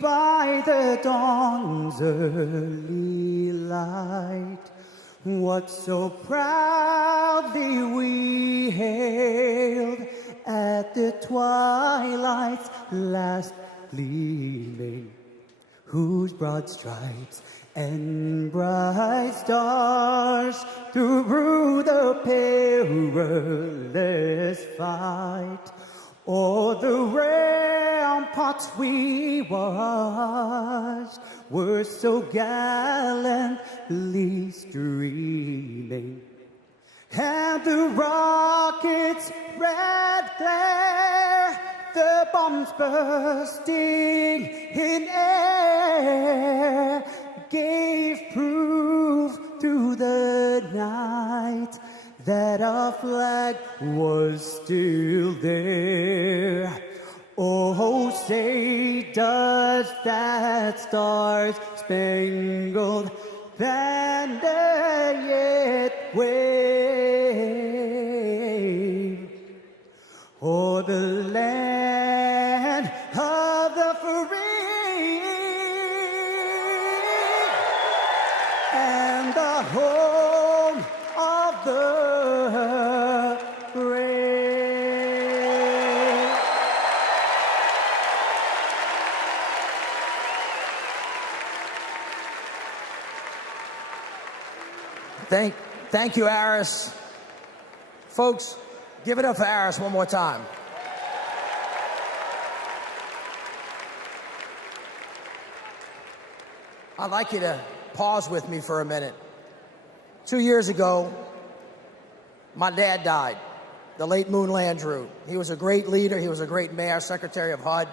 by the dawn's early light, what so proudly we hailed at the twilight's last gleaming, whose broad stripes and bright stars through the perilous fight o'er the ramparts we watched were so gallantly streaming, and the rockets' red glare, the bombs bursting in air, gave proof through the night that our flag was still there. Oh, say does that star-spangled banner yet wave o'er the land of the free and the home of the brave. Thank you, Aris. Folks, give it up for Aris one more time. I'd like you to pause with me for a minute. 2 years ago, my dad died, the late Moon Landrieu. He was a great leader. He was a great mayor, secretary of HUD.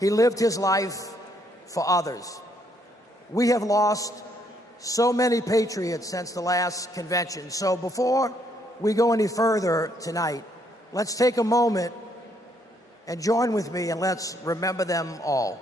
He lived his life for others. We have lost so many patriots since the last convention. So before we go any further tonight, let's take a moment and join with me and let's remember them all.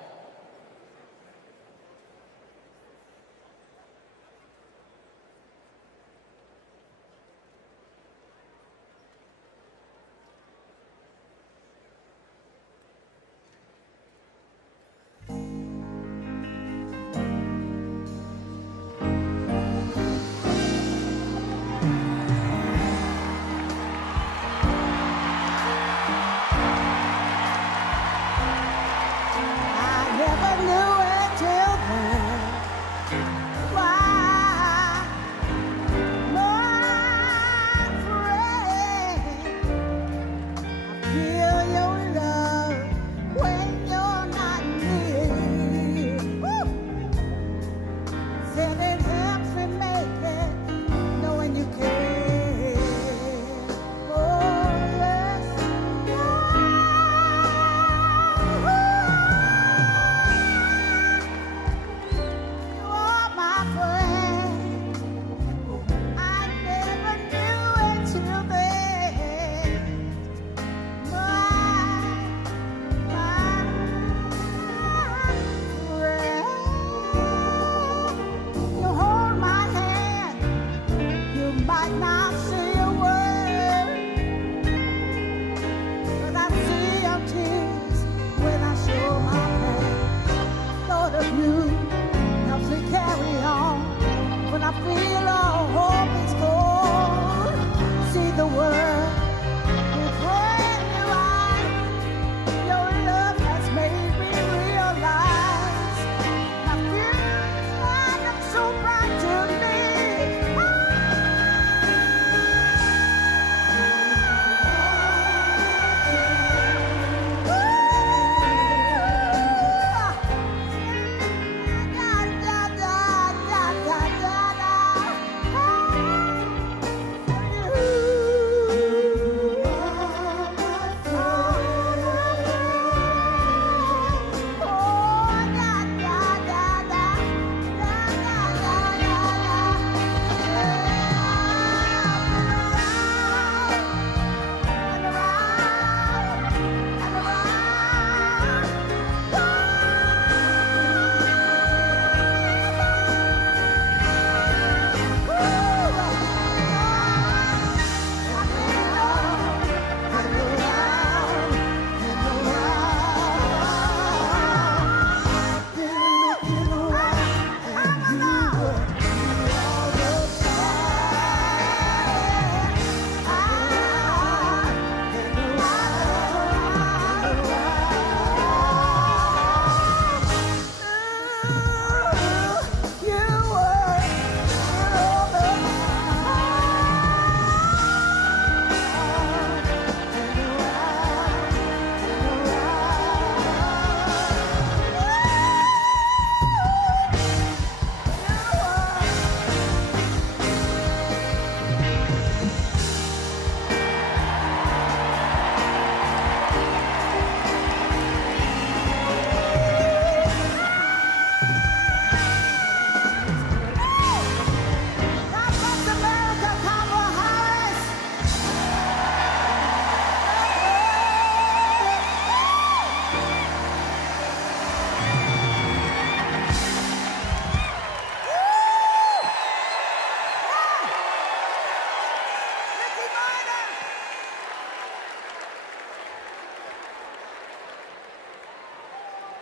I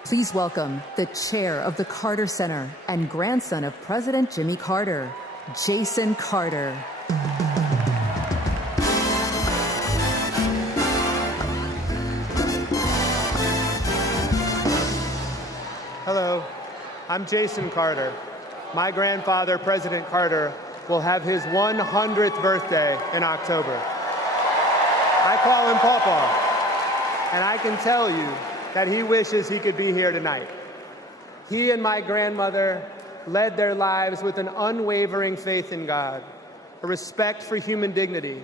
Please welcome the chair of the Carter Center and grandson of President Jimmy Carter, Jason Carter. Hello, I'm Jason Carter. My grandfather, President Carter, will have his 100th birthday in October. I call him Pawpaw, and I can tell you that he wishes he could be here tonight. He and my grandmother led their lives with an unwavering faith in God, a respect for human dignity,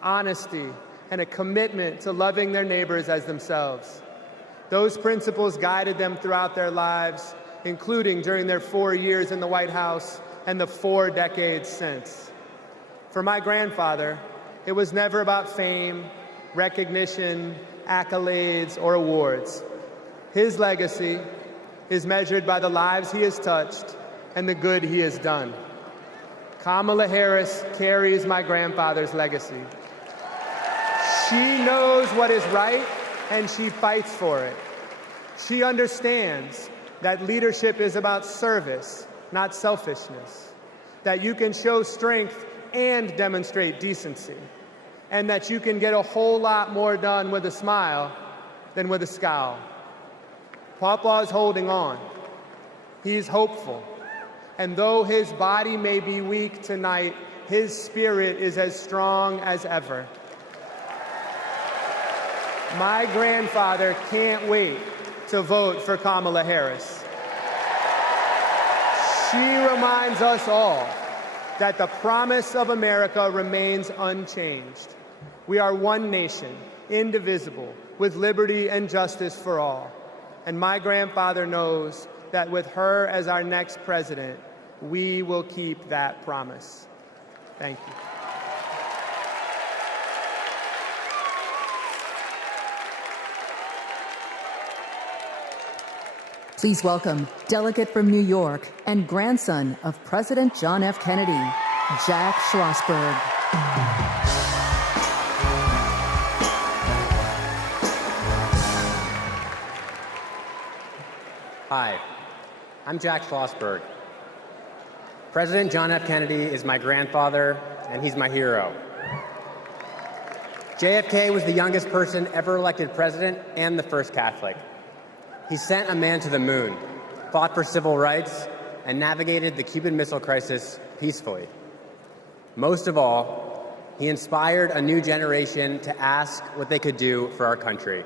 honesty, and a commitment to loving their neighbors as themselves. Those principles guided them throughout their lives, including during their 4 years in the White House and the 4 decades since. For my grandfather, it was never about fame, recognition, accolades, or awards. His legacy is measured by the lives he has touched and the good he has done. Kamala Harris carries my grandfather's legacy. She knows what is right, and she fights for it. She understands that leadership is about service, not selfishness, that you can show strength and demonstrate decency, and that you can get a whole lot more done with a smile than with a scowl. Pawpaw is holding on. He's hopeful. And though his body may be weak tonight, his spirit is as strong as ever. My grandfather can't wait to vote for Kamala Harris. She reminds us all that the promise of America remains unchanged. We are one nation, indivisible, with liberty and justice for all. And my grandfather knows that with her as our next president, we will keep that promise. Thank you. Please welcome delegate from New York and grandson of President John F. Kennedy, Jack Schlossberg. Hi, I'm Jack Schlossberg. President John F. Kennedy is my grandfather, and he's my hero. JFK was the youngest person ever elected president and the first Catholic. He sent a man to the moon, fought for civil rights, and navigated the Cuban Missile Crisis peacefully. Most of all, he inspired a new generation to ask what they could do for our country.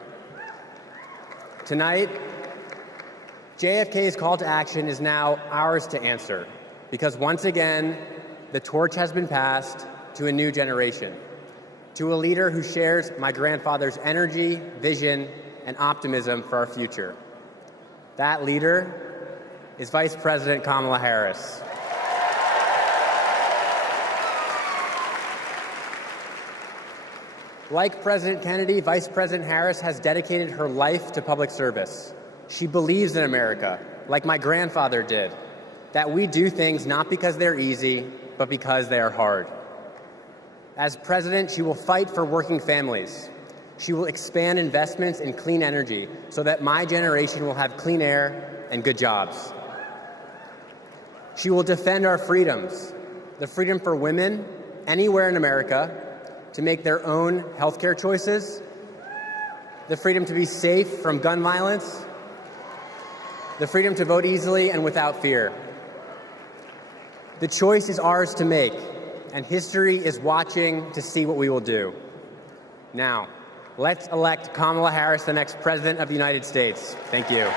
Tonight, JFK's call to action is now ours to answer, because once again, the torch has been passed to a new generation, to a leader who shares my grandfather's energy, vision, and optimism for our future. That leader is Vice President Kamala Harris. Like President Kennedy, Vice President Harris has dedicated her life to public service. She believes in America, like my grandfather did, that we do things not because they're easy, but because they are hard. As president, she will fight for working families. She will expand investments in clean energy so that my generation will have clean air and good jobs. She will defend our freedoms, the freedom for women anywhere in America to make their own healthcare choices, the freedom to be safe from gun violence, the freedom to vote easily and without fear. The choice is ours to make, and history is watching to see what we will do. Now, let's elect Kamala Harris the next President of the United States. Thank you.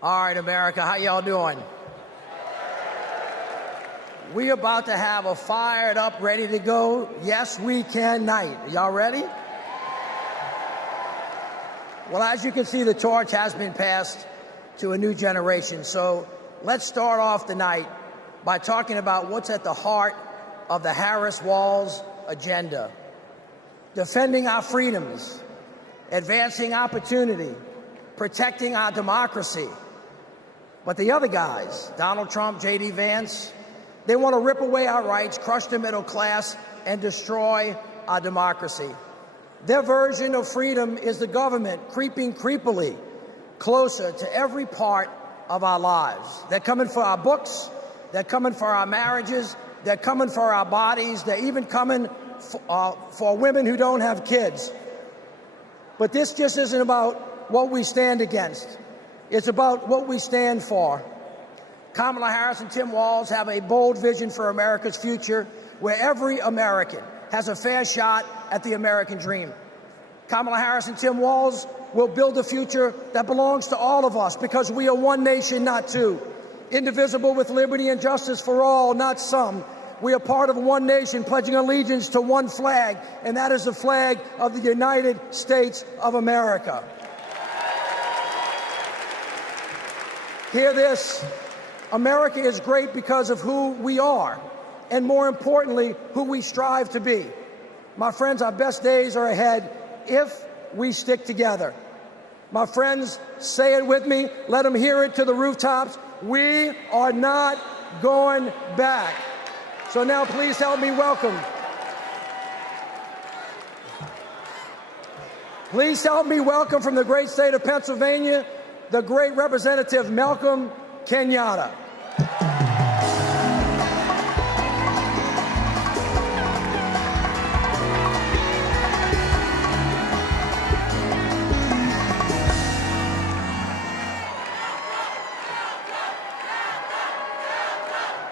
All right, America, how y'all doing? We're about to have a fired up, ready to go, yes we can night. Y'all ready? Well, as you can see, the torch has been passed to a new generation. So let's start off the night by talking about what's at the heart of the Harris-Walz agenda. Defending our freedoms, advancing opportunity, protecting our democracy. But the other guys, Donald Trump, J.D. Vance, They want to rip away our rights, crush the middle class, and destroy our democracy. Their version of freedom is the government creeping creepily closer to every part of our lives. They're coming for our books, they're coming for our marriages, they're coming for our bodies, they're even coming for women who don't have kids. But this just isn't about what we stand against. It's about what we stand for. Kamala Harris and Tim Walz have a bold vision for America's future, where every American has a fair shot at the American dream. Kamala Harris and Tim Walz will build a future that belongs to all of us, because we are one nation, not two. Indivisible, with liberty and justice for all, not some. We are part of one nation, pledging allegiance to one flag, and that is the flag of the United States of America. Hear this. America is great because of who we are, and more importantly, who we strive to be. My friends, our best days are ahead if we stick together. My friends, say it with me. Let them hear it to the rooftops. We are not going back. So now please help me welcome. Please help me welcome from the great state of Pennsylvania, the great Representative Malcolm Kenyatta.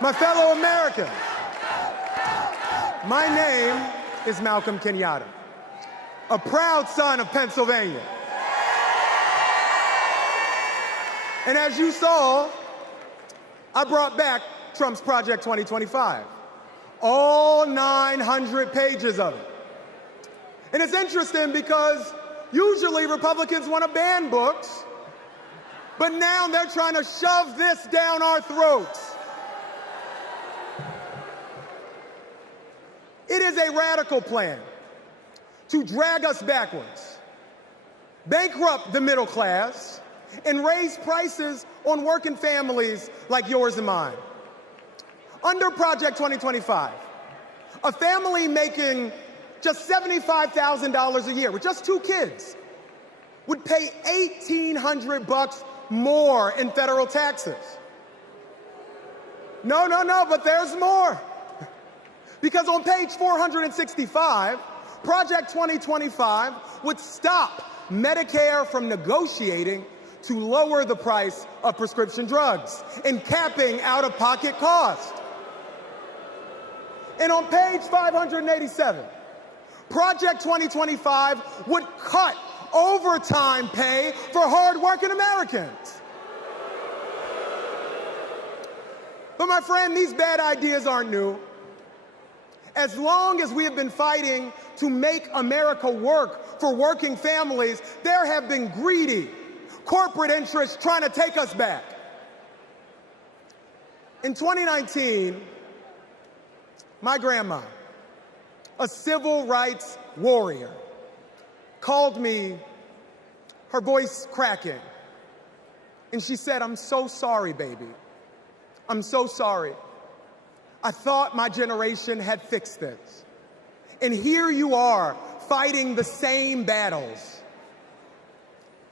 My fellow Americans, my name is Malcolm Kenyatta, a proud son of Pennsylvania. And as you saw, I brought back Trump's Project 2025, all 900 pages of it. And it's interesting because usually Republicans want to ban books, but now they're trying to shove this down our throats. It is a radical plan to drag us backwards, bankrupt the middle class, and raise prices on working families like yours and mine. Under Project 2025, a family making just $75,000 a year with just 2 kids would pay $1,800 more in federal taxes. No, but there's more. Because on page 465, Project 2025 would stop Medicare from negotiating to lower the price of prescription drugs and capping out-of-pocket costs. And on page 587, Project 2025 would cut overtime pay for hard-working Americans. But my friend, these bad ideas aren't new. As long as we have been fighting to make America work for working families, there have been greedy corporate interests trying to take us back. In 2019, my grandma, a civil rights warrior, called me, her voice cracking, and she said, "I'm so sorry, baby. I'm so sorry. I thought my generation had fixed this. And here you are, fighting the same battles."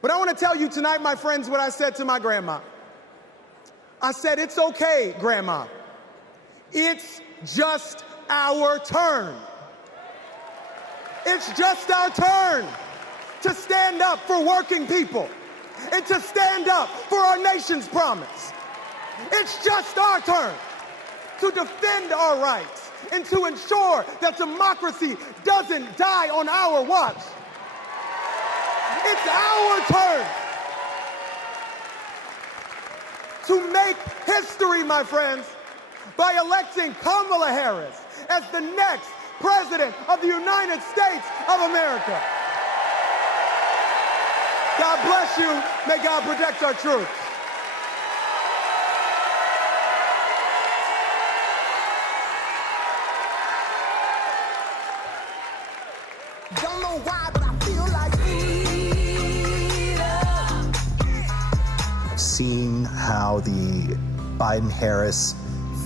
But I want to tell you tonight, my friends, what I said to my grandma. I said, "It's okay, Grandma. It's just our turn. It's just our turn to stand up for working people and to stand up for our nation's promise. It's just our turn to defend our rights and to ensure that democracy doesn't die on our watch. It's our turn to make history, my friends, by electing Kamala Harris as the next President of the United States of America. God bless you. May God protect our troops. Don't know why, but I feel like Seeing how the Biden-Harris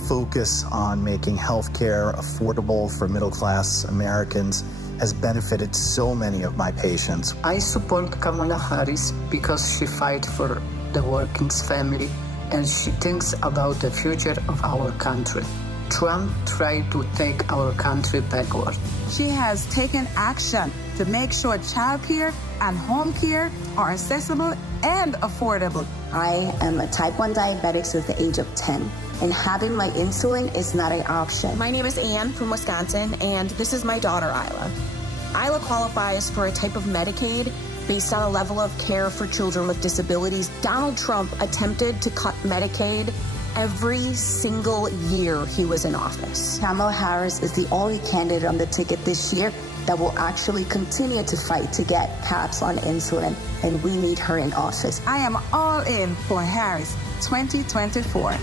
focus on making healthcare affordable for middle-class Americans has benefited so many of my patients. I support Kamala Harris because she fights for the working family and she thinks about the future of our country. Trump tried to take our country backward. She has taken action to make sure childcare and home care are accessible and affordable. I am a type 1 diabetic since the age of 10, and having my insulin is not an option. My name is Ann from Wisconsin, and this is my daughter, Isla. Isla qualifies for a type of Medicaid based on a level of care for children with disabilities. Donald Trump attempted to cut Medicaid every single year he was in office. Kamala Harris is the only candidate on the ticket this year that will actually continue to fight to get caps on insulin, and we need her in office. I am all in for Harris 2024.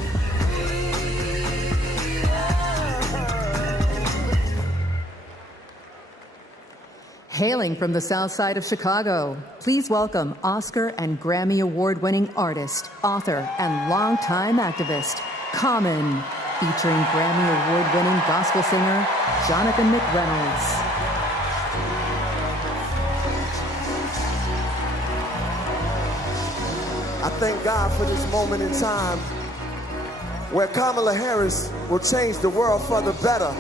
Hailing from the south side of Chicago, please welcome Oscar and Grammy Award-winning artist, author, and longtime activist, Common, featuring Grammy Award-winning gospel singer, Jonathan McReynolds. I thank God for this moment in time where Kamala Harris will change the world for the better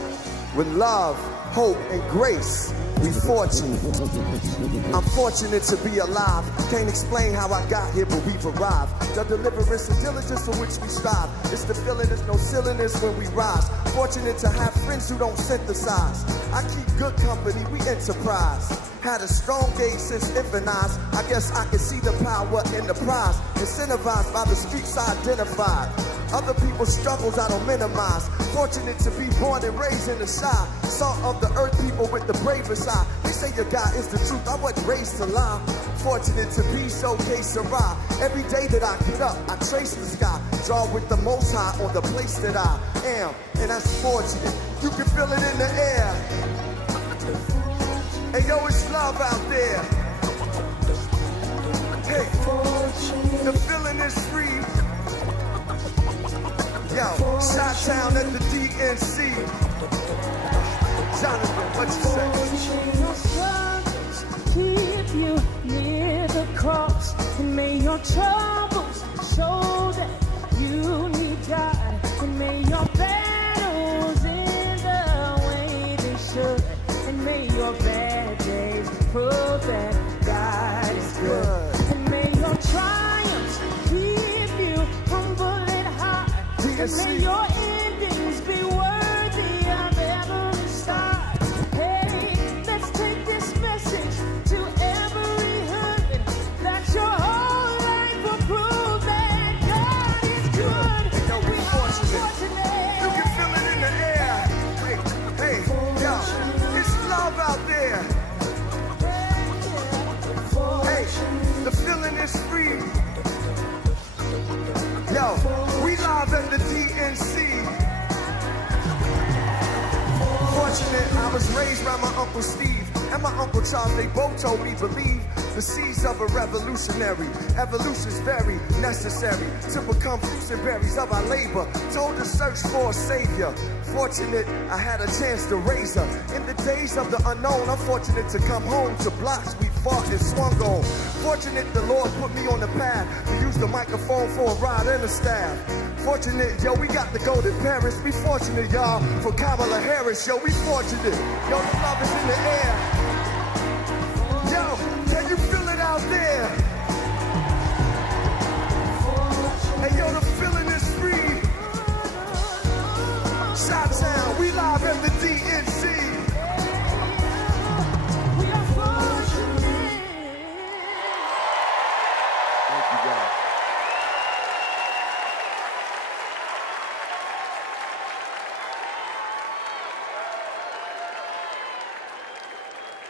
with love, hope, and grace. We fortunate. I'm fortunate to be alive. Can't explain how I got here, but we've arrived. The deliverance and diligence for which we strive. It's the feeling, there's no silliness when we rise. Fortunate to have friends who don't synthesize. I keep good company, we enterprise. Had a strong gauge since infant eyes. I guess I can see the power in the prize. Incentivized by the streets I identified. Other people's struggles I don't minimize. Fortunate to be born and raised in the shy. Salt of the earth, people with the bravest eye. They say your God is the truth, I wasn't raised to lie. Fortunate to be so que sera. Every day that I get up, I trace the sky. Draw with the most high on the place that I am. And that's fortunate, you can feel it in the air. Hey yo, it's love out there. Hey, the feeling is free. Yo, Chi-Town at the DNC. Jonathan, what you say? Keep you near the cross, and may your troubles show that you need God, and may your battles end the way they should, and may your bad days prove that God is good, and may your triumphs keep you humble and high. And may your endings be worthy of every start. Hey, let's take this message to every husband, that your whole life will prove that God is good. Hey, yo, we fortunate. You can feel it in the air. Hey, yo, it's love out there. Hey, the feeling is free. Yo, we live at the DNC. Fortunate, I was raised by my Uncle Steve and my Uncle Charles. They both told me believe the seeds of a revolutionary. Evolution's very necessary to become fruits and berries of our labor. Told to search for a savior. Fortunate, I had a chance to raise her. In the days of the unknown, I'm fortunate to come home to blocks we fought and swung on. Fortunate the Lord put me on the path to use the microphone for a ride and a staff. Fortunate, yo, we got to go to Paris. We fortunate, y'all, for Kamala Harris. Yo, we fortunate. Yo, the love is in the air. Yo, can you feel it out there? Hey, yo, the feeling is free. Chi-Town, we live at the DNC.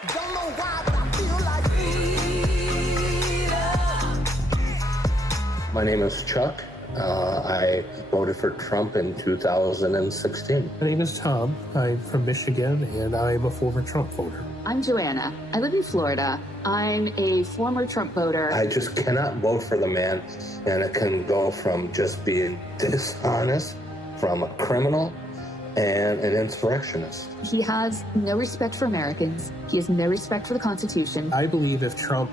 Don't know why, but I feel like My name is Chuck. I voted for Trump in 2016. My name is Tom. I'm from Michigan, and I'm a former Trump voter. I'm Joanna. I live in Florida. I'm a former Trump voter. I just cannot vote for the man, and it can go from just being dishonest from a criminal and an insurrectionist. He has no respect for Americans. He has no respect for the Constitution. I believe if Trump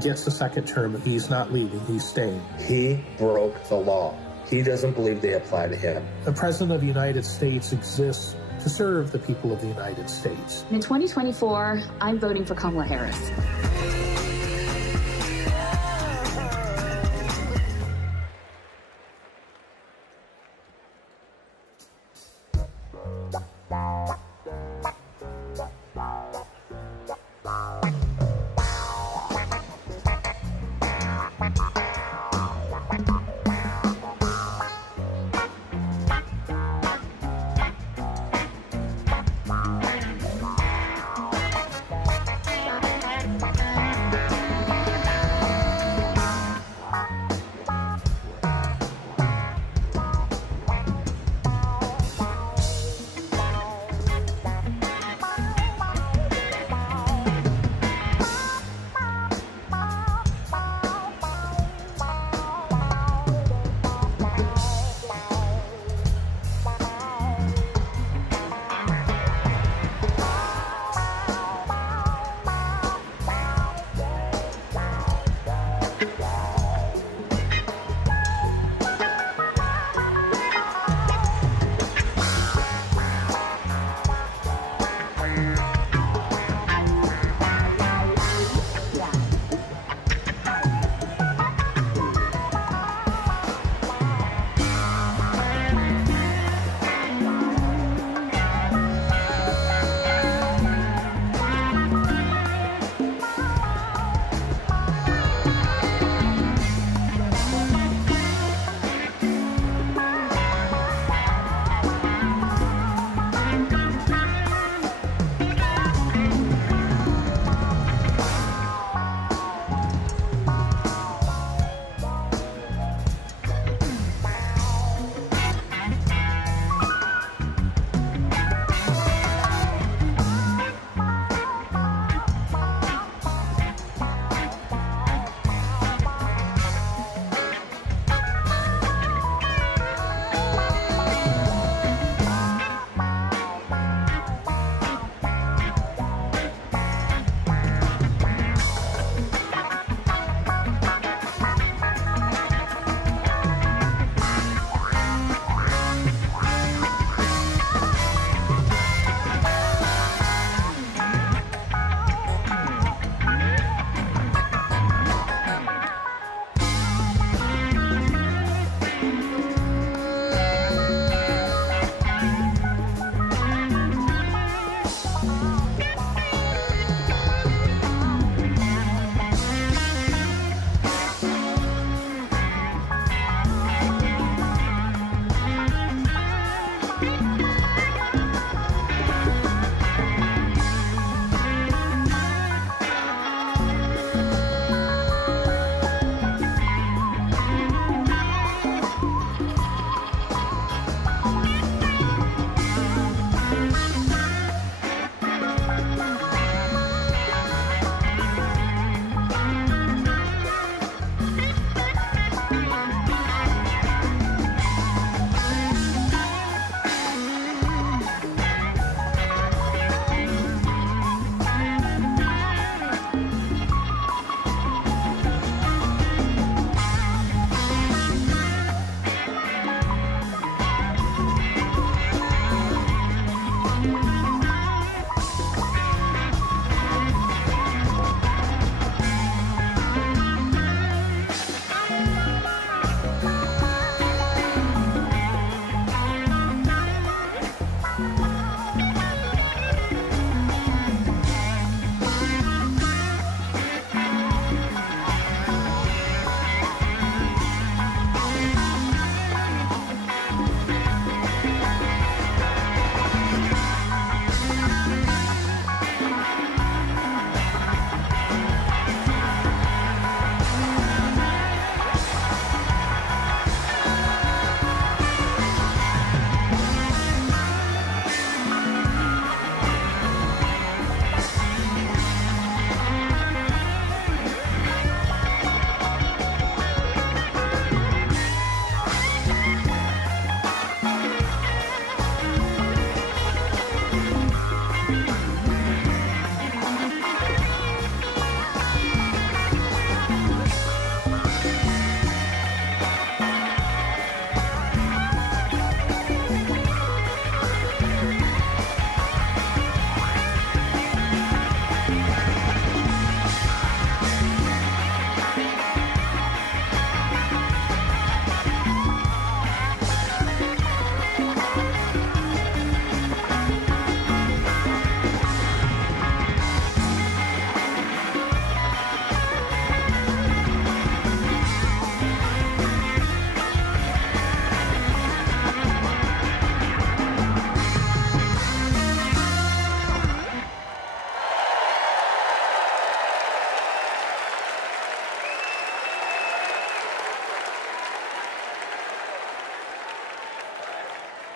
gets a second term, he's not leaving, he's staying. He broke the law. He doesn't believe they apply to him. The President of the United States exists to serve the people of the United States. In 2024, I'm voting for Kamala Harris.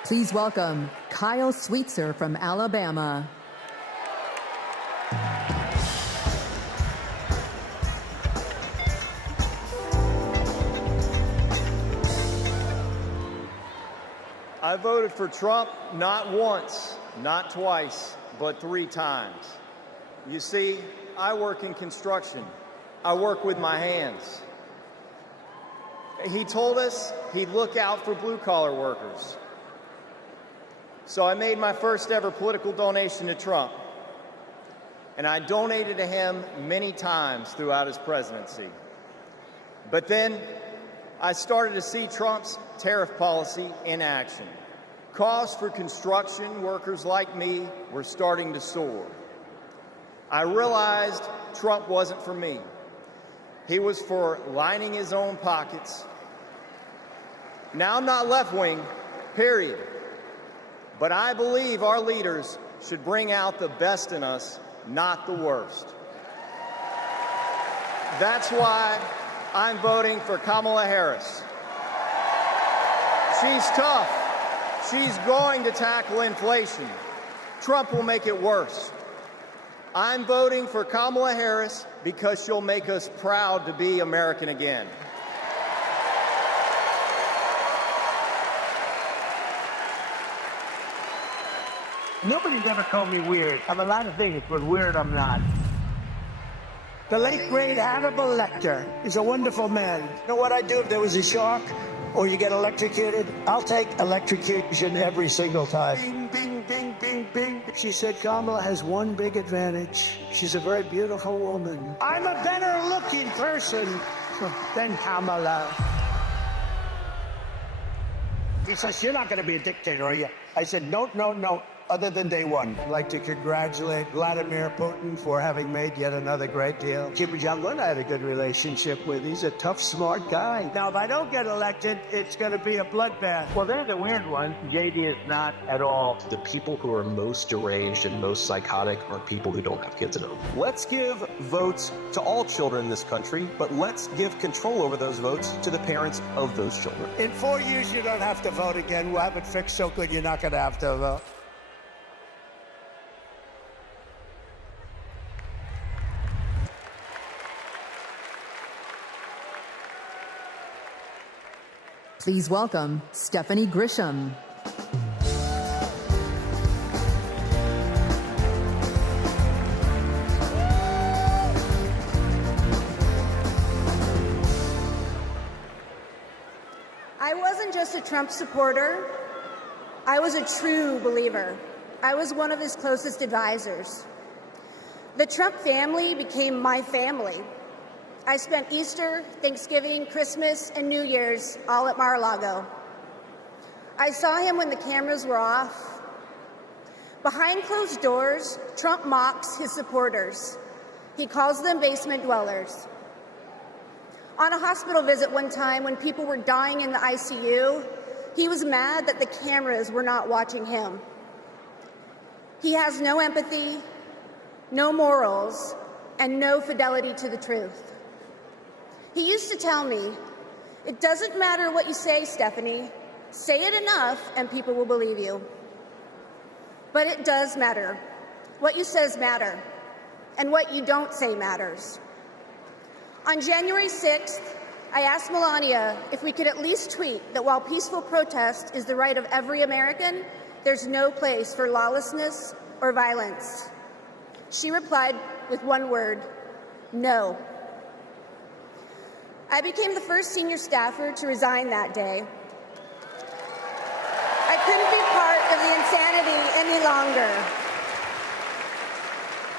Please welcome Kyle Sweetzer from Alabama. I voted for Trump not once, not twice, but 3 times. You see, I work in construction. I work with my hands. He told us he'd look out for blue-collar workers. So I made my first ever political donation to Trump. And I donated to him many times throughout his presidency. But then I started to see Trump's tariff policy in action. Costs for construction workers like me were starting to soar. I realized Trump wasn't for me. He was for lining his own pockets. Now, I'm not left-wing, period. But I believe our leaders should bring out the best in us, not the worst. That's why I'm voting for Kamala Harris. She's tough. She's going to tackle inflation. Trump will make it worse. I'm voting for Kamala Harris because she'll make us proud to be American again. Nobody's ever called me weird. I'm a lot of things, but weird I'm not. The late, great Hannibal Lecter is a wonderful man. You know what I'd do if there was a shark or you get electrocuted? I'll take electrocution every single time. Bing, bing, bing, bing, bing. She said Kamala has one big advantage. She's a very beautiful woman. I'm a better looking person than Kamala. He says, you're not going to be a dictator, are you? I said, no, no, no. Other than day one, I'd like to congratulate Vladimir Putin for having made yet another great deal. Kim Jong-un I had a good relationship with. He's a tough, smart guy. Now, if I don't get elected, it's going to be a bloodbath. Well, there's a weird one. JD is not at all. The people who are most deranged and most psychotic are people who don't have kids at home. Let's give votes to all children in this country, but let's give control over those votes to the parents of those children. In 4 years, you don't have to vote again. We'll have it fixed so good you're not going to have to vote. Please welcome Stephanie Grisham. I wasn't just a Trump supporter. I was a true believer. I was one of his closest advisors. The Trump family became my family. I spent Easter, Thanksgiving, Christmas, and New Year's all at Mar-a-Lago. I saw him when the cameras were off. Behind closed doors, Trump mocks his supporters. He calls them basement dwellers. On a hospital visit one time when people were dying in the ICU, he was mad that the cameras were not watching him. He has no empathy, no morals, and no fidelity to the truth. He used to tell me, it doesn't matter what you say, Stephanie. Say it enough and people will believe you. But it does matter. What you say matter. And what you don't say matters. On January 6th, I asked Melania if we could at least tweet that while peaceful protest is the right of every American, there's no place for lawlessness or violence. She replied with one word, no. I became the first senior staffer to resign that day. I couldn't be part of the insanity any longer.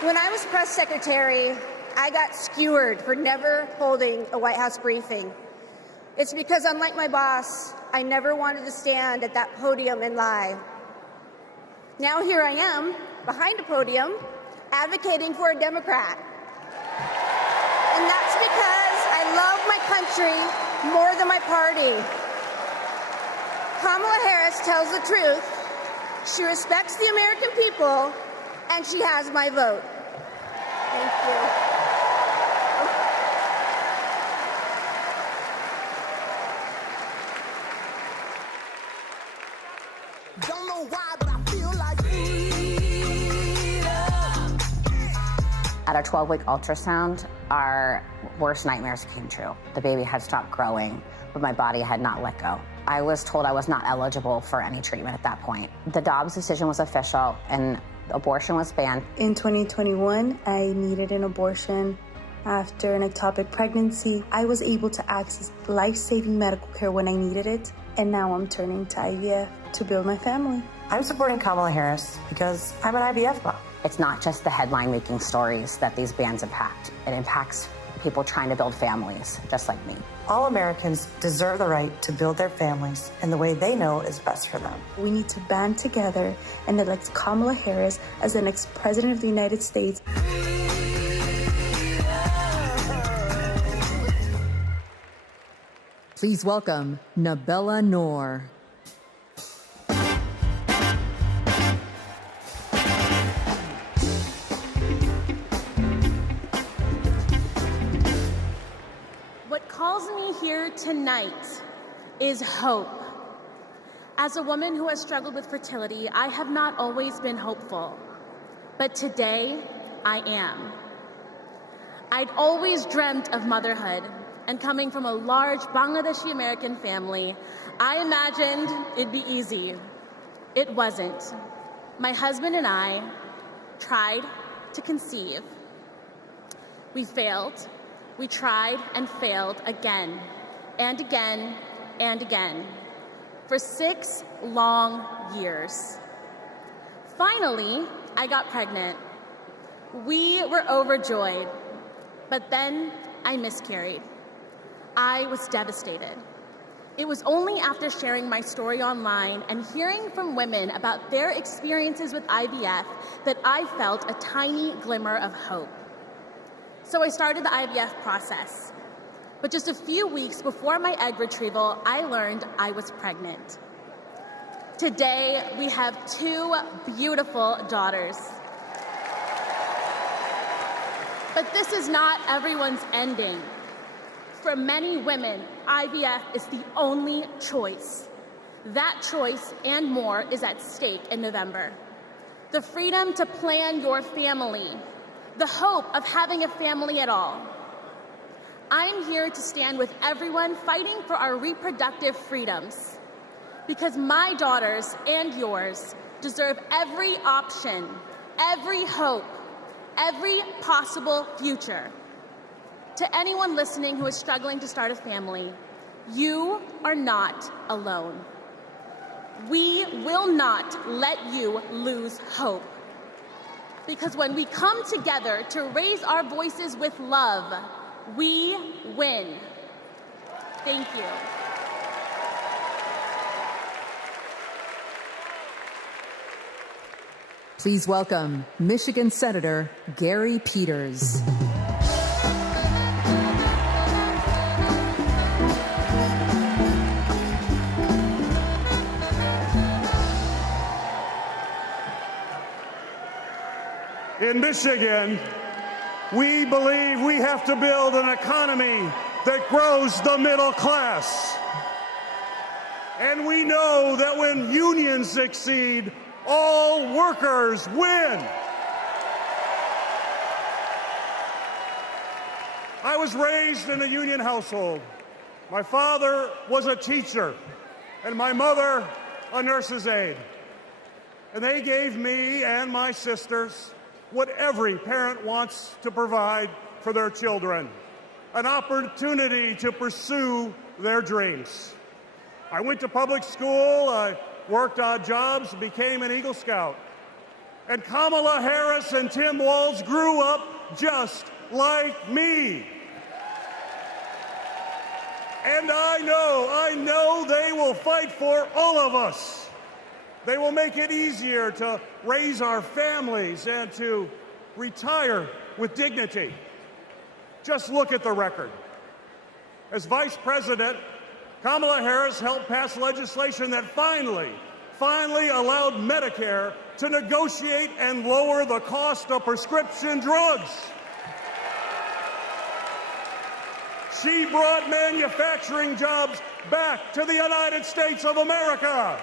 When I was press secretary, I got skewered for never holding a White House briefing. It's because, unlike my boss, I never wanted to stand at that podium and lie. Now here I am, behind a podium, advocating for a Democrat. And that's because I love my country more than my party. Kamala Harris tells the truth. She respects the American people, and she has my vote. Thank you. Don't know why, but I feel like At our 12-week ultrasound, our worst nightmares came true. The baby had stopped growing, but my body had not let go. I was told I was not eligible for any treatment at that point. The Dobbs decision was official, and abortion was banned. In 2021, I needed an abortion. After an ectopic pregnancy, I was able to access life-saving medical care when I needed it, and now I'm turning to IVF to build my family. I'm supporting Kamala Harris because I'm an IVF mom. It's not just the headline-making stories that these bans impact. It impacts people trying to build families, just like me. All Americans deserve the right to build their families in the way they know is best for them. We need to band together and elect Kamala Harris as the next president of the United States. Please welcome Nabella Noor. What calls me here tonight is hope. As a woman who has struggled with fertility, I have not always been hopeful, but today I am. I'd always dreamt of motherhood, and coming from a large Bangladeshi American family, I imagined it'd be easy. It wasn't. My husband and I tried to conceive. We failed. We tried and failed again and again and again for 6 long years. Finally, I got pregnant. We were overjoyed, but then I miscarried. I was devastated. It was only after sharing my story online and hearing from women about their experiences with IVF that I felt a tiny glimmer of hope. So I started the IVF process. But just a few weeks before my egg retrieval, I learned I was pregnant. Today, we have 2 beautiful daughters. But this is not everyone's ending. For many women, IVF is the only choice. That choice and more is at stake in November. The freedom to plan your family, the hope of having a family at all. I'm here to stand with everyone fighting for our reproductive freedoms, because my daughters and yours deserve every option, every hope, every possible future. To anyone listening who is struggling to start a family, you are not alone. We will not let you lose hope. Because when we come together to raise our voices with love, we win. Thank you. Please welcome Michigan Senator Gary Peters. In Michigan, we believe we have to build an economy that grows the middle class. And we know that when unions succeed, all workers win. I was raised in a union household. My father was a teacher, and my mother a nurse's aide. And they gave me and my sisters what every parent wants to provide for their children, an opportunity to pursue their dreams. I went to public school, I worked odd jobs, became an Eagle Scout. And Kamala Harris and Tim Walz grew up just like me. And I know they will fight for all of us. They will make it easier to raise our families and to retire with dignity. Just look at the record. As Vice President, Kamala Harris helped pass legislation that finally allowed Medicare to negotiate and lower the cost of prescription drugs. She brought manufacturing jobs back to the United States of America.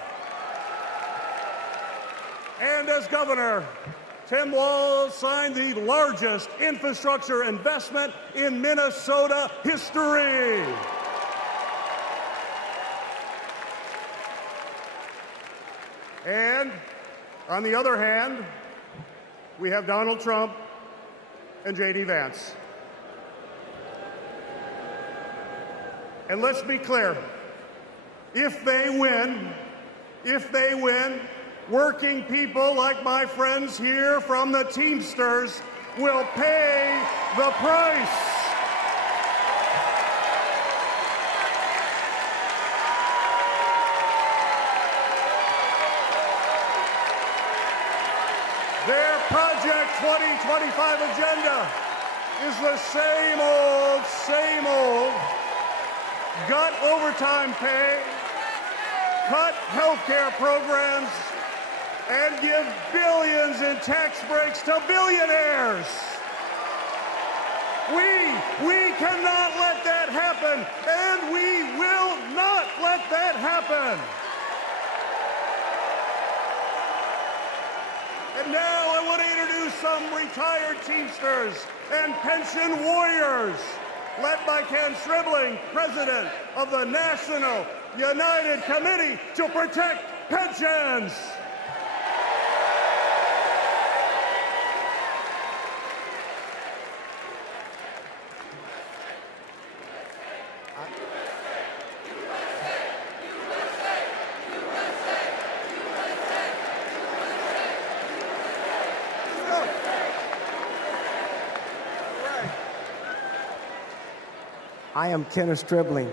And as governor, Tim Walz signed the largest infrastructure investment in Minnesota history. And on the other hand, we have Donald Trump and J.D. Vance. And let's be clear, if they win, working people like my friends here from the Teamsters will pay the price. Their Project 2025 agenda is the same old, gut overtime pay, cut health care programs, and give billions in tax breaks to billionaires. We cannot let that happen, and we will not let that happen. And now I want to introduce some retired Teamsters and pension warriors, led by Ken Stribling, president of the National United Committee to Protect Pensions. I am Kenneth Stribling,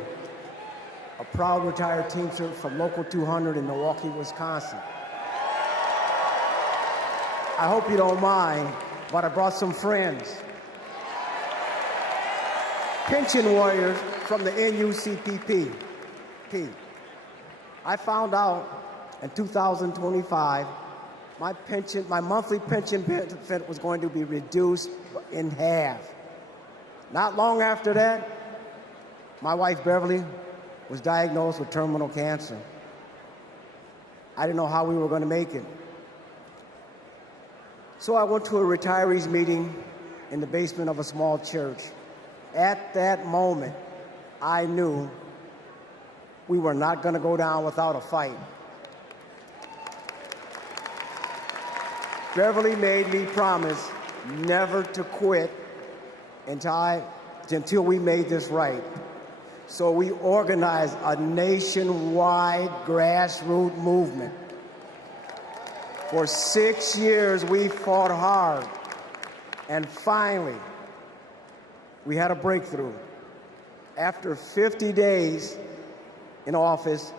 a proud retired Teamster from Local 200 in Milwaukee, Wisconsin. I hope you don't mind, but I brought some friends. Pension warriors from the NUCPP. I found out in 2025 my monthly pension benefit was going to be reduced in half. Not long after that, my wife, Beverly, was diagnosed with terminal cancer. I didn't know how we were going to make it. So I went to a retirees meeting in the basement of a small church. At that moment, I knew we were not going to go down without a fight. Beverly made me promise never to quit until we made this right. So we organized a nationwide grassroots movement. For 6 years, we fought hard. And finally, we had a breakthrough. After 50 days in office,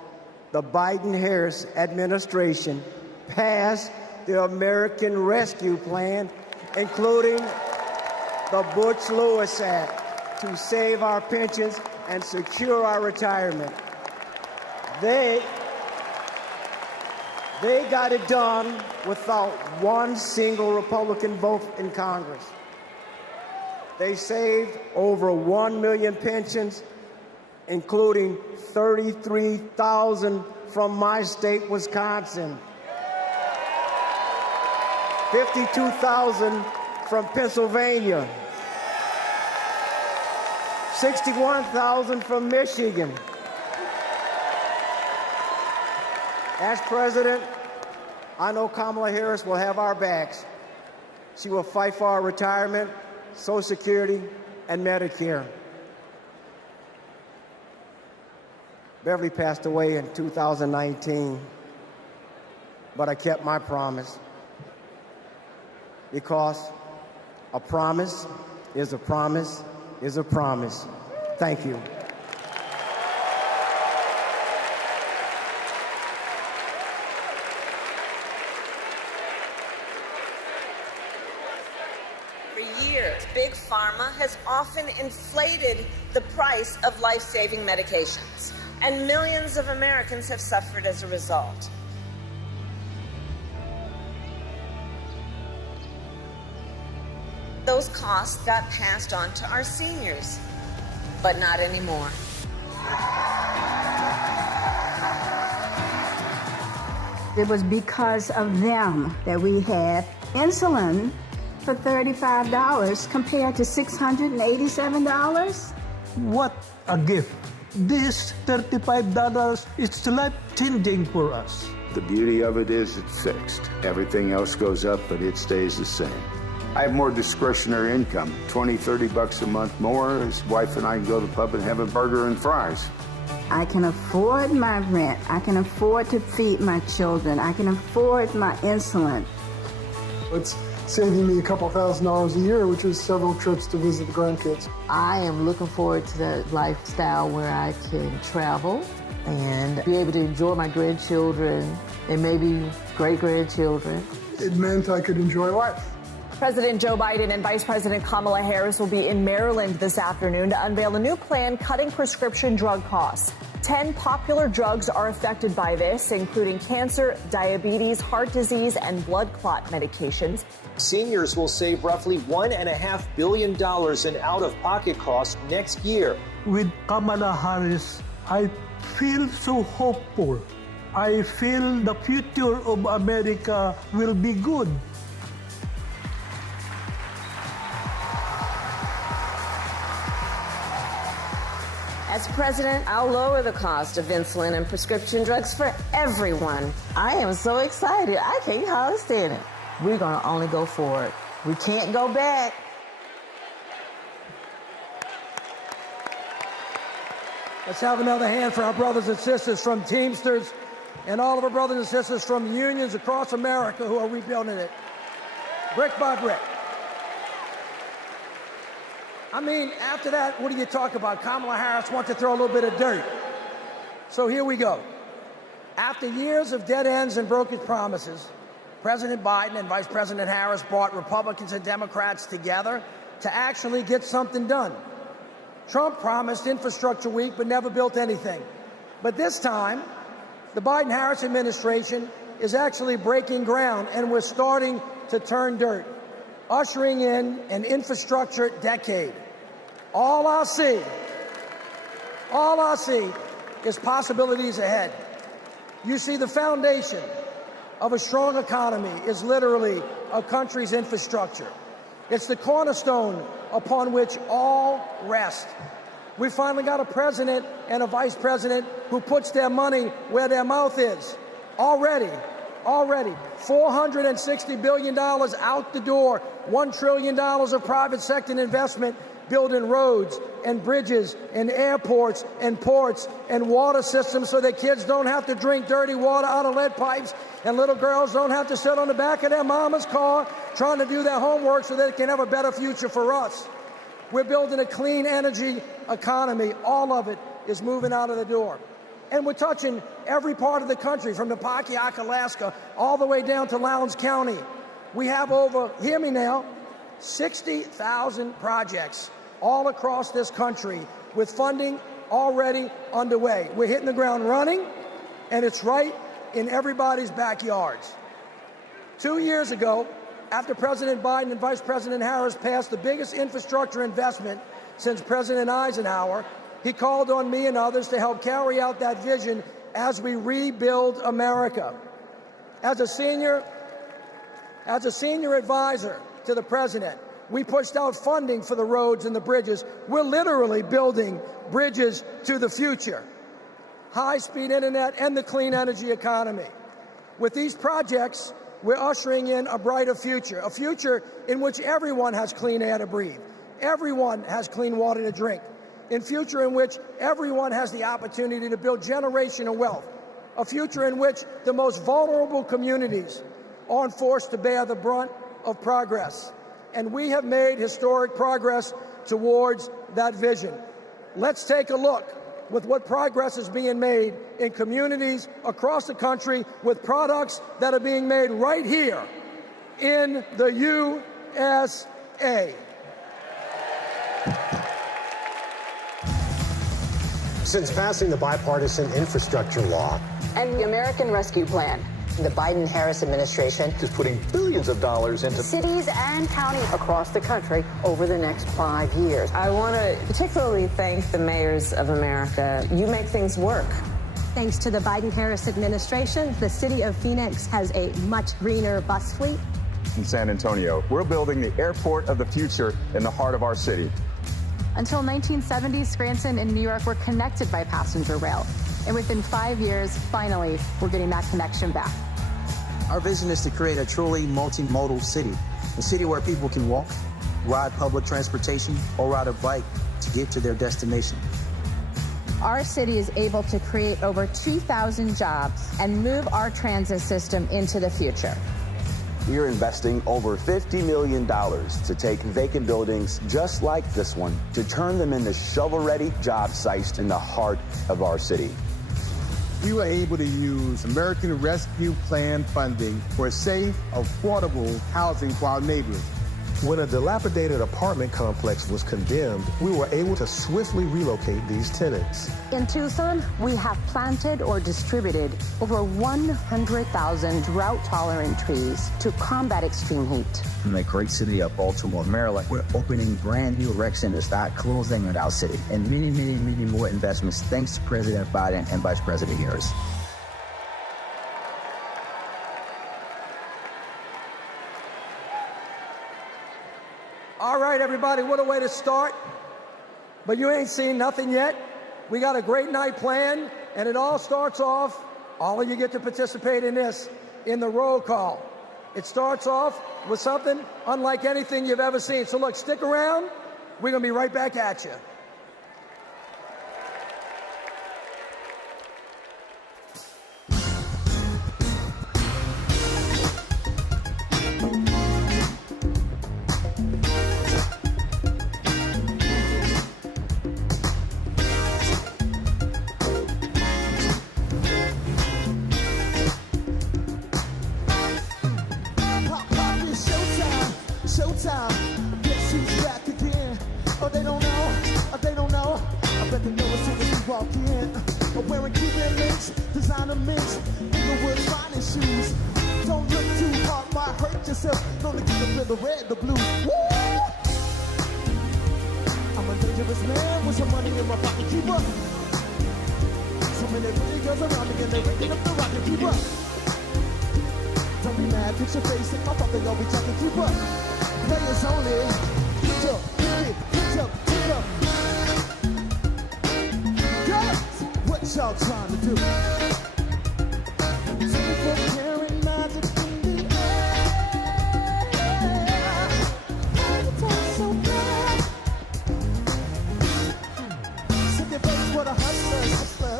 the Biden-Harris administration passed the American Rescue Plan, including the Butch-Lewis Act, to save our pensions and secure our retirement. They got it done without one single Republican vote in Congress. They saved over 1 million pensions, including 33,000 from my state, Wisconsin, 52,000 from Pennsylvania, 61,000 from Michigan. As president, I know Kamala Harris will have our backs. She will fight for our retirement, Social Security, and Medicare. Beverly passed away in 2019, but I kept my promise, because a promise is a promise is a promise. Thank you. For years, Big Pharma has often inflated the price of life-saving medications, and millions of Americans have suffered as a result. Those costs got passed on to our seniors, but not anymore. It was because of them that we had insulin for $35 compared to $687. What a gift. This $35 is life-changing for us. The beauty of it is it's fixed. Everything else goes up, but it stays the same. I have more discretionary income, $20, $30 a month more. His wife and I can go to the pub and have a burger and fries. I can afford my rent. I can afford to feed my children. I can afford my insulin. It's saving me a couple $1,000s a year, which is several trips to visit the grandkids. I am looking forward to that lifestyle where I can travel and be able to enjoy my grandchildren and maybe great-grandchildren. It meant I could enjoy life. President Joe Biden and Vice President Kamala Harris will be in Maryland this afternoon to unveil a new plan cutting prescription drug costs. 10 popular drugs are affected by this, including cancer, diabetes, heart disease, and blood clot medications. Seniors will save roughly $1.5 billion in out-of-pocket costs next year. With Kamala Harris, I feel so hopeful. I feel the future of America will be good. As president, I'll lower the cost of insulin and prescription drugs for everyone. I am so excited. I can't hardly stand it. We're going to only go forward. We can't go back. Let's have another hand for our brothers and sisters from Teamsters and all of our brothers and sisters from unions across America who are rebuilding it, brick by brick. I mean, after that, what do you talk about? Kamala Harris wants to throw a little bit of dirt. So here we go. After years of dead ends and broken promises, President Biden and Vice President Harris brought Republicans and Democrats together to actually get something done. Trump promised Infrastructure Week but never built anything. But this time, the Biden-Harris administration is actually breaking ground, and we're starting to turn dirt, ushering in an infrastructure decade. All I see is possibilities ahead. You see, the foundation of a strong economy is literally a country's infrastructure. It's the cornerstone upon which all rest. We finally got a president and a vice president who puts their money where their mouth is. Already, $460 billion out the door, $1 trillion of private sector investment building roads and bridges and airports and ports and water systems so that kids don't have to drink dirty water out of lead pipes and little girls don't have to sit on the back of their mama's car trying to do their homework so they can have a better future for us. We're building a clean energy economy. All of it is moving out of the door. And we're touching every part of the country, from Napakiak, Alaska, all the way down to Lowndes County. We have over, hear me now, 60,000 projects all across this country with funding already underway. We're hitting the ground running, and it's right in everybody's backyards. 2 years ago, after President Biden and Vice President Harris passed the biggest infrastructure investment since President Eisenhower, he called on me and others to help carry out that vision as we rebuild America. As a senior advisor to the president, we pushed out funding for the roads and the bridges. We're literally building bridges to the future. High-speed internet and the clean energy economy. With these projects, we're ushering in a brighter future, a future in which everyone has clean air to breathe, everyone has clean water to drink, a future in which everyone has the opportunity to build generational wealth, a future in which the most vulnerable communities aren't forced to bear the brunt of progress. And we have made historic progress towards that vision. Let's take a look with what progress is being made in communities across the country with products that are being made right here in the USA. Since passing the bipartisan infrastructure law And the American Rescue Plan. The Biden-Harris administration is putting billions of dollars into cities and counties across the country over the next 5 years. I want to particularly thank the mayors of America. You make things work. Thanks to the Biden-Harris administration, the city of Phoenix has a much greener bus fleet. In San Antonio, we're building the airport of the future in the heart of our city. Until 1970, Scranton and New York were connected by passenger rail. And within 5 years, finally, we're getting that connection back. Our vision is to create a truly multimodal city, a city where people can walk, ride public transportation, or ride a bike to get to their destination. Our city is able to create over 2,000 jobs and move our transit system into the future. We are investing over $50 million to take vacant buildings just like this one to turn them into shovel-ready job sites in the heart of our city. We were able to use American Rescue Plan funding for safe, affordable housing for our neighbors. When a dilapidated apartment complex was condemned, we were able to swiftly relocate these tenants. In Tucson, we have planted or distributed over 100,000 drought-tolerant trees to combat extreme heat. In the great city of Baltimore, Maryland, we're opening brand new rec centers that closing in our city, and many more investments thanks to President Biden and Vice President Harris. All right, everybody, what a way to start. But you ain't seen nothing yet. We got a great night planned, and it all starts off, all of you get to participate in this, in the roll call. It starts off with something unlike anything you've ever seen. So look, stick around. We're going to be right back at you. Showtime, guess who's back again? Oh, they don't know, I bet they know as soon as we walk in. I'm wearing Cuban links, designer mints, Inglewood finest shoes. Don't look too hard, might hurt yourself. Don't look at the red, the blue. Woo! I'm a dangerous man with some money in my pocket, keep up. So many pretty girls around me and they're waking up the rocket, keep up. Don't be mad, put your face in my pocket, y'all be talking, keep up. Players only. Get up, get up. Guys, what y'all trying to do? People carrying magic in the air. It's all so bad. Set your face for the hustlers,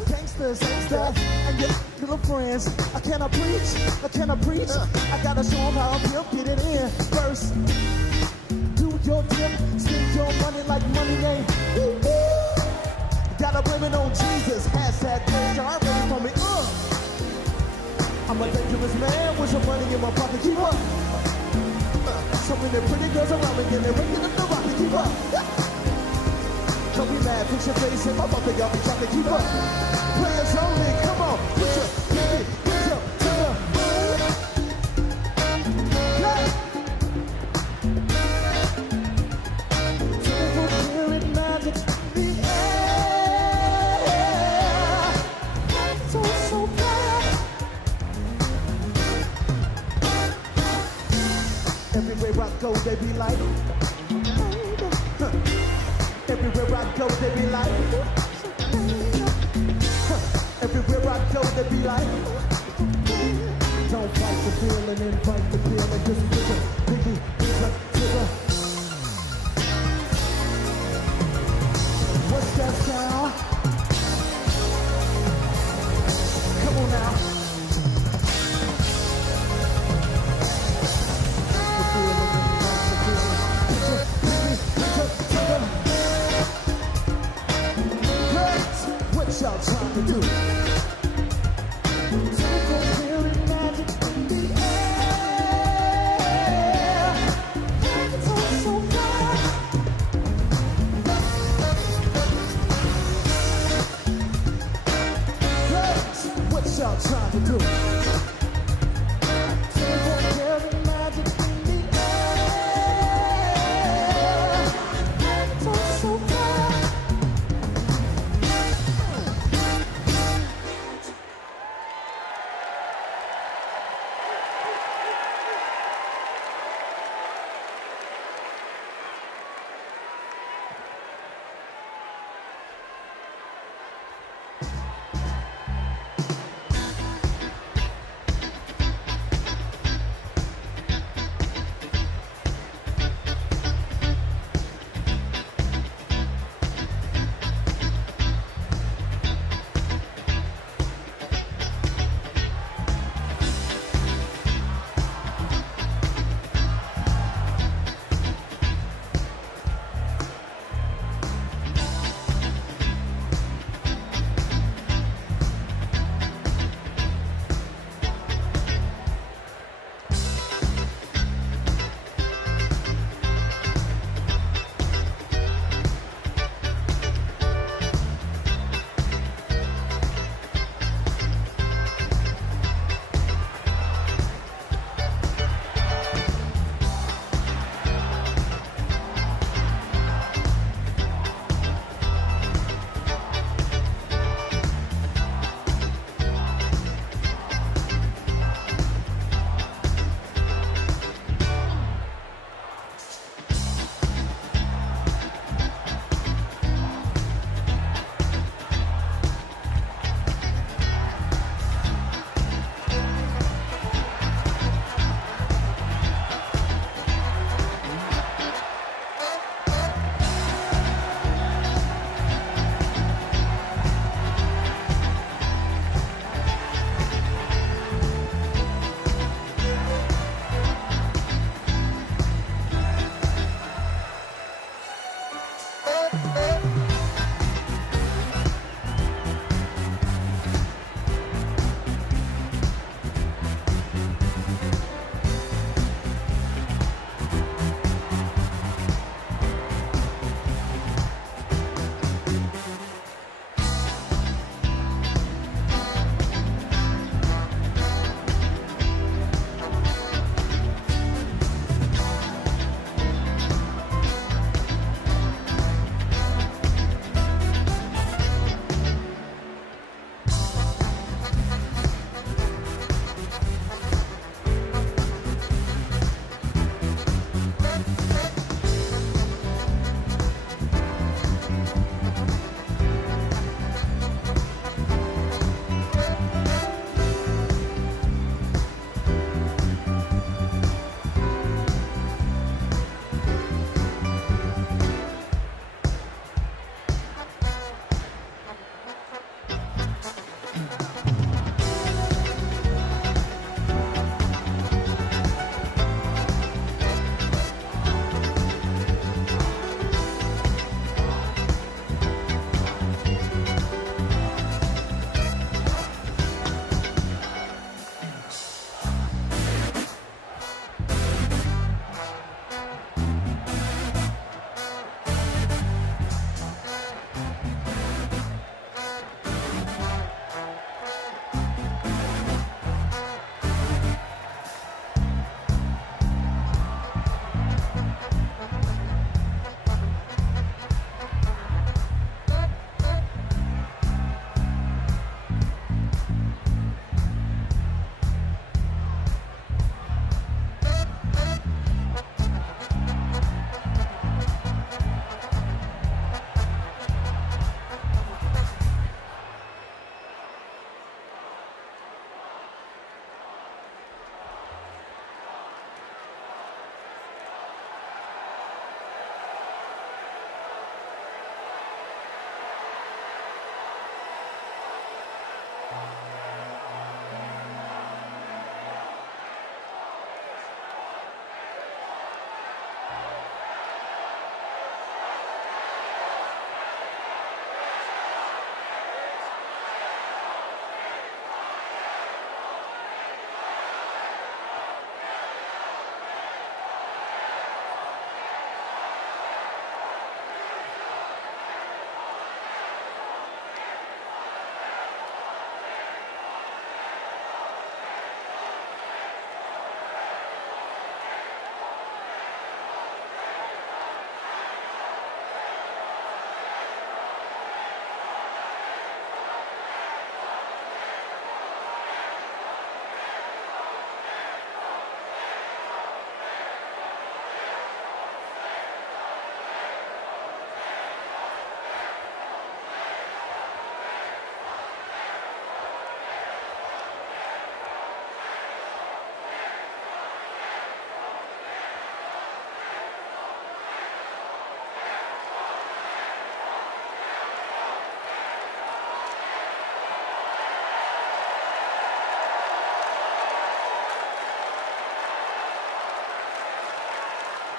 gangsters, and your little friends. I cannot preach. I gotta show them how I feel, get it in first. Do your dip, spend your money like money ain't. Woo-woo. Gotta blame it on Jesus. Hashtag praise God ready for me. I'm a dangerous man with some money in my pocket. Keep up. So many pretty girls around me and they're waking up the rocket. Keep up. Don't be mad, put your face in my pocket. Y'all be trying to keep up. Players only, come on. Put your everywhere I go, they be like, everywhere I go, they be like, everywhere I go, they be like, don't fight the feeling, invite the feeling, just put your biggie to the, what's that sound? Come on now. What y'all trying to do? Magic in the air.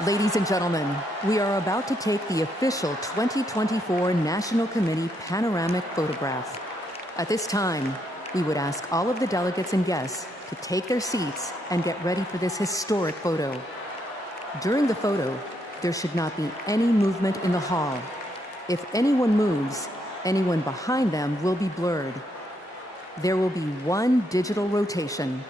Ladies and gentlemen, we are about to take the official 2024 National Committee panoramic photograph. At this time, we would ask all of the delegates and guests to take their seats and get ready for this historic photo. During the photo, there should not be any movement in the hall. If anyone moves, anyone behind them will be blurred. There will be one digital rotation.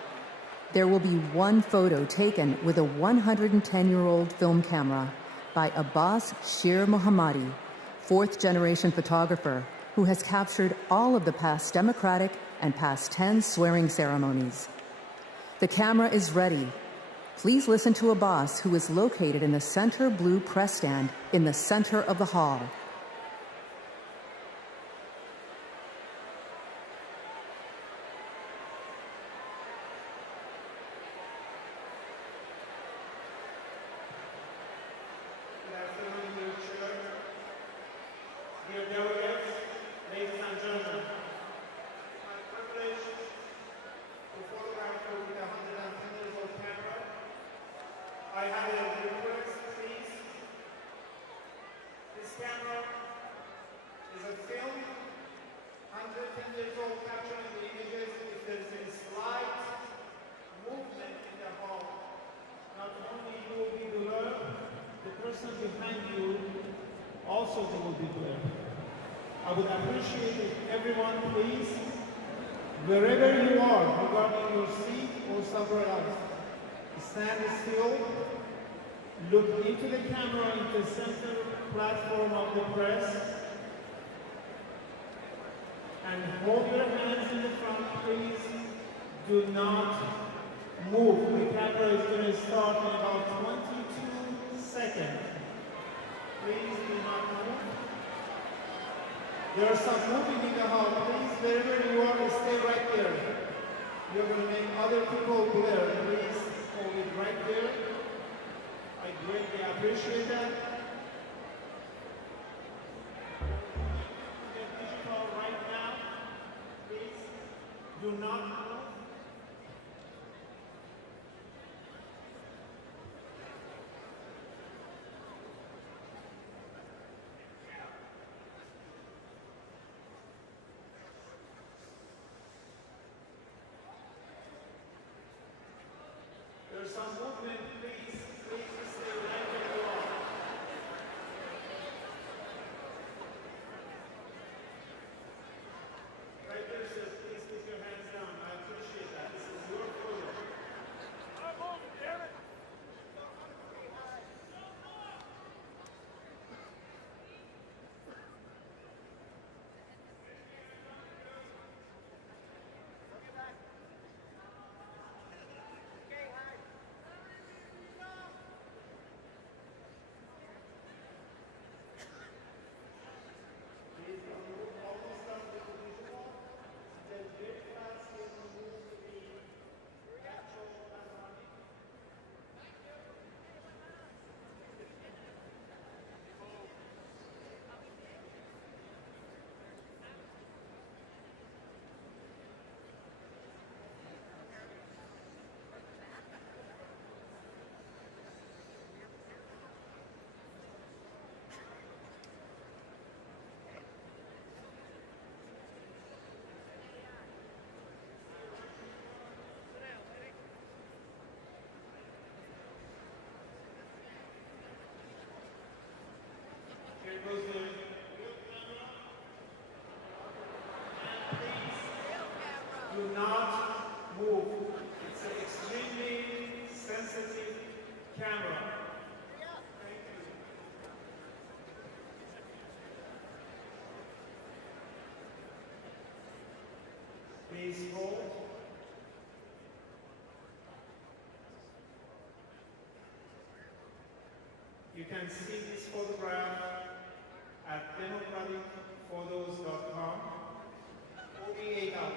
There will be one photo taken with a 110-year-old film camera by Abbas Shir Mohammadi, fourth-generation photographer who has captured all of the past Democratic and past 10 swearing ceremonies. The camera is ready. Please listen to Abbas, who is located in the center blue press stand in the center of the hall. There are some moving in the hall. Please, wherever you are, stay right there. You're going to make other people glare. Please hold it right there. I greatly appreciate that. Get digital right now. Please do not move. There's some movement, please stay right where you are. Right there, sir, please put your hands down. I appreciate that. This is your photo. I'm moving, damn it! Do not move. It's an extremely sensitive camera. Thank you. Please hold. You can see this photograph at democraticphotos.com. 48 hours.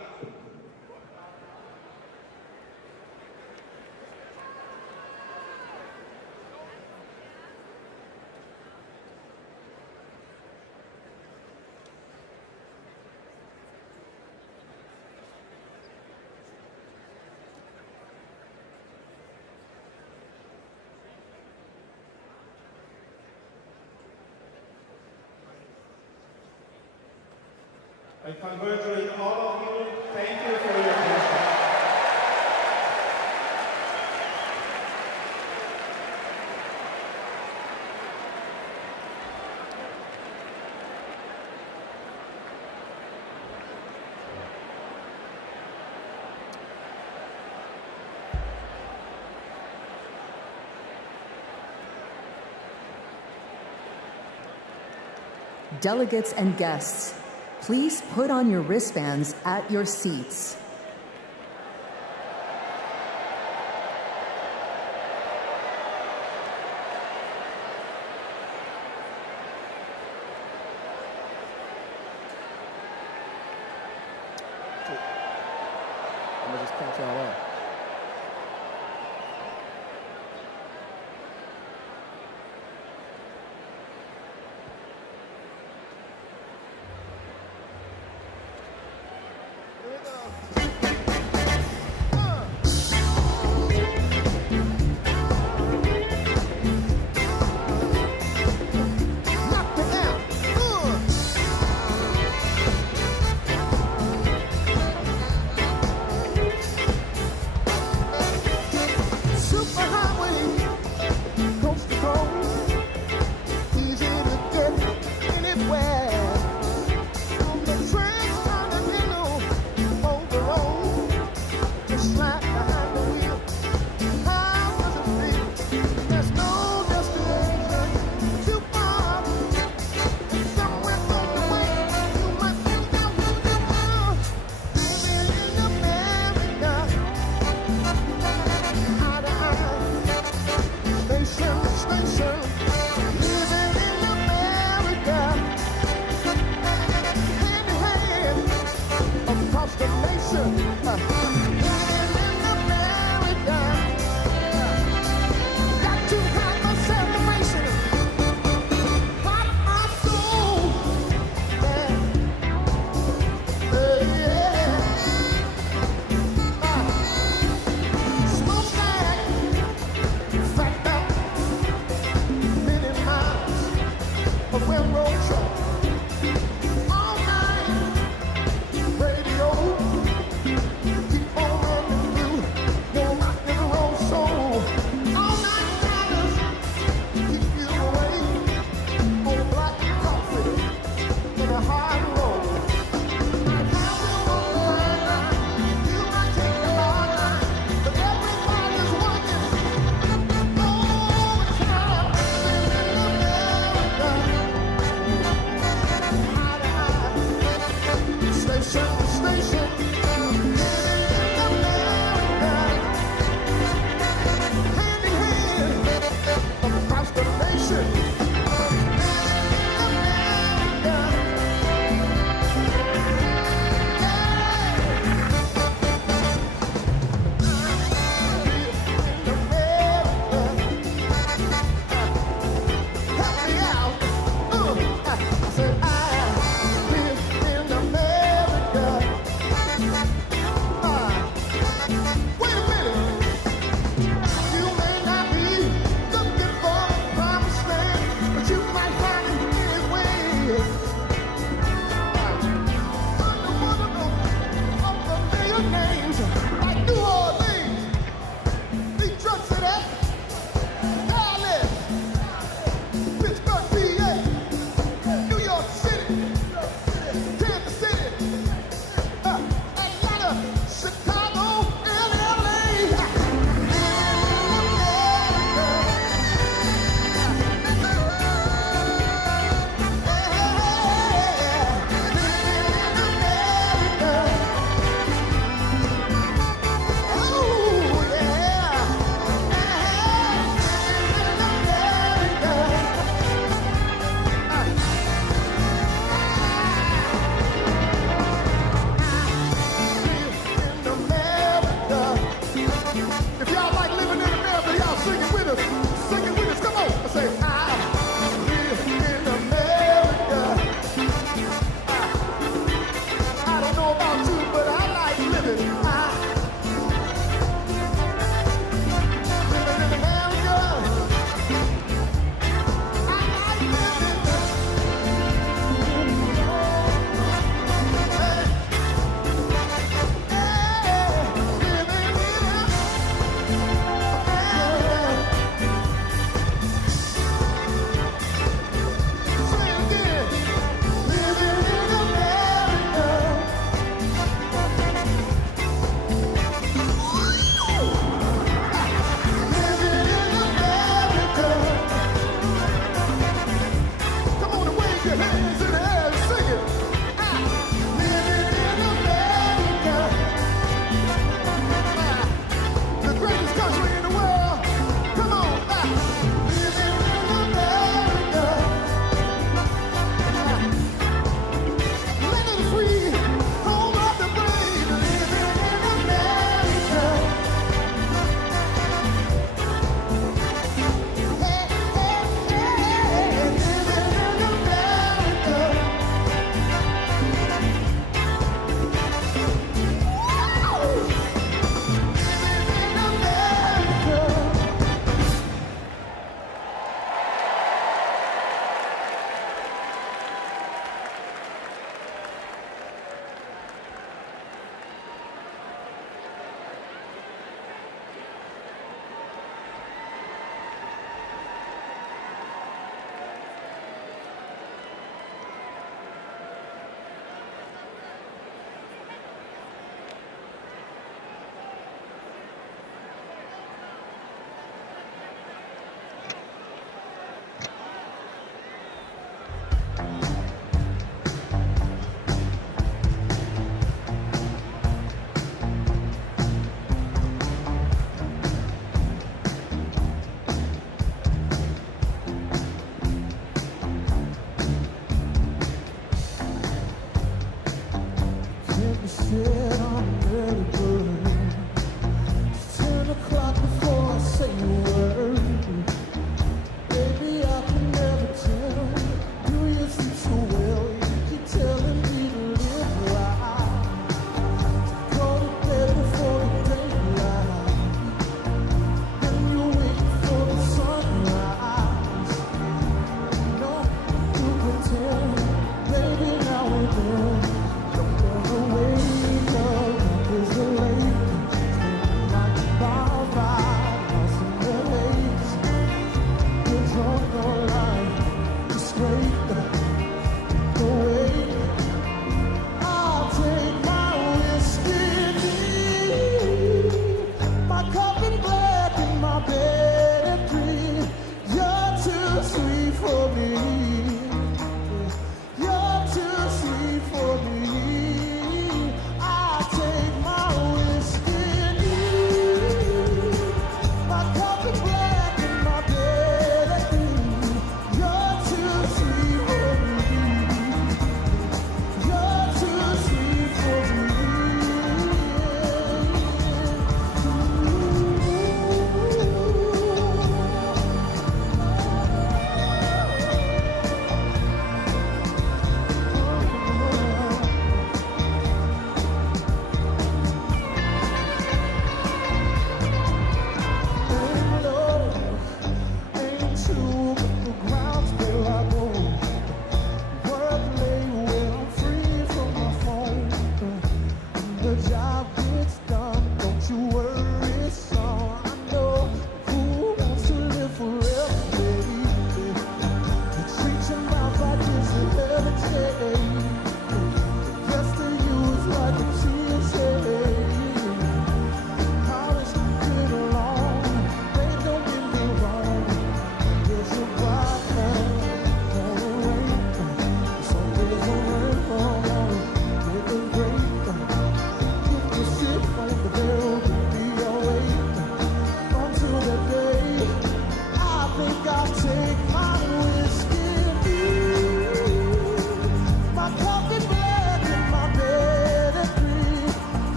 I congratulate all of you. Thank you for your attention. Delegates and guests, please put on your wristbands at your seats. I'm gonna just catch y'all up. Radio,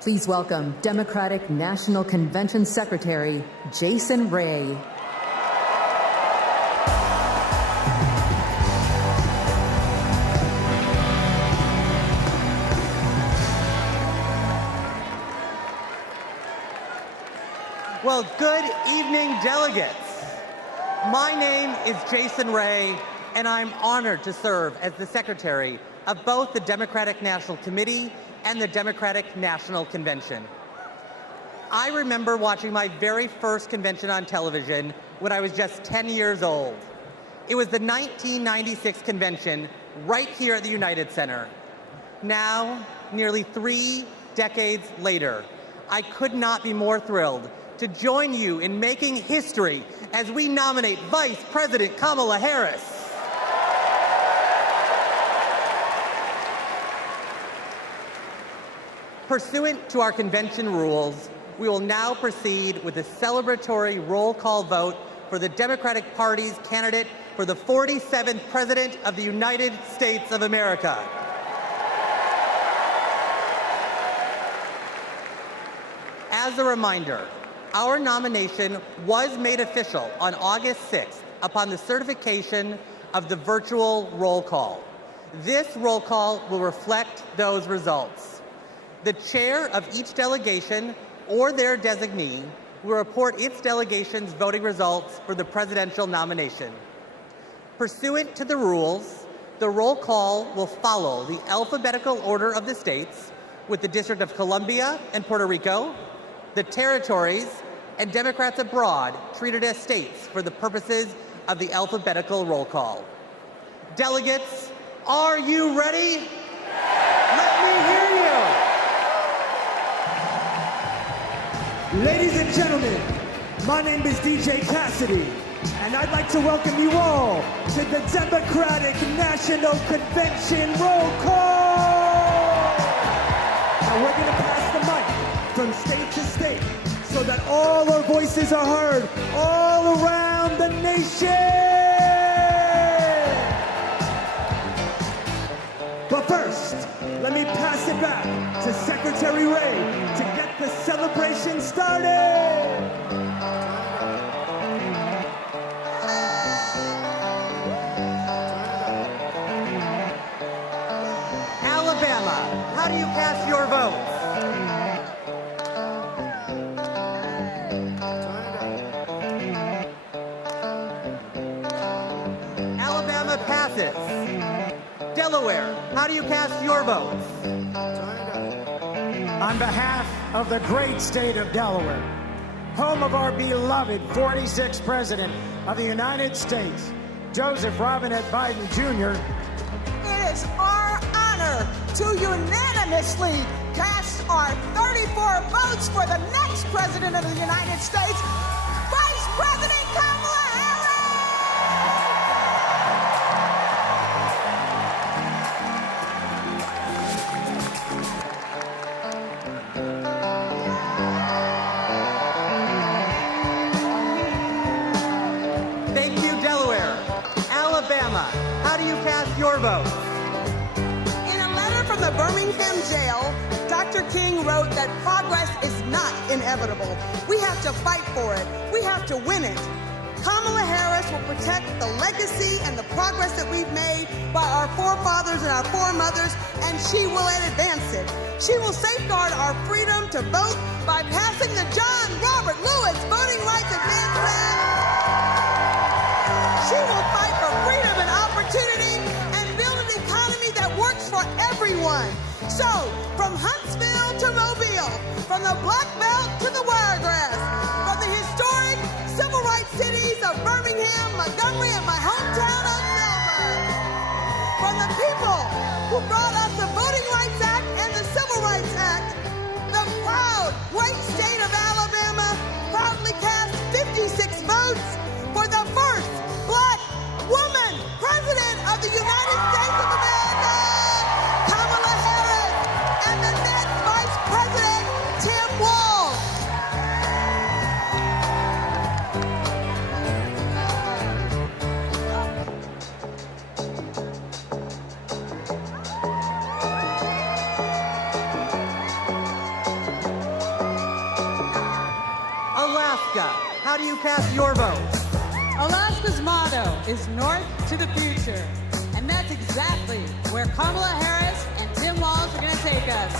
Please welcome Democratic National Convention Secretary Jason Ray. Well, good evening, delegates. My name is Jason Ray, and I'm honored to serve as the secretary of both the Democratic National Committee and the Democratic National Convention. I remember watching my very first convention on television when I was just 10 years old. It was the 1996 convention right here at the United Center. Now, nearly 3 decades later, I could not be more thrilled to join you in making history as we nominate Vice President Kamala Harris. Pursuant to our convention rules, we will now proceed with a celebratory roll call vote for the Democratic Party's candidate for the 47th President of the United States of America. As a reminder, our nomination was made official on August 6th upon the certification of the virtual roll call. This roll call will reflect those results. The chair of each delegation or their designee will report its delegation's voting results for the presidential nomination. Pursuant to the rules, the roll call will follow the alphabetical order of the states, with the District of Columbia and Puerto Rico, the territories, and Democrats abroad treated as states for the purposes of the alphabetical roll call. Delegates, are you ready? Let me hear you. Ladies and gentlemen, my name is DJ Cassidy, and I'd like to welcome you all to the Democratic National Convention roll call. Now we're going to pass the mic from state to state so that all our voices are heard all around the nation. But first, let me pass it back to Secretary Ray to get the celebration started. Alabama, how do you cast your vote? Alabama passes. Delaware, how do you cast your votes? On behalf of the great state of Delaware, home of our beloved 46th President of the United States, Joseph Robinette Biden Jr., it is our honor to unanimously cast our 34 votes for the next President of the United States, Vice President Kamala Harris! Thank you, Delaware. Alabama, how do you cast your vote? In a letter from the Birmingham jail, Dr. King wrote that progress is not inevitable. We have to fight for it. We have to win it. Kamala Harris will protect the legacy and the progress that we've made by our forefathers and our foremothers, and she will advance it. She will safeguard our freedom to vote by passing the John Robert Lewis Voting Rights Advancement Act. She will fight for freedom and opportunity and build an economy that works for everyone. So, from Huntsville to Mobile, from the Black Belt to the Wiregrass, from the historic civil rights cities of Birmingham, Montgomery, and my hometown of Selma, from the people who brought us the Voting Rights Act and the Civil Rights Act, the proud, great state of Alabama proudly cast 56 votes for the first Black woman President of the United States of America, Kamala Harris, and the next Vice President, Tim Walz. Alaska, how do you cast your vote? Alaska's motto is North to the future. And that's exactly where Kamala Harris and Tim Walz are going to take us.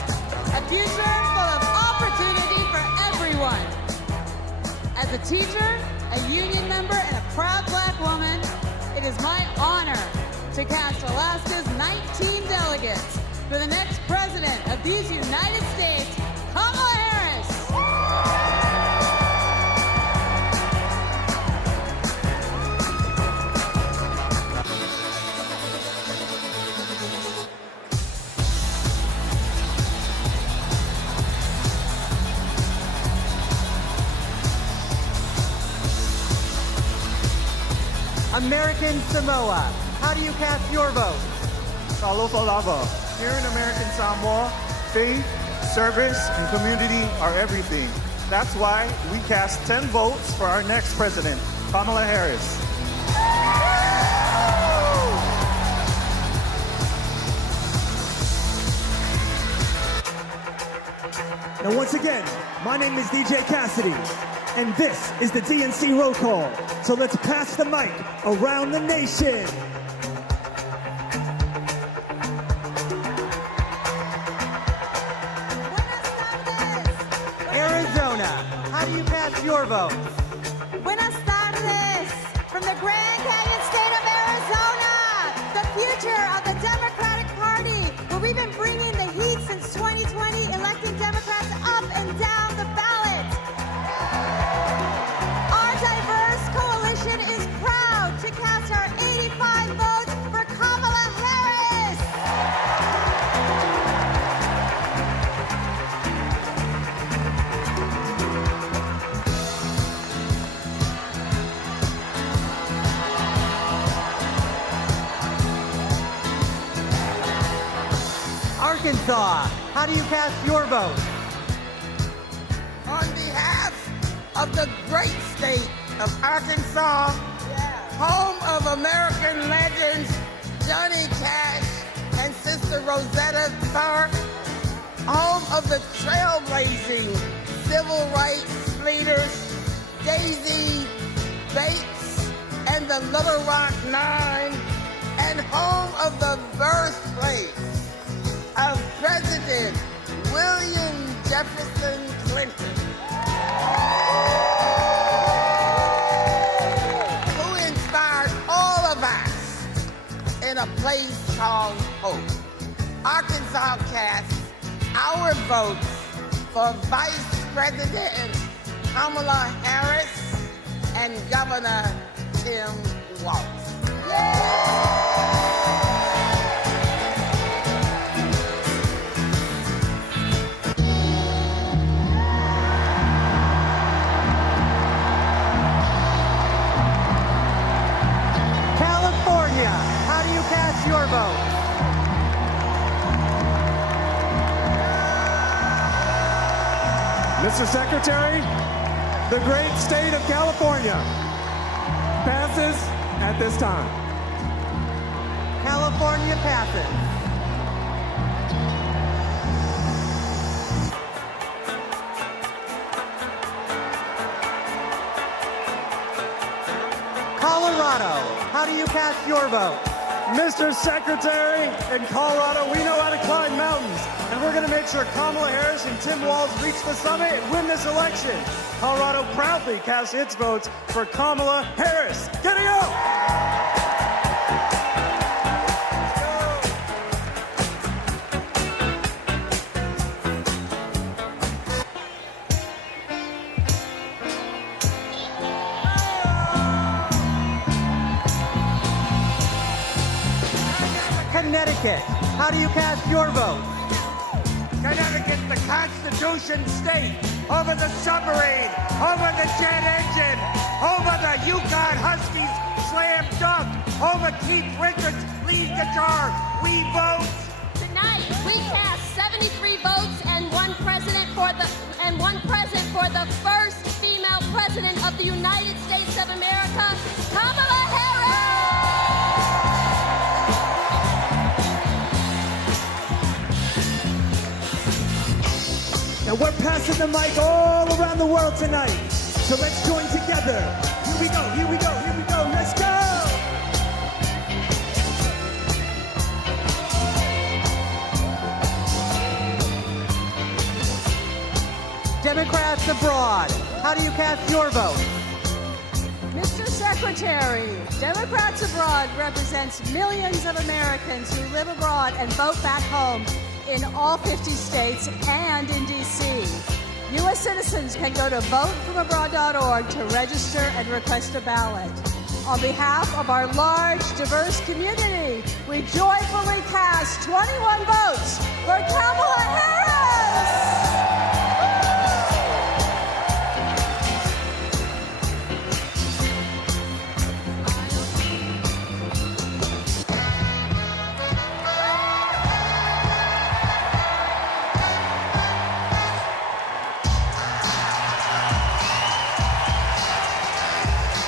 A future full of opportunity for everyone. As a teacher, a union member, and a proud black woman, it is my honor to cast Alaska's 19 delegates for the next president of these United States, Kamala Harris. American Samoa, how do you cast your vote? Salofalava. Here in American Samoa, faith, service, and community are everything. That's why we cast 10 votes for our next president, Kamala Harris. Now, once again, my name is DJ Cassidy, and this is the DNC roll call. So let's pass the mic around the nation. Arizona, how do you cast your vote? Buenas tardes from the Grand Canyon state of Arizona, the future of the Democratic Party, where we've been bringing the heat since 2020, electing Democrats up and down the ballot. Our diverse coalition is proud to cast our 85 votes for Kamala Harris. Arkansas, how do you cast your vote? On behalf of the great state of Arkansas, home of American legends Johnny Cash and Sister Rosetta Tharpe, home of the trailblazing civil rights leaders Daisy Bates and the Little Rock Nine, and home of the birthplace of President William Jefferson Clinton, who inspired all of us in a place called Hope. Arkansas casts our votes for Vice President Kamala Harris and Governor Tim Walz. California, how do you cast your vote? Mr. Secretary, the great state of California passes at this time. California passes. Colorado, how do you cast your vote? Mr. Secretary, in Colorado, we know how to climb mountains, and we're going to make sure Kamala Harris and Tim Walz reach the summit and win this election. Colorado proudly casts its votes for Kamala Harris. Get it up! Connecticut, how do you cast your vote? Connecticut, the Constitution state, home of the submarine, home of the jet engine, home of the Yukon Huskies slam dunk, home of Keith Richards lead guitar. We vote. Tonight, we cast 73 votes and one president for the first female president of the United States of America, Kamala Harris. Now we're passing the mic all around the world tonight. So let's join together. Here we go, here we go, here we go, let's go! Democrats abroad, how do you cast your vote? Mr. Secretary, Democrats Abroad represents millions of Americans who live abroad and vote back home in all 50 states and in D.C. U.S. citizens can go to votefromabroad.org to register and request a ballot. On behalf of our large, diverse community, we joyfully cast 21 votes for Kamala Harris!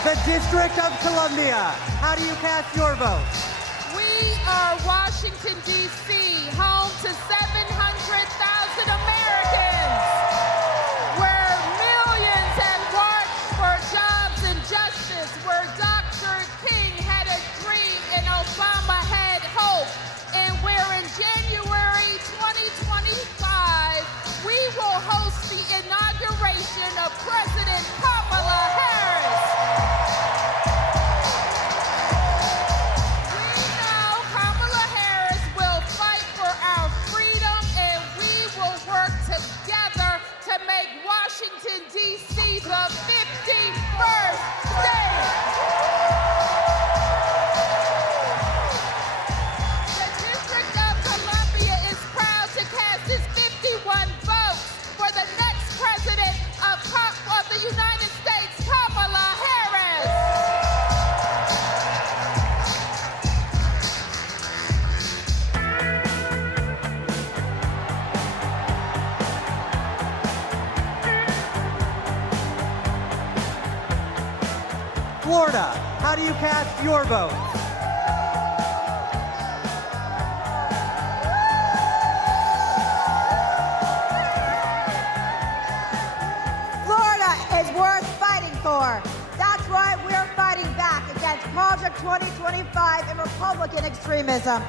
The District of Columbia, how do you cast your vote? We are Washington, D.C., home to 700,000 Americans, where millions have marched for jobs and justice, where Dr. King had a dream and Obama had hope, and where in January 2025, we will host the inauguration of President Kamala Harris. Washington, D.C., the 51st state. The District of Columbia is proud to cast its 51 votes for the next president of the United States, Kamala Harris. Florida, how do you cast your vote? Florida is worth fighting for. That's why we're fighting back against Project 2025 and Republican extremism.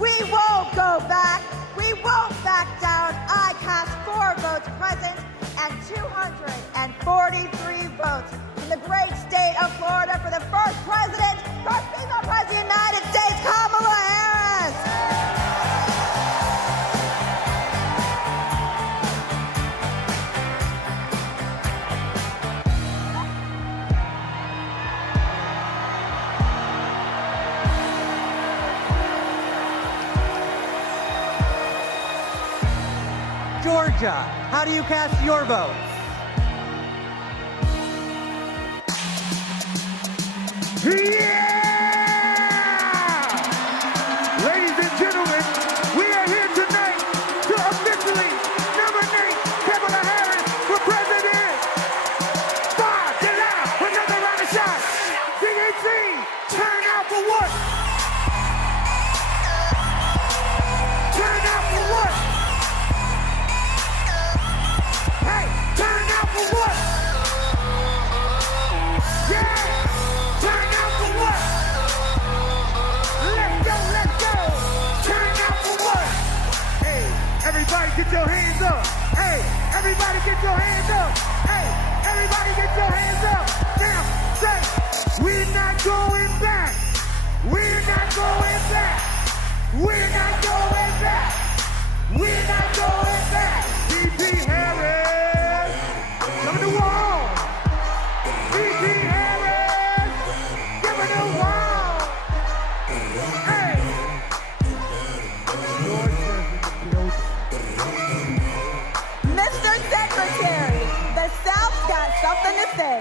We won't go back. We won't back down. I cast 4 votes present and 243 votes in the great state of Florida for the first president, first female president of the United States, Kamala Harris. Georgia, how do you cast your vote? Yeah! Ladies and gentlemen, we are here tonight to officially nominate Kamala Harris for president. Get out! Another round of shots. DNC, turn out for what? Turn out for what? Hey, turn out for what? Yeah! Turn out for what? Let's go, let's go! Turn out for what? Hey, everybody get your hands up! Hey, everybody get your hands up! Hey, everybody get your hands up! Now, say, we're not going back! We're not going back! We're not going back! We're not going back! D.P. Harris! Come to the wall! D.P. Harris! Give it a wall! Hey! Mr. Secretary, the South's got something to say.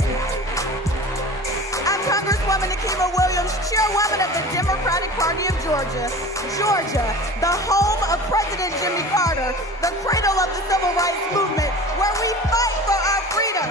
I'm Congresswoman Nikema Williams, chairwoman of the Democratic Party of Georgia. Georgia, the home of President Jimmy Carter, the cradle of the Civil Rights Movement, where we fight for our freedom.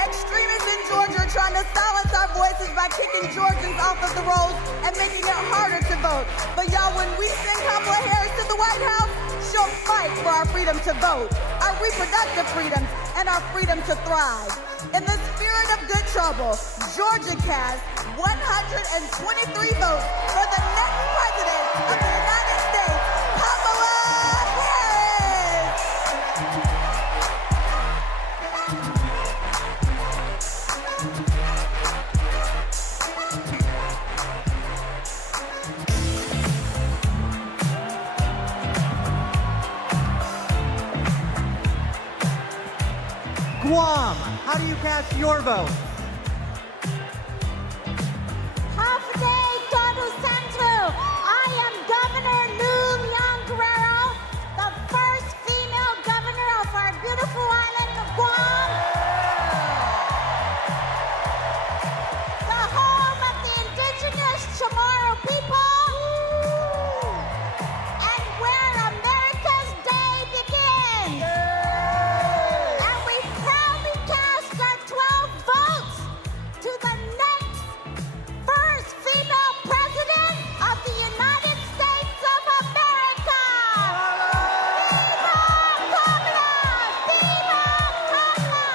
Extremists in Georgia are trying to silence our voices by kicking Georgians off of the rolls and making it harder to vote. But y'all, when we send Kamala Harris to the White House, she'll fight for our freedom to vote, our reproductive freedoms, and our freedom to thrive. In the spirit of good trouble, Georgia cast 123 votes for the next president of the United States, Kamala Harris. Guam, how do you cast your vote? Half day, todo santo. I am Governor Luhan Grisham, the first female governor of our beautiful island of Guam. The home of the indigenous Chamorro people. And where America's Day begins. And we proudly cast our 12 votes to the next first female president of the United States of America. Viva Kamala! Viva Kamala!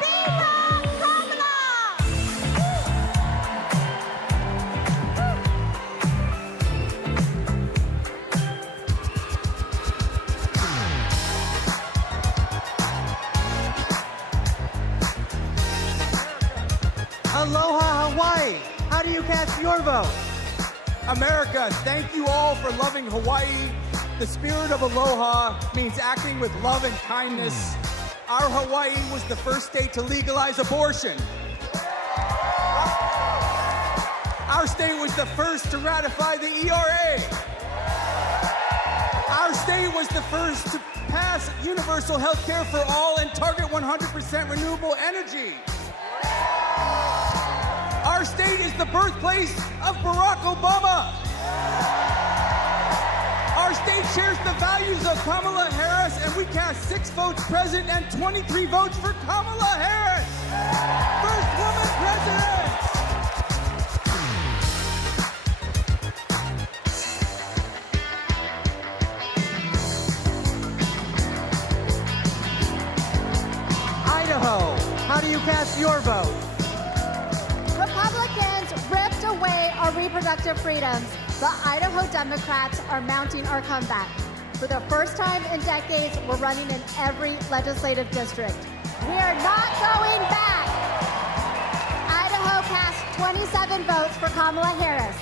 Viva Kamala! Aloha, Hawaii, how do you cast your vote? America, thank you all for loving Hawaii. The spirit of aloha means acting with love and kindness. Our Hawaii was the first state to legalize abortion. Our state was the first to ratify the ERA. Our state was the first to pass universal health care for all and target 100% renewable energy. Our state is the birthplace of Barack Obama. Our state shares the values of Kamala Harris, and we cast 6 votes present and 23 votes for Kamala Harris. First woman president. Idaho, how do you cast your vote? Republicans ripped away our reproductive freedoms. The Idaho Democrats are mounting our comeback. For the first time in decades, we're running in every legislative district. We are not going back. Idaho cast 27 votes for Kamala Harris.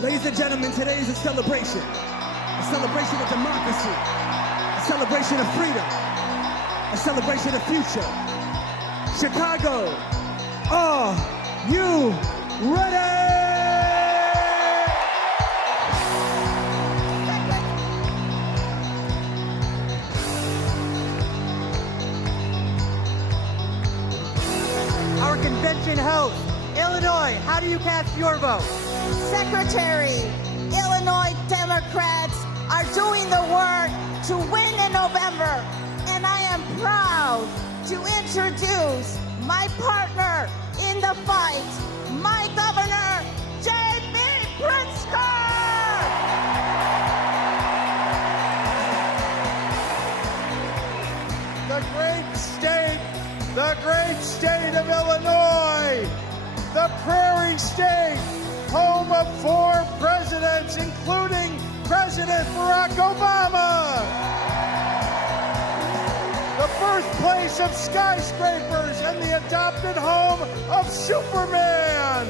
Ladies and gentlemen, today is a celebration of democracy, a celebration of freedom, a celebration of future. Chicago, are you ready? Our convention host, Illinois, how do you cast your vote? Secretary, Illinois Democrats are doing the work to win in November, and I am proud to introduce my partner in the fight, my governor, J.B. Pritzker! The great state of Illinois, the prairie state, home of 4 presidents, including President Barack Obama. The birthplace of skyscrapers and the adopted home of Superman.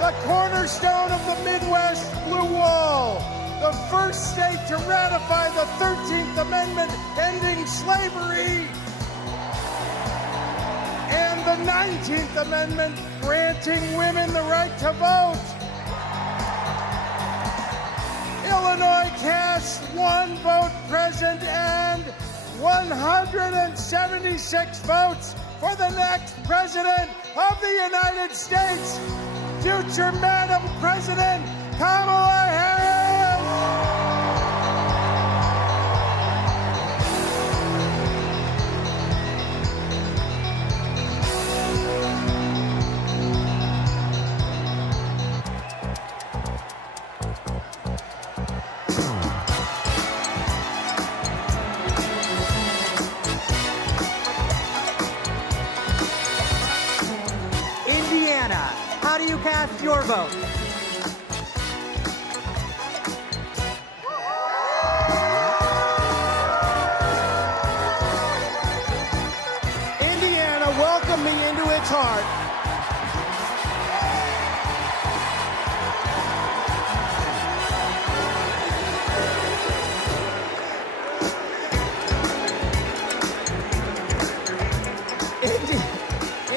The cornerstone of the Midwest Blue Wall. The first state to ratify the 13th Amendment ending slavery. And the 19th Amendment granting women the right to vote. Illinois casts 1 vote present and 176 votes for the next president of the United States, future Madam President Kamala Harris. do you cast your vote? Indiana welcomed me into its heart.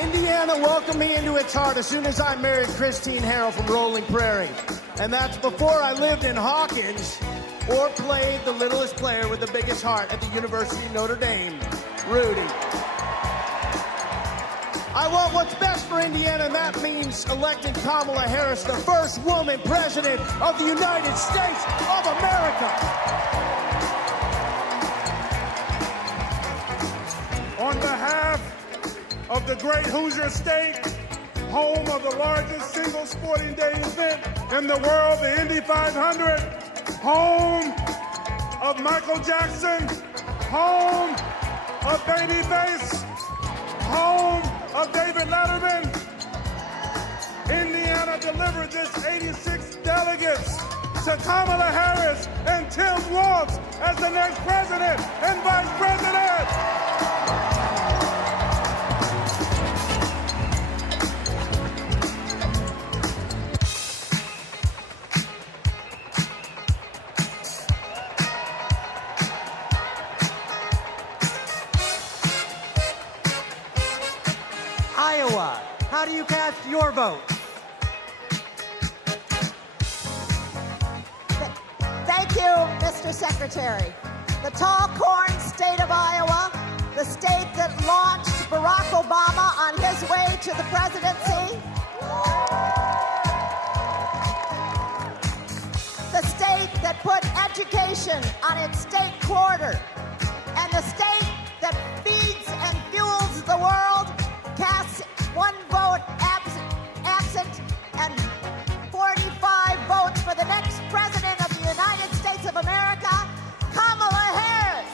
Indiana welcomed me into its heart as soon as I married Christine Harrell from Rolling Prairie. And that's before I lived in Hawkins or played the littlest player with the biggest heart at the University of Notre Dame, Rudy. I want what's best for Indiana, and that means electing Kamala Harris, the first woman president of the United States of America. On behalf of the great Hoosier State, home of the largest single sporting day event in the world, the Indy 500, home of Michael Jackson, home of Babyface, home of David Letterman, Indiana delivered this 86 delegates to Kamala Harris and Tim Walz as the next president and vice president. Iowa, how do you cast your vote? Thank you, Mr. Secretary. The tall corn state of Iowa, the state that launched Barack Obama on his way to the presidency, the state that put education on its state quarter, and the state that feeds and fuels the world, casts one vote absent and 45 votes for the next president of the United States of America, Kamala Harris.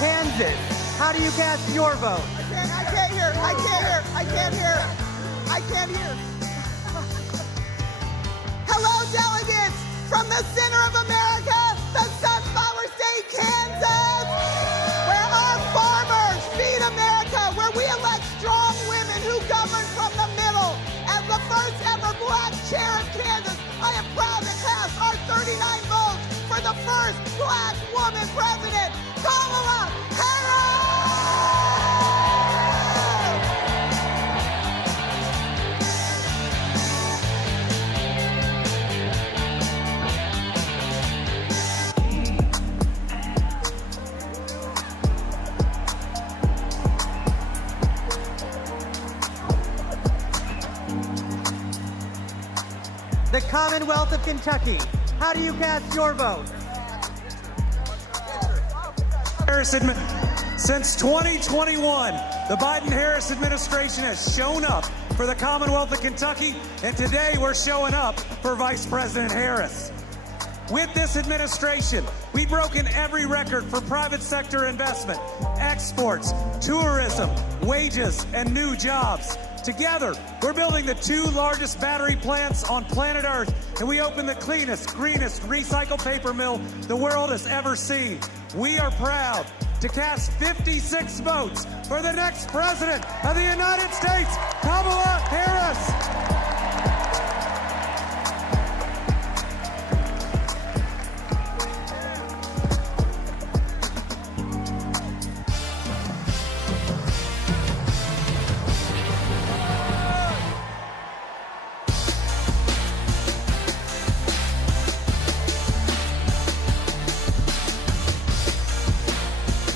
Kansas, how do you cast your vote? I can't hear. Hello, delegates from the center of America, the Sunflower State, Kansas, where our farmers feed America, where we elect strong women who govern from the middle. As the first ever black chair of Kansas, I am proud to cast our 39 votes for the first black woman president, Kamala Harris! The Commonwealth of Kentucky, how do you cast your vote? Since 2021, the Biden-Harris administration has shown up for the Commonwealth of Kentucky, and today we're showing up for Vice President Harris. With this administration, we've broken every record for private sector investment, exports, tourism, wages, and new jobs. Together, we're building the 2 largest battery plants on planet Earth, and we opened the cleanest, greenest recycled paper mill the world has ever seen. We are proud to cast 56 votes for the next president of the United States, Kamala Harris.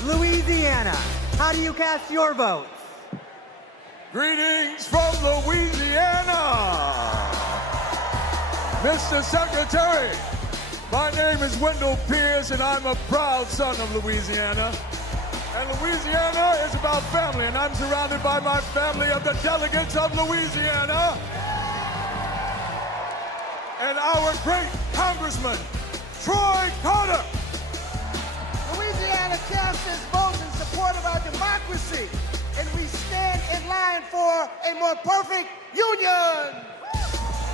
Louisiana, how do you cast your vote? Greetings from Louisiana. Mr. Secretary, my name is Wendell Pierce, and I'm a proud son of Louisiana. And Louisiana is about family, and I'm surrounded by my family of the delegates of Louisiana, and our great Congressman, Troy Carter. Louisiana casts its vote in support of our democracy, and we stand in line for a more perfect union.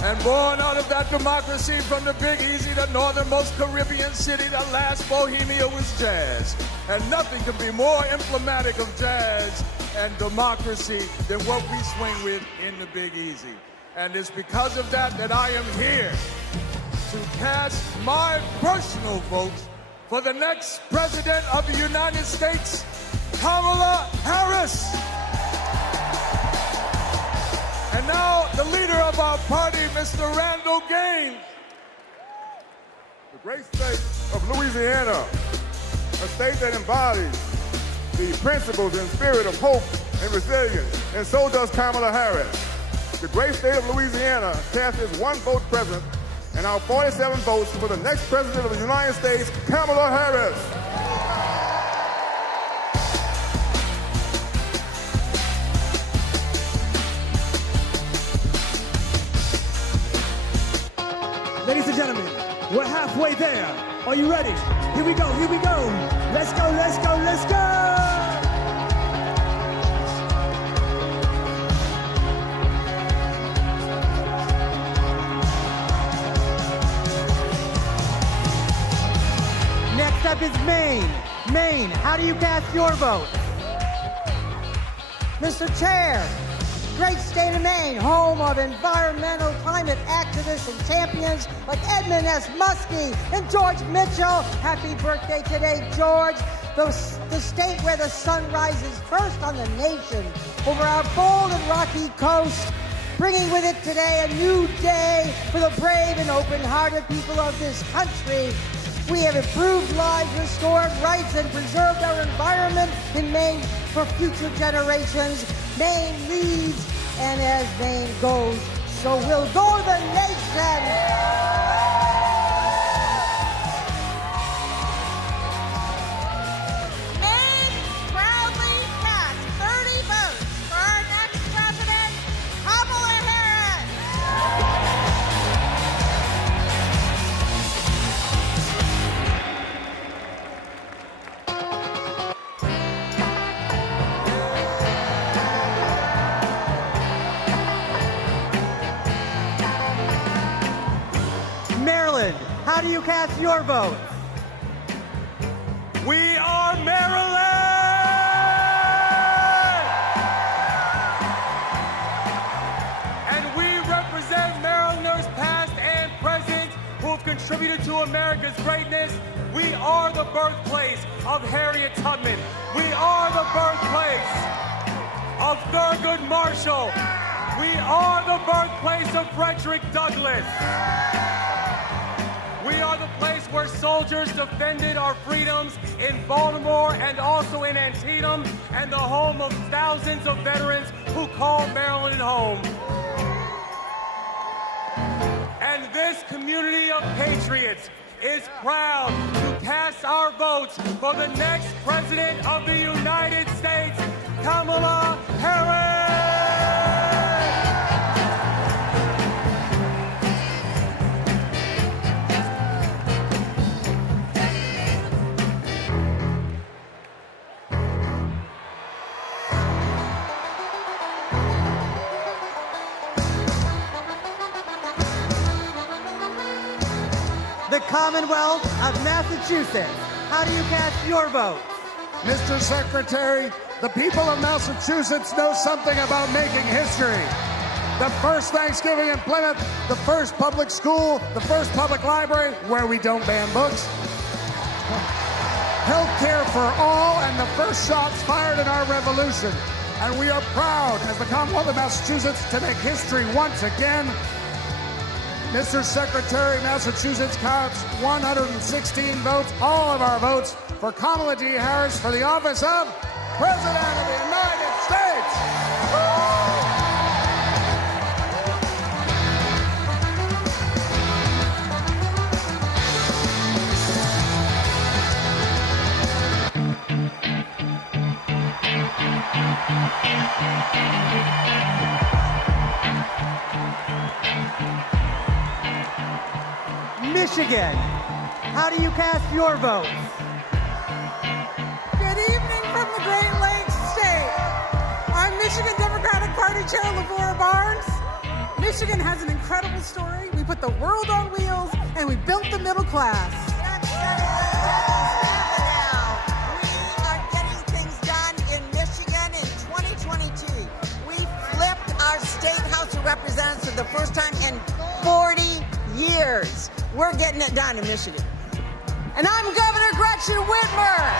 And born out of that democracy from the Big Easy, the northernmost Caribbean city, the last Bohemia was jazz. And nothing can be more emblematic of jazz and democracy than what we swing with in the Big Easy. And it's because of that that I am here to cast my personal vote for the next President of the United States, Kamala Harris. And now, the leader of our party, Mr. Randall Gaines. The great state of Louisiana, a state that embodies the principles and spirit of hope and resilience, and so does Kamala Harris. The great state of Louisiana cast its one vote present, and our 47 votes for the next President of the United States, Kamala Harris. Ladies and gentlemen, we're halfway there. Are you ready? Here we go, here we go. Let's go, let's go, let's go! Next up is Maine. Maine, how do you cast your vote? Mr. Chair, great state of Maine, home of environmental climate activists and champions like Edmund S. Muskie and George Mitchell. Happy birthday today, George. The state where the sun rises first on the nation over our bold and rocky coast, bringing with it today a new day for the brave and open-hearted people of this country. We have improved lives, restored rights, and preserved our environment in Maine for future generations. Maine leads, and as Maine goes, so will go the nation. Maine proudly cast 30 votes for our next president, Kamala Harris. Maryland, how do you cast your vote? We are Maryland! And we represent Marylanders past and present who have contributed to America's greatness. We are the birthplace of Harriet Tubman. We are the birthplace of Thurgood Marshall. We are the birthplace of Frederick Douglass. We are the place where soldiers defended our freedoms in Baltimore and also in Antietam, and the home of thousands of veterans who call Maryland home. And this community of patriots is proud to cast our votes for the next President of the United States, Kamala Harris! The Commonwealth of Massachusetts, how do you cast your vote? Mr. Secretary, the people of Massachusetts know something about making history. The first Thanksgiving in Plymouth, the first public school, the first public library where we don't ban books. Health care for all, and the first shots fired in our revolution. And we are proud, as the Commonwealth of Massachusetts, to make history once again. Mr. Secretary, Massachusetts counts 116 votes, all of our votes, for Kamala D. Harris for the office of President of the United States. Michigan, how do you cast your votes? Good evening from the Great Lakes State. I'm Michigan Democratic Party Chair Lavora Barnes. Michigan has an incredible story. We put the world on wheels and we built the middle class. We are getting things done in Michigan in 2022. We flipped our state House of Representatives for the first time in 40 years. We're getting it done in Michigan. And I'm Governor Gretchen Whitmer.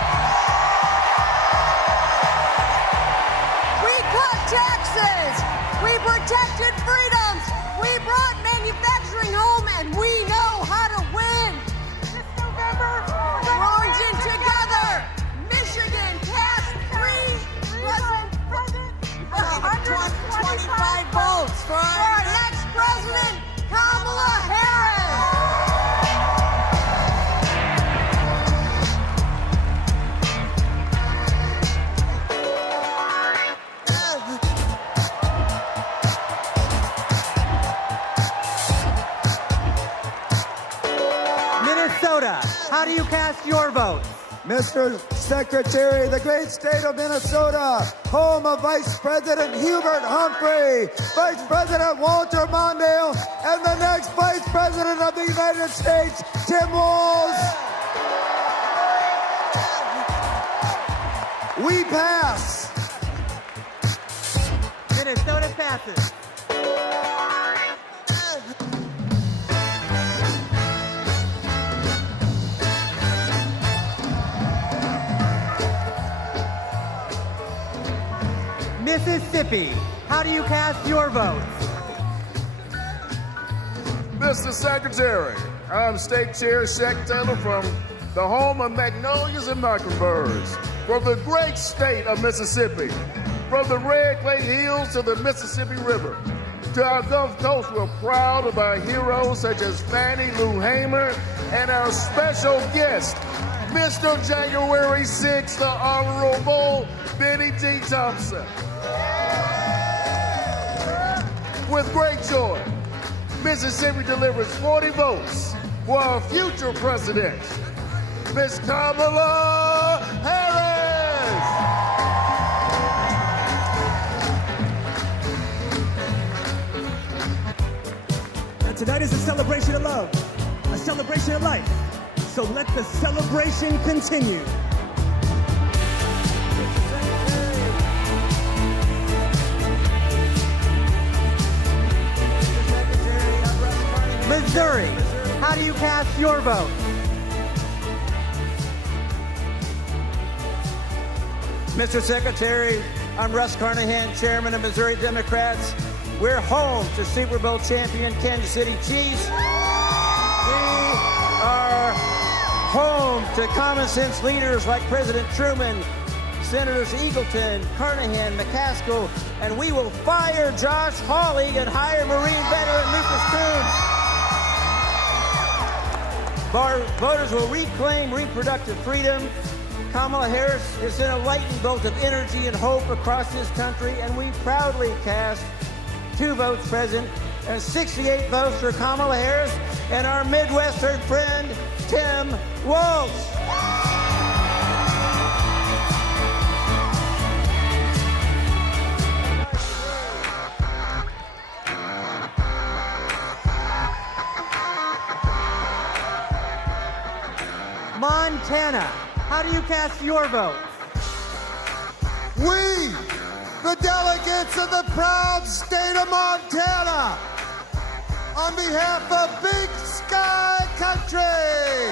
We cut taxes. We protected freedoms. We brought manufacturing home, and we know how to win. This November, we're marching together. Michigan cast 125 votes for our next president, Kamala Harris. Minnesota, how do you cast your vote? Mr. Secretary, the great state of Minnesota, home of Vice President Hubert Humphrey, Vice President Walter Mondale, and the next Vice President of the United States, Tim Walz. We pass. Minnesota passes. Mississippi, how do you cast your votes? Mr. Secretary, I'm State Chair Shaq Taylor from the home of magnolias and mockingbirds, from the great state of Mississippi, from the Red Clay Hills to the Mississippi River. To our Gulf Coast, we're proud of our heroes such as Fannie Lou Hamer and our special guest, Mr. January 6th, the Honorable Benny T. Thompson. With great joy, Mississippi delivers 40 votes for our future president, Miss Kamala Harris. And tonight is a celebration of love, a celebration of life. So let the celebration continue. Missouri, how do you cast your vote? Mr. Secretary, I'm Russ Carnahan, Chairman of Missouri Democrats. We're home to Super Bowl champion Kansas City Chiefs. We are home to common sense leaders like President Truman, Senators Eagleton, Carnahan, McCaskill, and we will fire Josh Hawley and hire Marine veteran Lucas Coons. Voters will reclaim reproductive freedom. Kamala Harris is an enlightening bolt of energy and hope across this country, and we proudly cast 2 votes present and 68 votes for Kamala Harris and our Midwestern friend, Tim Walz. Montana, how do you cast your vote? We, the delegates of the proud state of Montana, on behalf of Big Sky Country,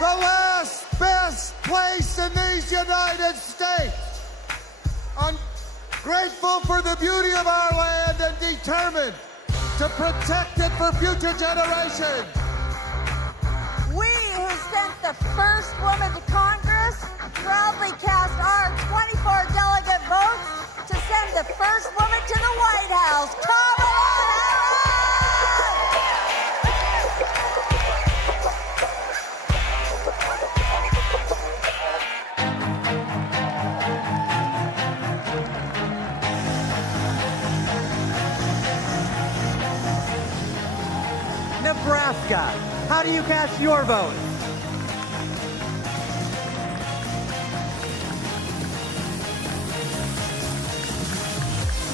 the last best place in these United States, I'm grateful for the beauty of our land and determined to protect it for future generations. We who sent the first woman to Congress proudly cast our 24 delegate votes to send the first woman to the White House, Kamala Nebraska, how do you cast your vote?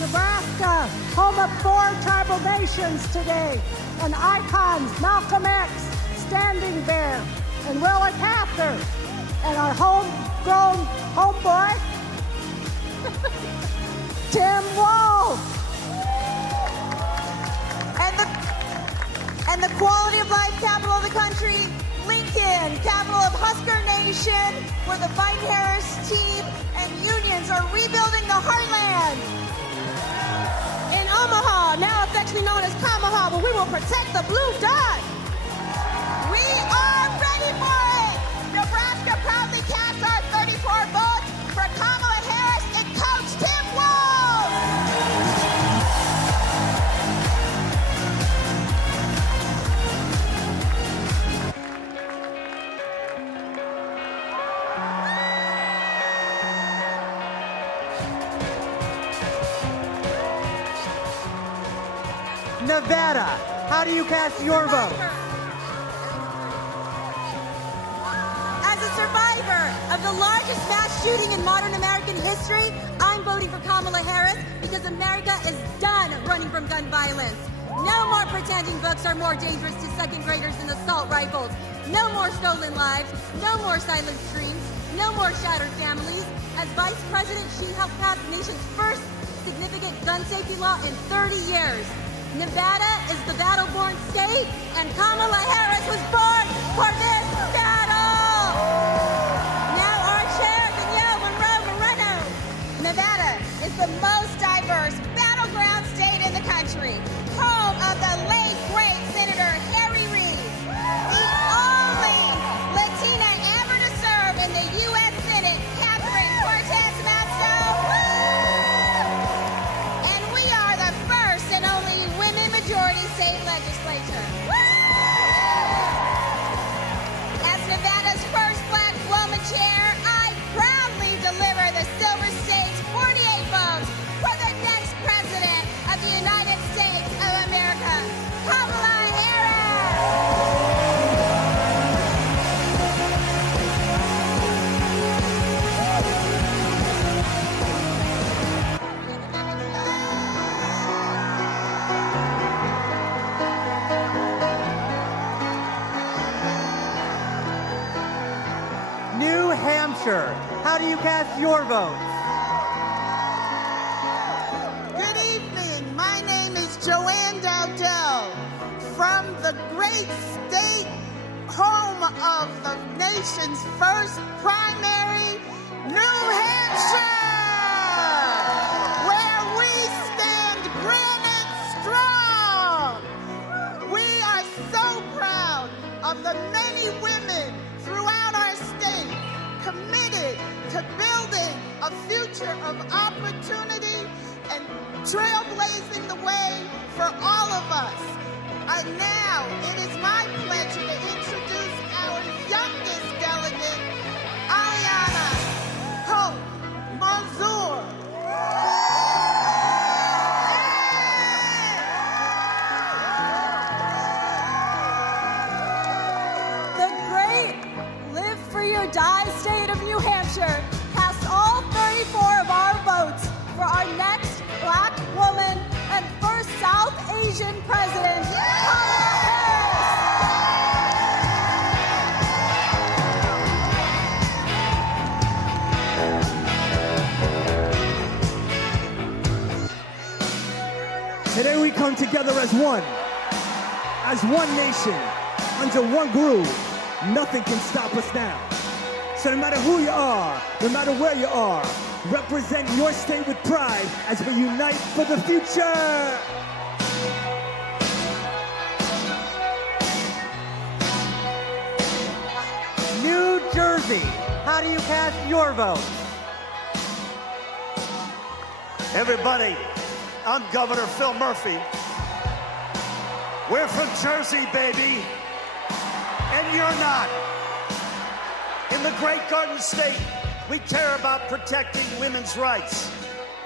Nebraska, home of 4 tribal nations today, and icons Malcolm X, Standing Bear, and Willa Cather, and our homegrown homeboy, Tim Walz. And the quality of life capital of the country, Lincoln, capital of Husker Nation, where the Biden-Harris team and unions are rebuilding the heartland. In Omaha, now affectionately known as Kamaha, where we will protect the blue dot. We are ready for it. Nebraska proudly casts our 34 votes for Kamala Harris and Coach Tim Walz. Nevada, how do you cast your vote? As a survivor of the largest mass shooting in modern American history, I'm voting for Kamala Harris because America is done running from gun violence. No more pretending books are more dangerous to second graders than assault rifles. No more stolen lives. No more silent screams. No more shattered families. As Vice President, she helped pass the nation's first significant gun safety law in 30 years. Nevada is the battle-born state, and Kamala Harris was born for this battle! Now our chair, Danielle Monroe. Nevada is the most diverse battleground state in the country, home of the late, great Senator Harry Reid, the only Latina ever to serve in the U.S. Senate, Catherine Cortez Masto, and we are the first and only women-majority state legislature. As Nevada's first black woman chair, I proudly deliver the Silver State's 48 votes for the next president of the United States of America, Kamala Harris. New Hampshire, how do you cast your vote? Good evening. My name is Joanne Dowdell from the great state home of the nation's first primary, New Hampshire, where we stand granite strong. We are so proud of the many women throughout our state committed to building a future of opportunity and trailblazing the way for all of us. And now it is my pleasure to introduce our youngest delegate, Aliana Hope Manzour. The great Live Free or Die state of New Hampshire cast all 34 of our votes for our next black woman and first South Asian president, Kamala Harris. Today we come together as one nation, under one groove. Nothing can stop us now. So no matter who you are, no matter where you are, represent your state with pride as we unite for the future. New Jersey, how do you cast your vote? Everybody, I'm Governor Phil Murphy. We're from Jersey, baby. And you're not. In the Great Garden State, we care about protecting women's rights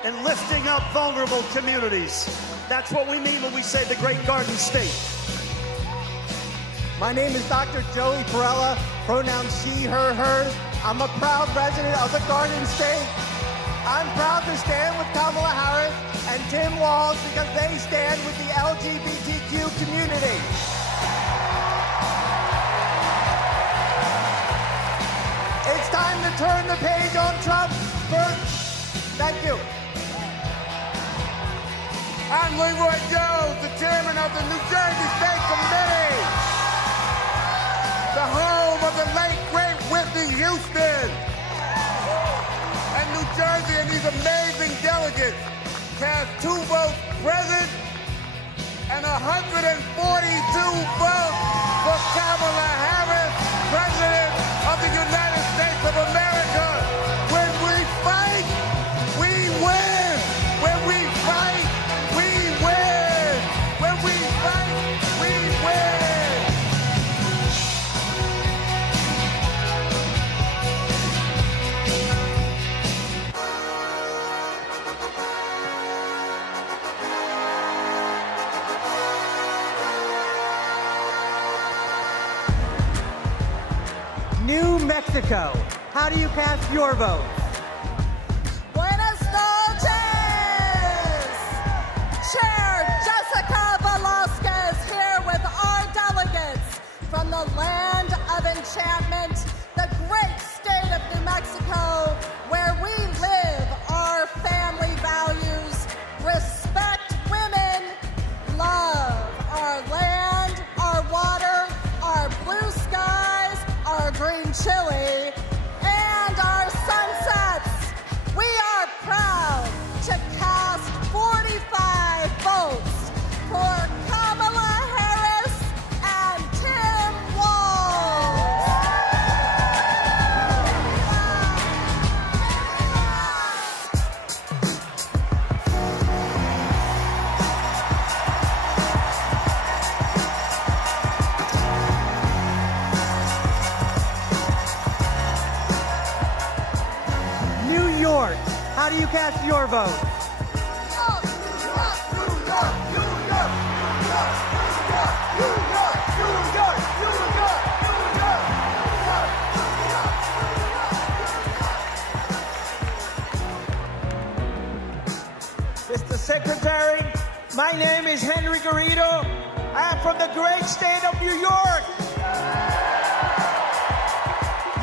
and lifting up vulnerable communities. That's what we mean when we say the Great Garden State. My name is Dr. Joey Perella, pronouns she, her, hers. I'm a proud resident of the Garden State. I'm proud to stand with Kamala Harris and Tim Walz because they stand with the LGBTQ community. It's time to turn the page on Trump. Thank you. I'm Leroy Jones, the chairman of the New Jersey State Committee, the home of the late, great Whitney Houston. And New Jersey and these amazing delegates cast 2 votes present and 142 votes for Kamala Harris, President of the United States of America. When we fight, we win. When we fight, we win. When we fight, we win. New Mexico. How do you cast your vote? Buenas noches! Chair Jessica Velasquez here with our delegates from the land of enchantment, the great state of New Mexico, where we live our family values, respect women, love our land, our water, our blue skies, our green chili, and our sunsets. We are proud to cast 45 votes for Kamala Harris and Tim Walz. New York. How do you cast your vote? Mr. Secretary, my name is Henry Garrido. I am from the great state of New York.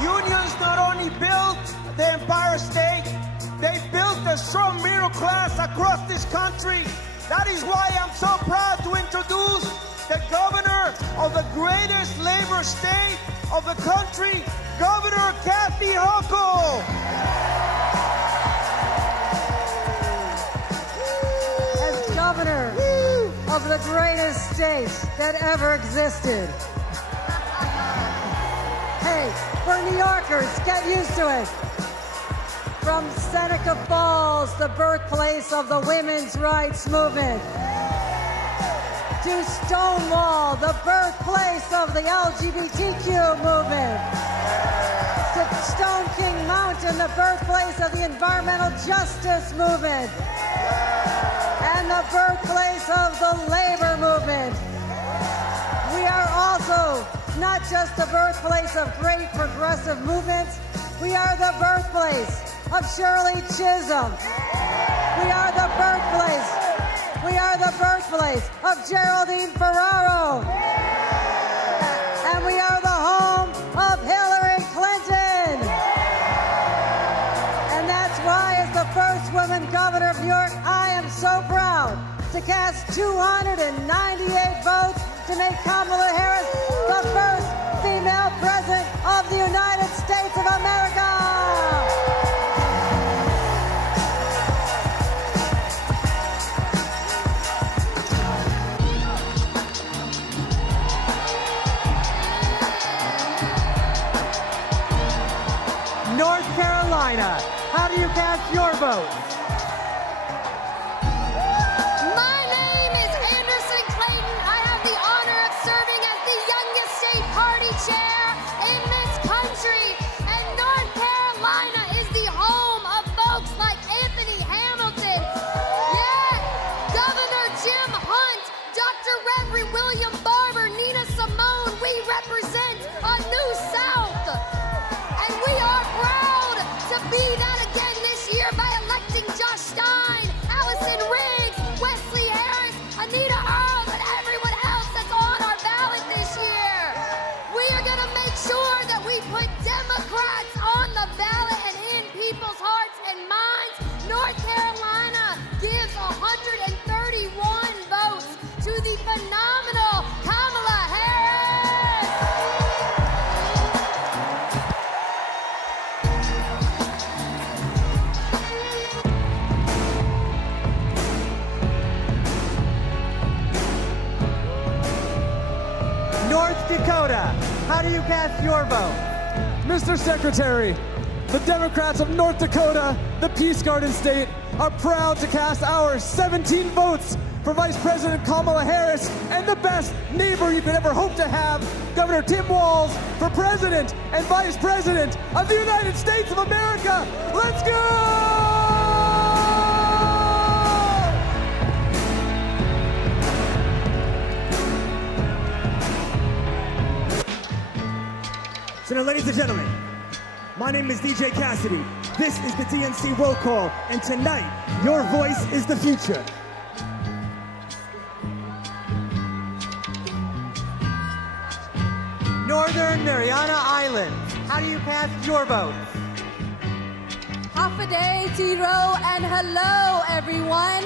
Unions not only built the Empire State, they built a strong middle class across this country. That is why I'm so proud to introduce the governor of the greatest labor state of the country, Governor Kathy Hochul. As governor of the greatest state that ever existed. Hey, for New Yorkers, get used to it. From Seneca Falls, the birthplace of the women's rights movement, to Stonewall, the birthplace of the LGBTQ movement, to Stone King Mountain, the birthplace of the environmental justice movement, and the birthplace of the labor movement. We are also not just the birthplace of great progressive movements, we are the birthplace of Shirley Chisholm. We are the birthplace of Geraldine Ferraro. And we are the home of Hillary Clinton. And that's why, as the first woman governor of New York, I am so proud to cast 298 votes to make Kamala Harris the first female president of the United States of America. North Carolina. How do you cast your vote? My name is Anderson Clayton. I have the honor of serving as the youngest state party chair in this country. And North Carolina is the home of folks like Anthony Hamilton. Yeah, Governor Jim Hunt, Dr. Reverend William Barber, Nina Simone. We Dakota, how do you cast your vote? Mr. Secretary, the Democrats of North Dakota, the Peace Garden state, are proud to cast our 17 votes for Vice President Kamala Harris and the best neighbor you could ever hope to have, Governor Tim Walz, for President and Vice President of the United States of America. Let's go! So now, ladies and gentlemen, my name is DJ Cassidy. This is the DNC roll call, and tonight, your voice is the future. Northern Mariana Islands, how do you cast your vote? Half a day, T-Row, and hello, everyone.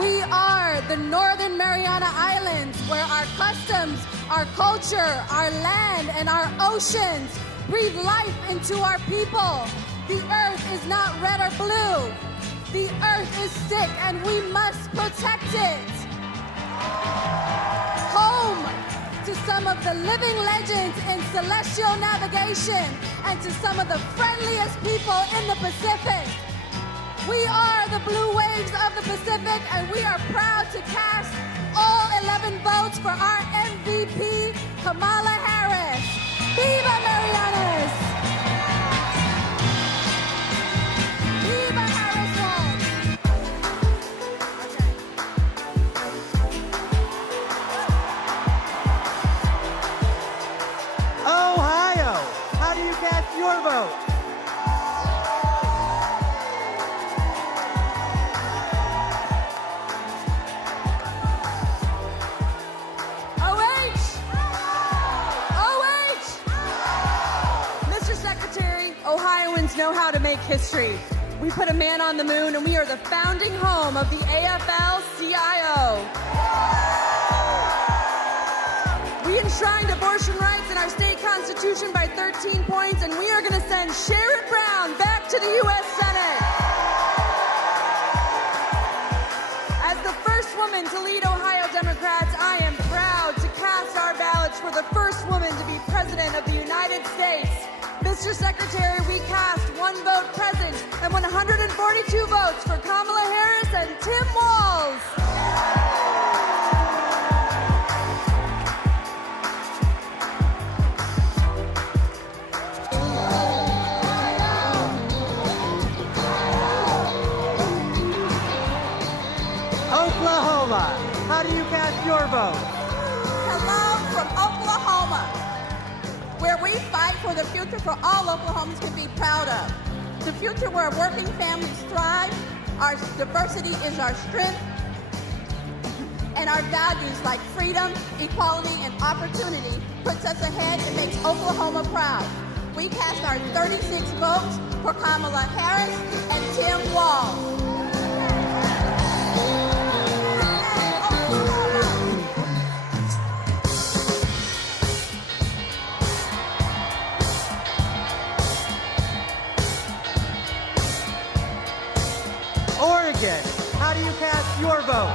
We are the Northern Mariana Islands, where our customs, our culture, our land, and our oceans breathe life into our people. The earth is not red or blue. The earth is sick, and we must protect it. Home to some of the living legends in celestial navigation and to some of the friendliest people in the Pacific. We are the blue waves of the Pacific, and we are proud to cast all 11 votes for our MVP, Kamala Harris. Viva Marianas! Viva Harris Walz! Ohio, how do you cast your vote? Ohioans know how to make history. We put a man on the moon, and we are the founding home of the AFL-CIO. We enshrined abortion rights in our state constitution by 13 points, and we are going to send Sherrod Brown back to the U.S. Senate. As the first woman to lead Ohio Democrats, I am proud to cast our ballots for the first woman to be president of the United States. Mr. Secretary, we cast 1 vote present and 142 votes for Kamala Harris and Tim Walz. Oklahoma, how do you cast your vote? Hello from Oklahoma, where we fight for the future for all Oklahomans can be proud of. The future where working families thrive, our diversity is our strength, and our values like freedom, equality, and opportunity puts us ahead and makes Oklahoma proud. We cast our 36 votes for Kamala Harris and Tim Walz. Oregon, how do you cast your vote?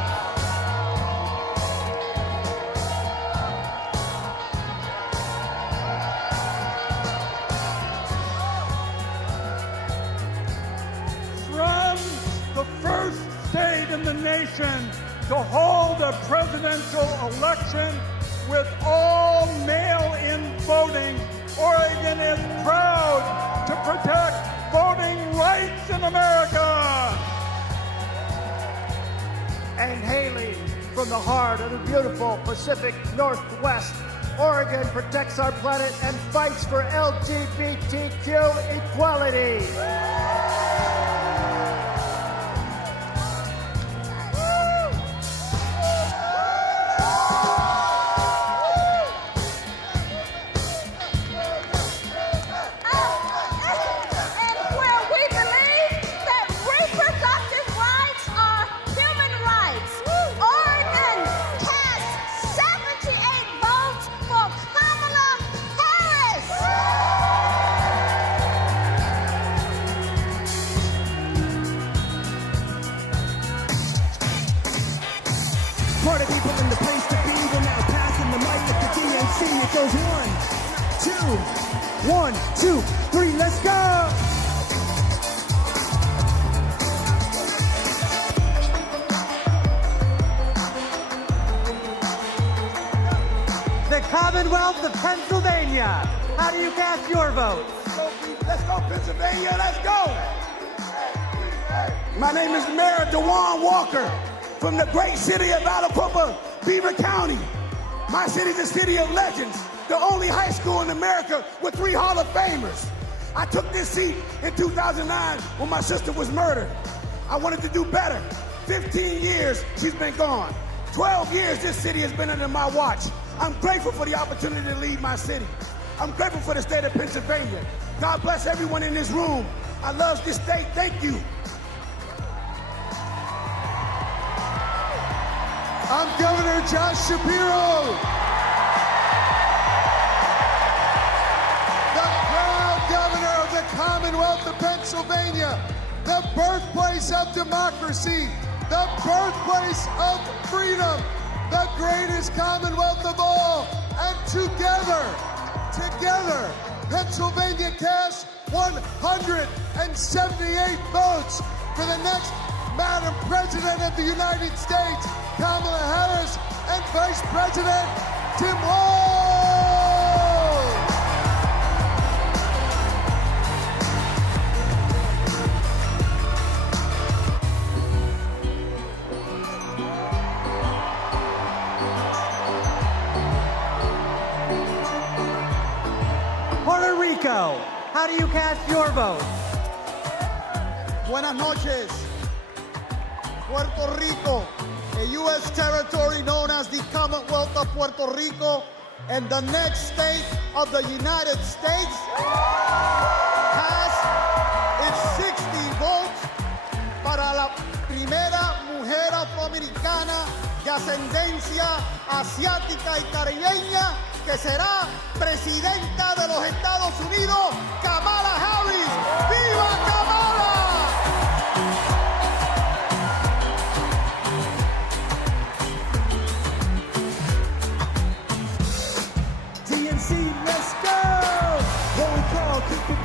From the first state in the nation to hold a presidential election with all mail-in voting, Oregon is proud to protect voting rights in America. And hailing from the heart of the beautiful Pacific Northwest, Oregon protects our planet and fights for LGBTQ equality. party people in the place to be. We're now passing the mic at the DNC. It goes 1, 2, 3, let's go! The Commonwealth of Pennsylvania. How do you cast your vote? Let's go, Pennsylvania, let's go! My name is Mayor DeJuan Walker from the great city of Alabama, Beaver County. My city is a city of legends, the only high school in America with 3 Hall of Famers. I took this seat in 2009 when my sister was murdered. I wanted to do better. 15 years she's been gone. 12 years this city has been under my watch. I'm grateful for the opportunity to lead my city. I'm grateful for the state of Pennsylvania. God bless everyone in this room. I love this state, thank you. I'm Governor Josh Shapiro. The proud governor of the Commonwealth of Pennsylvania, the birthplace of democracy, the birthplace of freedom, the greatest Commonwealth of all. And together, Pennsylvania cast 178 votes for the next Madam President of the United States, Kamala Harris, and Vice President Tim Walz. Puerto Rico. How do you cast your vote? Buenas noches. Puerto Rico, a U.S. territory known as the Commonwealth of Puerto Rico and the next state of the United States, has its 60 votes para la primera mujer afroamericana de ascendencia asiática y caribeña que será presidenta de los Estados Unidos, Kamala Harris. ¡Viva Kamala! Let's go! Roll call, keep it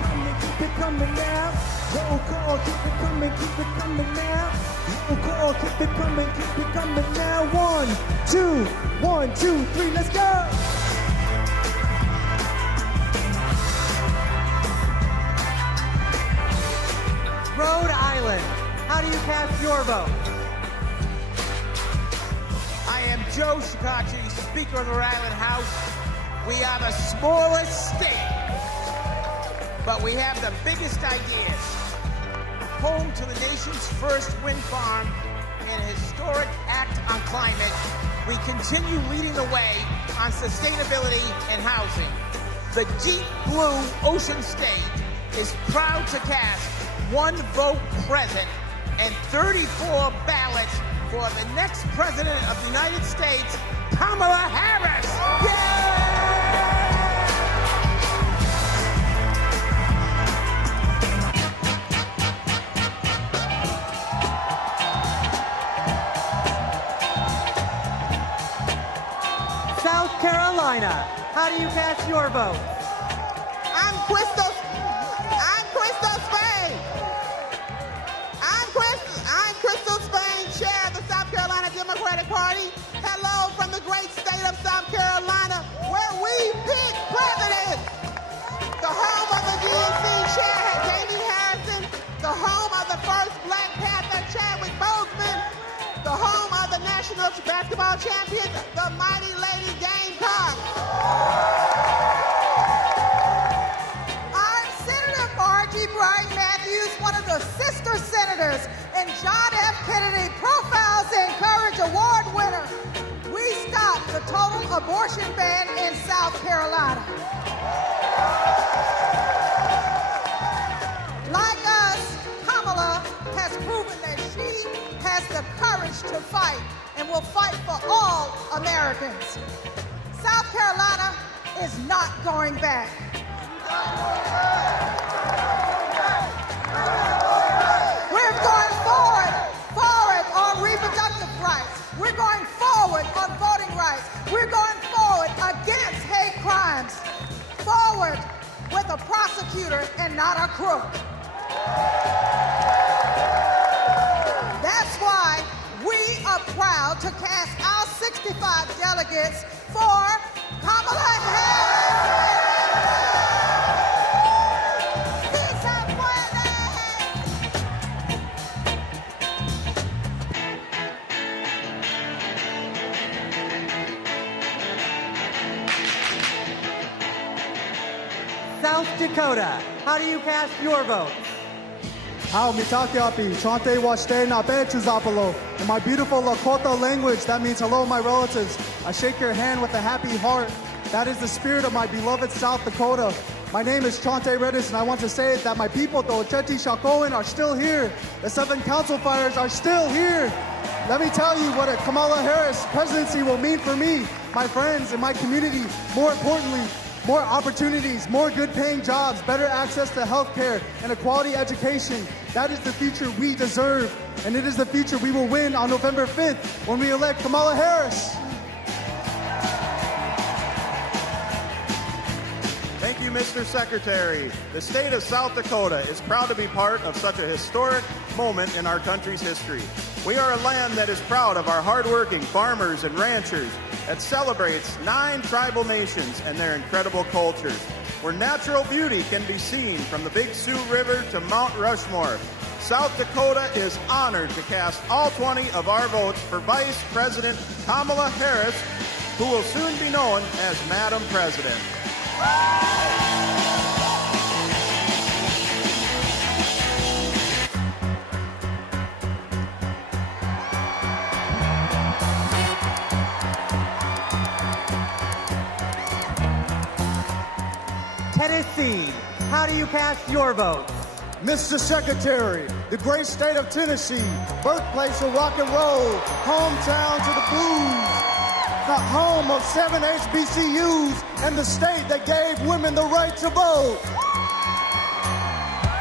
coming now. Roll call, keep it coming now. Roll call, keep it coming now. 1, 2, 3, let's go! Rhode Island. How do you cast your vote? I am Joe Shikachi, Speaker of the Rhode Island House. We are the smallest state, but we have the biggest ideas. Home to the nation's first wind farm and a historic act on climate, we continue leading the way on sustainability and housing. The deep blue ocean state is proud to cast 1 vote present and 34 ballots for the next president of the United States, Kamala Harris. Yay! South Carolina. How do you cast your vote? I'm Crystal Spain. I'm Crystal Spain, chair of the South Carolina Democratic Party. Hello from the great state of South Carolina, where we pick presidents. The home of the DNC chair, Jamie Harrison. The home of the first Black Panther, Chadwick Boseman. The home of the national basketball champions, the mighty Lady Gamecocks. I'm Senator Margie Bright Matthews, one of the sister senators and John F. Kennedy Profiles in Courage Award winner. We stopped the total abortion ban in South Carolina. Like us, Kamala has proven that she has the courage to fight and will fight for all Americans. South Carolina is not going back. We're going forward on reproductive rights. We're going forward delegates for Kamala Harris. ¡Sí se puede! South Dakota, how do you cast your vote? How mitakiapi, chante washte na bechuzapalo. In my beautiful Lakota language, that means hello, my relatives. I shake your hand with a happy heart. That is the spirit of my beloved South Dakota. My name is Chante Redis, and I want to say that my people, the Ocheti Shakoan, are still here. The 7 council fires are still here. Let me tell you what a Kamala Harris presidency will mean for me, my friends, and my community. More importantly, more opportunities, more good-paying jobs, better access to health care, and a quality education. That is the future we deserve, and it is the future we will win on November 5th when we elect Kamala Harris. Thank you, Mr. Secretary. The state of South Dakota is proud to be part of such a historic moment in our country's history. We are a land that is proud of our hardworking farmers and ranchers, that celebrates 9 tribal nations and their incredible cultures, where natural beauty can be seen from the Big Sioux River to Mount Rushmore. South Dakota is honored to cast all 20 of our votes for Vice President Kamala Harris, who will soon be known as Madam President. Tennessee, how do you cast your votes? Mr. Secretary, the great state of Tennessee, birthplace of rock and roll, hometown to the blues, the home of 7 HBCUs, and the state that gave women the right to vote.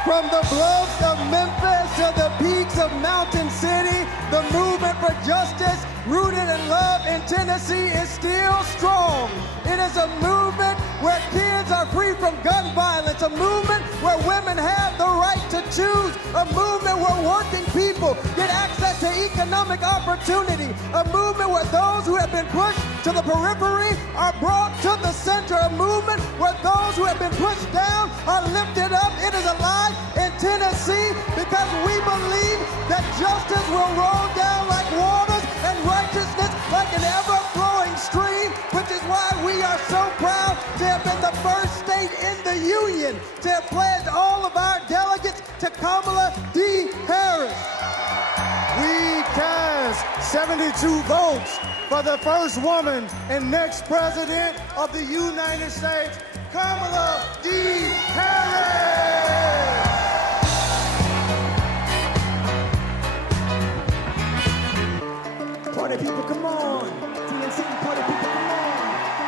From the bluffs of Memphis to the peaks of Mountain City, the movement for justice rooted in love in Tennessee is still strong. It is a movement where kids are free from gun violence, a movement where women have the right to choose, a movement where working people get access to economic opportunity, a movement where those who have been pushed to the periphery are brought to the center, a movement where those who have been pushed down are lifted up. It is alive in Tennessee because we believe that justice will roll down like waters and righteousness like an ever-flowing stream, which is why we are so proud to have been the first state in the union to have pledged all of our delegates to Kamala D. Harris. We cast 72 votes for the first woman and next president of the United States, Kamala D. Harris. Party people, come on. DNC, party people, come on.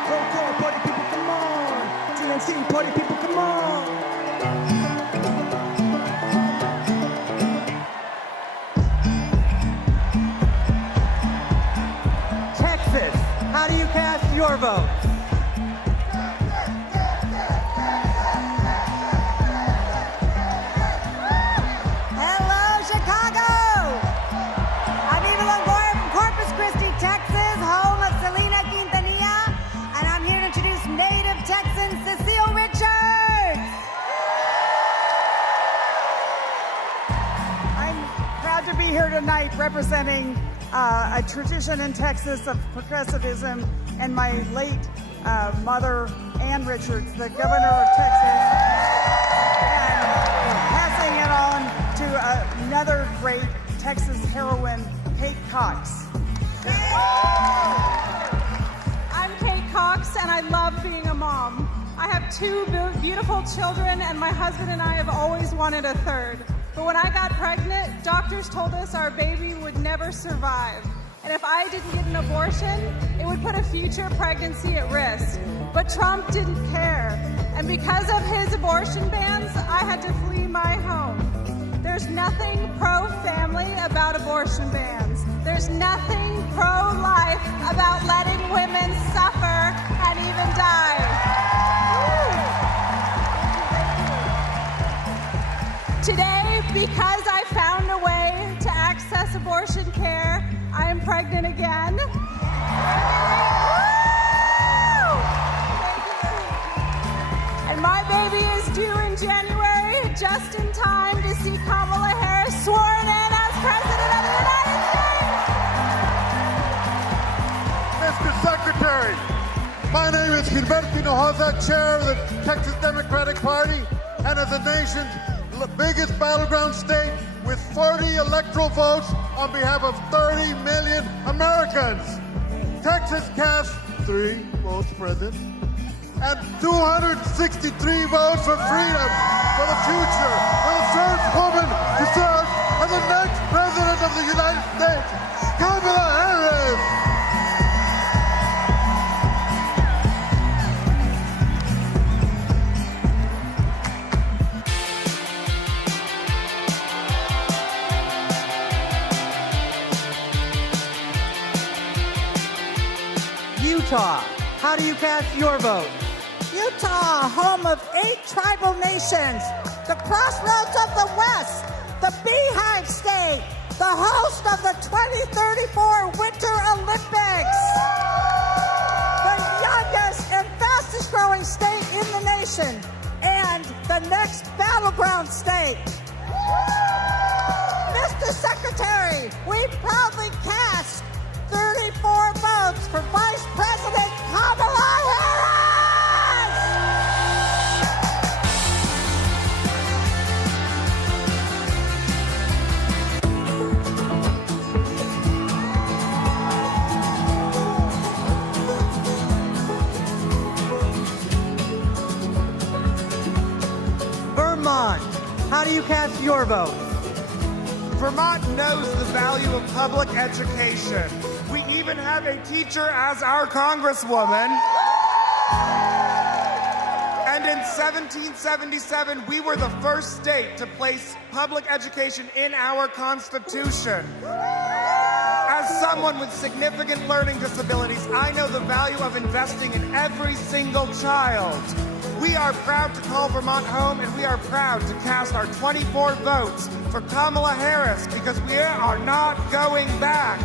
Roll call, party people, come on. DNC, party people, come on. Texas, how do you cast your vote? Hello, Chicago! I'm Eva Longoria from Corpus Christi, Texas, home of Selena Quintanilla, and I'm here to introduce native Texan Cecile Richards. I'm proud to be here tonight representing a tradition in Texas of progressivism and my late mother, Ann Richards, the governor of Texas, and passing it on to another great Texas heroine, Kate Cox. I'm Kate Cox, and I love being a mom. I have 2 beautiful children, and my husband and I have always wanted a third. But when I got pregnant, doctors told us our baby would never survive. And if I didn't get an abortion, it would put a future pregnancy at risk. But Trump didn't care. And because of his abortion bans, I had to flee my home. There's nothing pro-family about abortion bans. There's nothing pro-life about letting women suffer and even die. Today, because I found a way to access abortion care, I am pregnant again. just in time to see Kamala Harris sworn in as President of the United States. Mr. Secretary, my name is Gilberto Hinojosa, chair of the Texas Democratic Party, and of the nation's biggest battleground state with 40 electoral votes on behalf of 30 million Americans. Texas cast 3 votes for president and 263 votes for freedom, for the future, for the first woman to serve as the next president of the United States, Kamala Harris. Utah, how do you cast your vote? Utah, home of 8 tribal nations, the crossroads of the West, the Beehive State, the host of the 2034 Winter Olympics, the youngest and fastest growing state in the nation, and the next battleground state. Mr. Secretary, we proudly cast 34 votes for Vice President Kamala Harris! Vermont, how do you cast your vote? Vermont knows the value of public education. We even have a teacher as our congresswoman. And in 1777, we were the first state to place public education in our Constitution. As someone with significant learning disabilities, I know the value of investing in every single child. We are proud to call Vermont home, and we are proud to cast our 24 votes for Kamala Harris because we are not going back.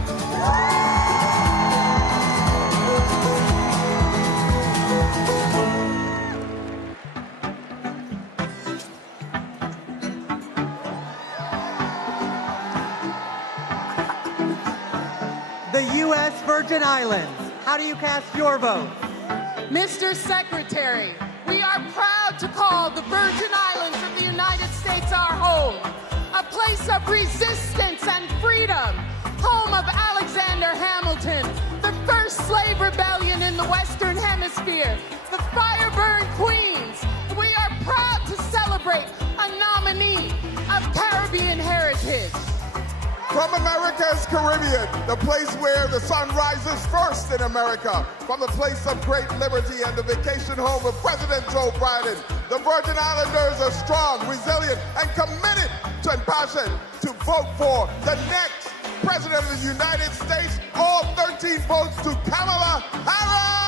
The U.S. Virgin Islands, how do you cast your vote? Mr. Secretary, we are proud to call the Virgin Islands of the United States our home, a place of resistance and freedom, home of Alexander Hamilton, the first slave rebellion in the Western Hemisphere, the fire-burned Queens. We are proud to celebrate a nominee of Caribbean heritage. From America's Caribbean, the place where the sun rises first in America, from the place of great liberty and the vacation home of President Joe Biden, the Virgin Islanders are strong, resilient, and committed to and passionate to vote for the next President of the United States. All 13 votes to Kamala Harris!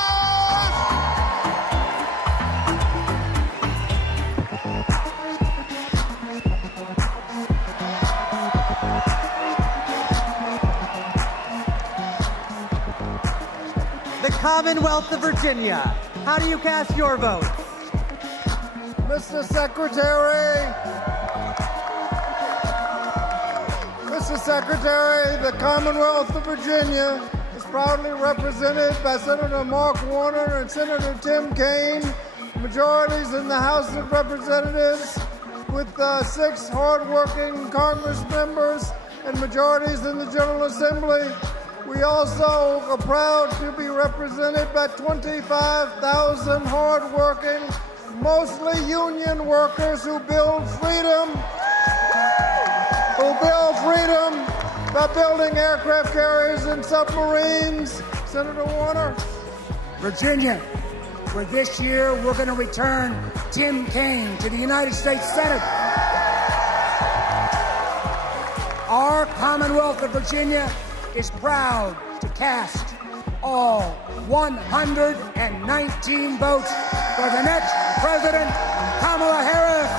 The Commonwealth of Virginia, how do you cast your vote? Mr. Secretary, the Commonwealth of Virginia is proudly represented by Senator Mark Warner and Senator Tim Kaine, majorities in the House of Representatives with 6 hardworking Congress members and majorities in the General Assembly. We also are proud to be represented by 25,000 hardworking, mostly union workers who build freedom by building aircraft carriers and submarines. Senator Warner. Virginia, where this year we're going to return Tim Kaine to the United States Senate. Our Commonwealth of Virginia is proud to cast all 119 votes for the next President, Kamala Harris.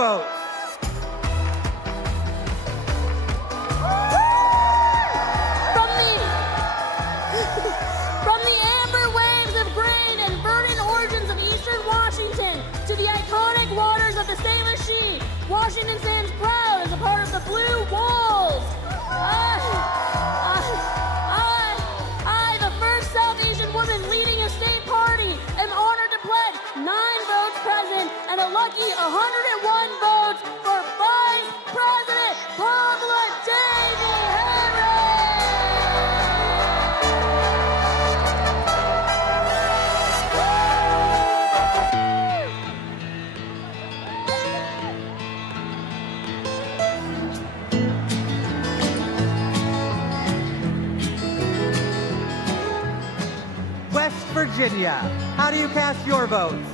votes. From the amber waves of grain and verdant origins of eastern Washington to the iconic waters of the St. Lucie, Washington stands proud as a part of the Blue Wolves. I, the first South Asian woman leading a state party, am honored to pledge 9 votes present and a lucky 101 votes for Vice President Kamala Harris. West Virginia, how do you cast your votes?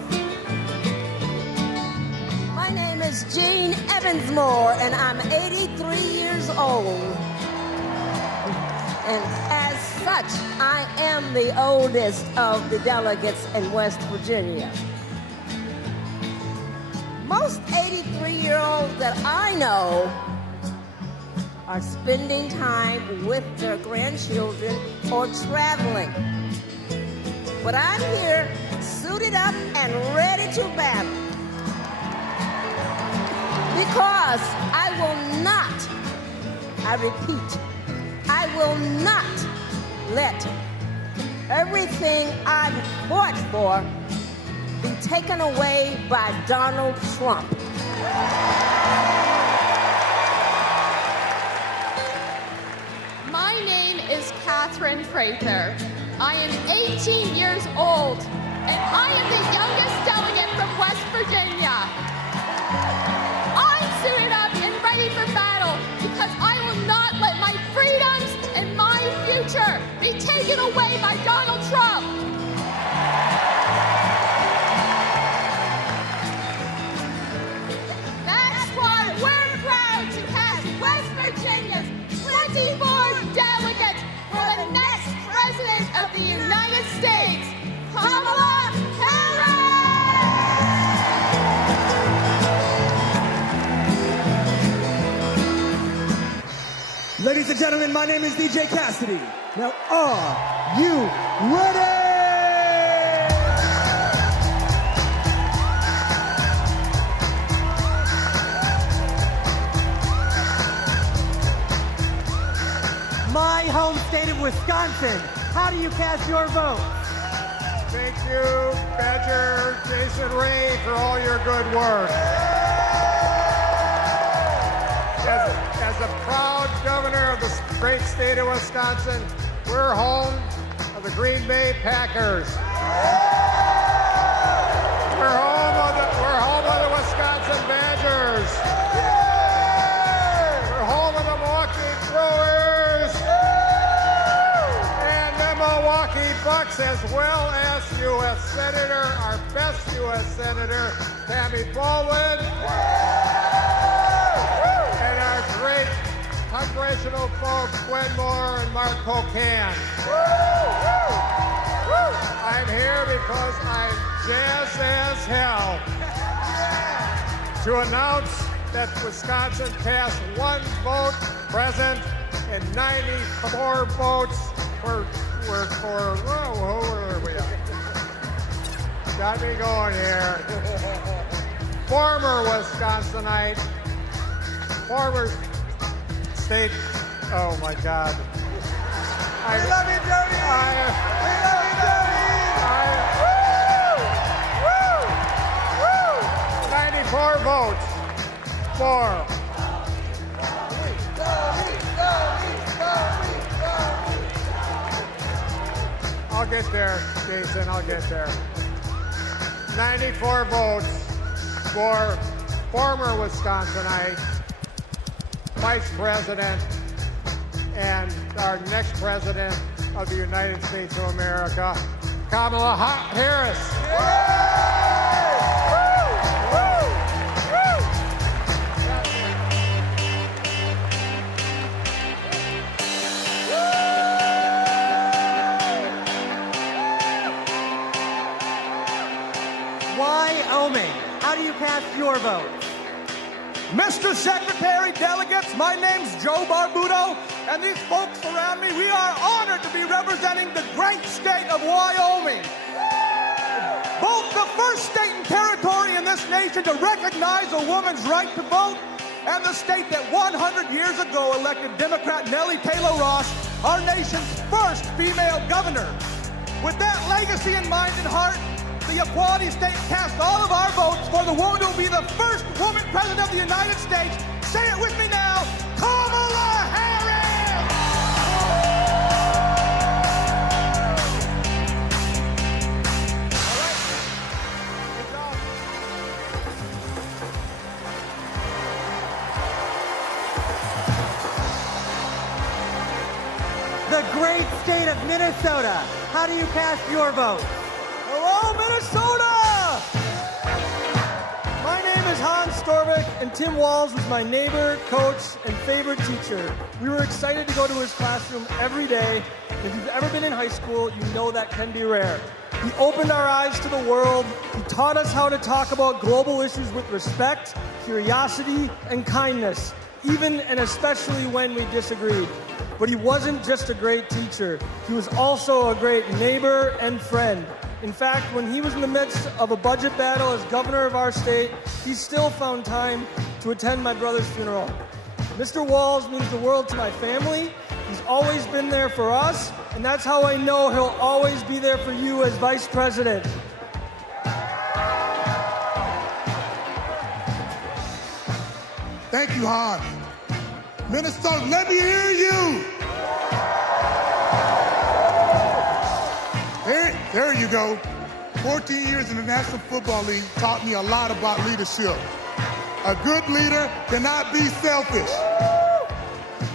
My name is Jean Evansmore, and I'm 83 years old. And as such, I am the oldest of the delegates in West Virginia. Most 83-year-olds that I know are spending time with their grandchildren or traveling. But I'm here, suited up and ready to battle. Because I will not, I repeat, I will not let everything I've fought for be taken away by Donald Trump. My name is Catherine Prather. I am 18 years old, and I am the youngest delegate from West Virginia. I'm suited up and ready for battle because I will not let my freedoms and my future be taken away by Donald Trump. That's why we're proud to cast West Virginia's 24 delegates for the next President of the United States, Kamala Harris! Ladies and gentlemen, my name is DJ Cassidy. Now, are you ready? My home state of Wisconsin, how do you cast your vote? Thank you, Badger Jason Ray, for all your good work. As a proud governor of the great state of Wisconsin, we're home of the Green Bay Packers. We're home of the Wisconsin Badgers. We're home of the Milwaukee Brewers. And the Milwaukee Bucks, as well as U.S. Senator, our best U.S. Senator, Tammy Duckworth. And our great congressional folks, Gwen Moore and Mark Pocan. I'm here because I'm jazzed as hell to announce that Wisconsin cast 1 vote present and 94 votes who are we at? Got me going here. Former Wisconsinite, former state, oh my God. We love you, Jody! We love you, Jody! 94 votes for. I'll get there, Jason, I'll get there. 94 votes for former Wisconsinite, Vice President, and our next President of the United States of America, Kamala Harris. Wyoming, how do you cast your vote? Mr. Secretary, delegates, my name's Joe Barbudo, and these folks around me, we are honored to be representing the great state of Wyoming. Both the first state and territory in this nation to recognize a woman's right to vote, and the state that 100 years ago elected Democrat Nellie Taylor Ross, our nation's first female governor. With that legacy in mind and heart, the Equality State cast all of our votes for the woman who will be the first woman president of the United States. Say it with me now, Kamala Harris! The great state of Minnesota. How do you cast your vote? Hello, Minnesota! My name is Hans Storbeck, and Tim Walz was my neighbor, coach, and favorite teacher. We were excited to go to his classroom every day. If you've ever been in high school, you know that can be rare. He opened our eyes to the world. He taught us how to talk about global issues with respect, curiosity, and kindness, even and especially when we disagreed. But he wasn't just a great teacher. He was also a great neighbor and friend. In fact, when he was in the midst of a budget battle as governor of our state, he still found time to attend my brother's funeral. Mr. Walz means the world to my family. He's always been there for us, and that's how I know he'll always be there for you as vice president. Thank you, Hans. Minnesota, let me hear you. There you go. 14 years in the National Football League taught me a lot about leadership. A good leader cannot be selfish.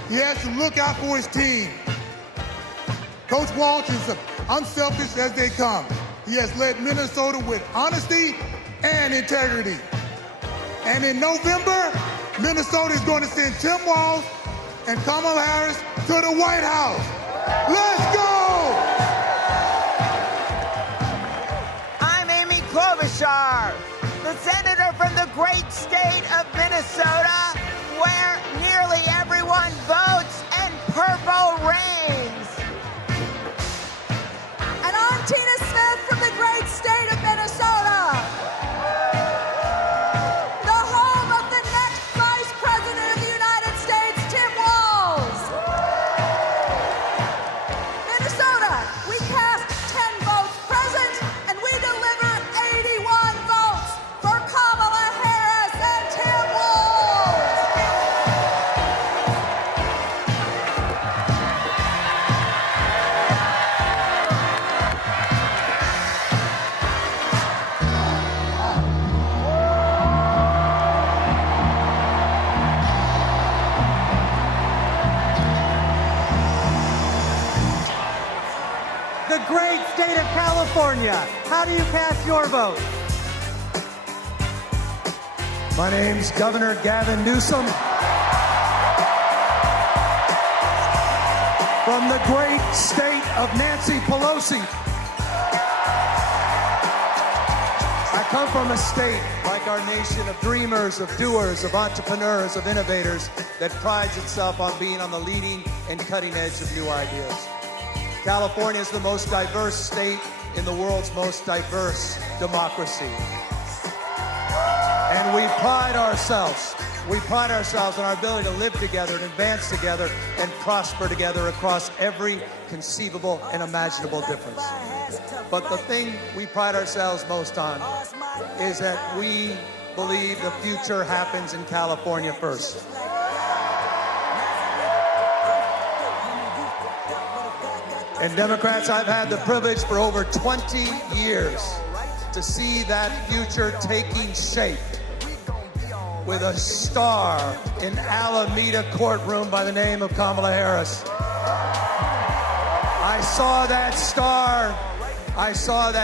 He has to look out for his team. Coach Walz is unselfish as they come. He has led Minnesota with honesty and integrity. And in November, Minnesota is going to send Tim Walz and Kamala Harris to the White House. Let's go! I'm Amy Klobuchar, the senator from the great state of Minnesota, where nearly everyone votes and purple reigns. And I'm Tina Smith from the great state of Minnesota. State of California. How do you cast your vote? My name's Governor Gavin Newsom. From the great state of Nancy Pelosi. I come from a state like our nation of dreamers, of doers, of entrepreneurs, of innovators that prides itself on being on the leading and cutting edge of new ideas. California is the most diverse state in the world's most diverse democracy. And we pride ourselves on our ability to live together and advance together and prosper together across every conceivable and imaginable difference. But the thing we pride ourselves most on is that we believe the future happens in California first. And Democrats, I've had the privilege for over 20 years to see that future taking shape with a star in Alameda courtroom by the name of Kamala Harris. I saw that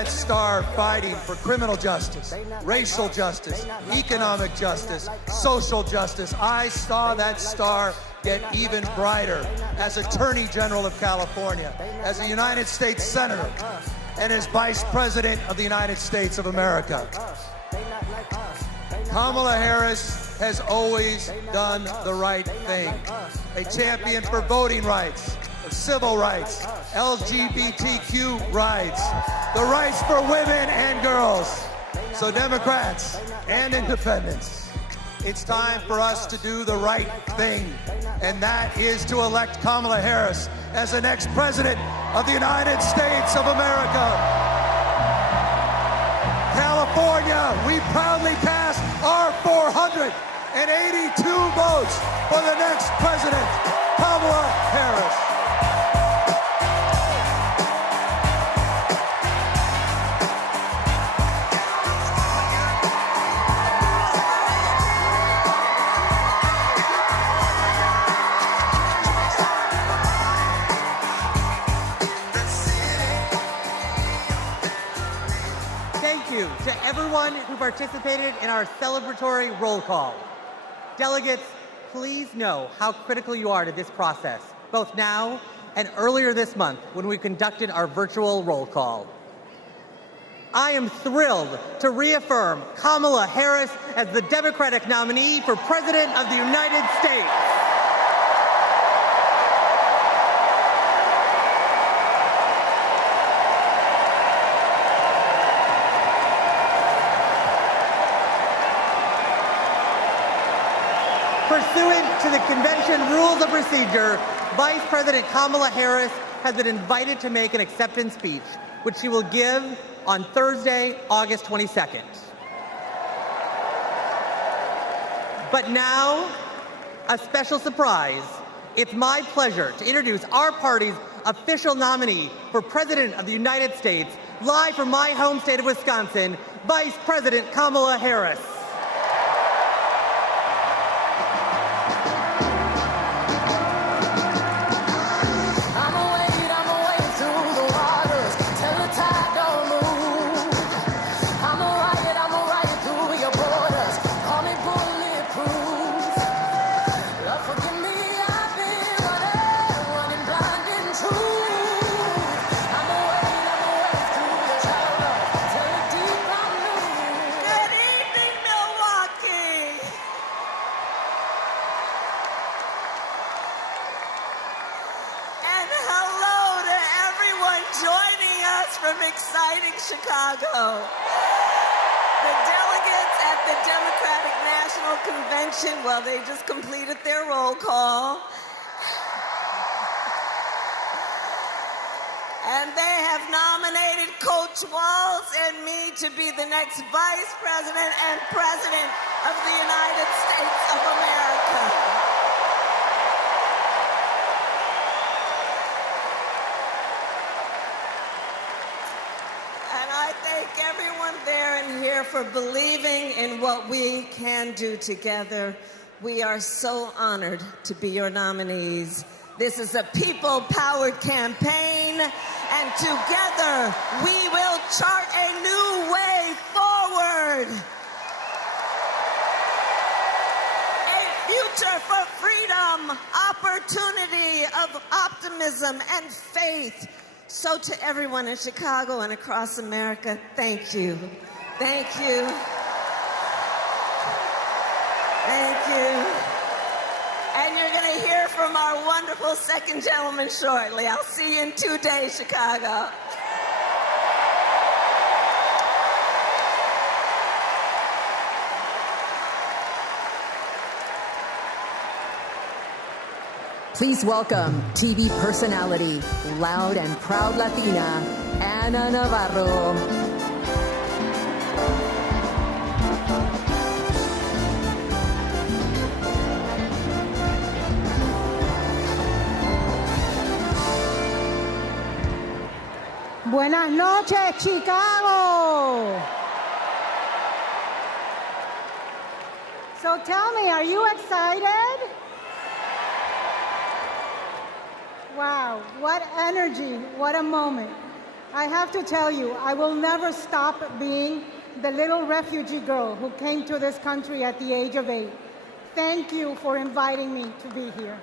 star fighting for criminal justice, racial justice, economic justice, social justice. I saw that star get even brighter as Attorney General of California, as a United States Senator, and as Vice President of the United States of America. Kamala Harris has always done the right thing. A champion for voting rights, civil rights, LGBTQ rights, the rights for women and girls. So Democrats and independents, it's time for us to do the right thing, and that is to elect Kamala Harris as the next president of the United States of America. California, we proudly cast our 482 votes for the next president, Kamala Harris. To everyone who participated in our celebratory roll call. Delegates, please know how critical you are to this process, both now and earlier this month when we conducted our virtual roll call. I am thrilled to reaffirm Kamala Harris as the Democratic nominee for President of the United States. Pursuant to the convention rules of procedure, Vice President Kamala Harris has been invited to make an acceptance speech, which she will give on Thursday, August 22nd. But now, a special surprise. It's my pleasure to introduce our party's official nominee for President of the United States, live from my home state of Wisconsin, Vice President Kamala Harris. Chicago. The delegates at the Democratic National Convention, well, they just completed their roll call. And they have nominated Coach Walz and me to be the next Vice President and President of the United States of America. Everyone there and here for believing in what we can do together. We are so honored to be your nominees. This is a people-powered campaign, and together we will chart a new way forward. A future for freedom, opportunity, of optimism and faith. So to everyone in Chicago and across America, thank you. Thank you. Thank you. And you're going to hear from our wonderful second gentleman shortly. I'll see you in 2 days, Chicago. Please welcome TV personality, loud and proud Latina, Ana Navarro. Buenas noches, Chicago. So tell me, are you excited? Wow, what energy, what a moment. I have to tell you, I will never stop being the little refugee girl who came to this country at the age of 8. Thank you for inviting me to be here.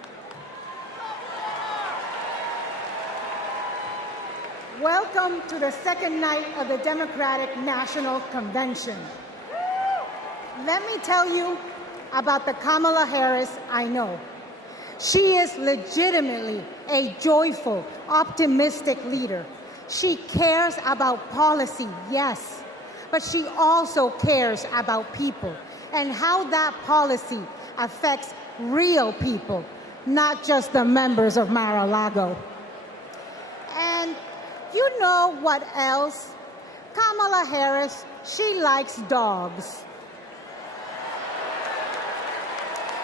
Welcome to the second night of the Democratic National Convention. Let me tell you, about the Kamala Harris I know. She is legitimately a joyful, optimistic leader. She cares about policy, yes, but she also cares about people and how that policy affects real people, not just the members of Mar-a-Lago. And you know what else? Kamala Harris, she likes dogs.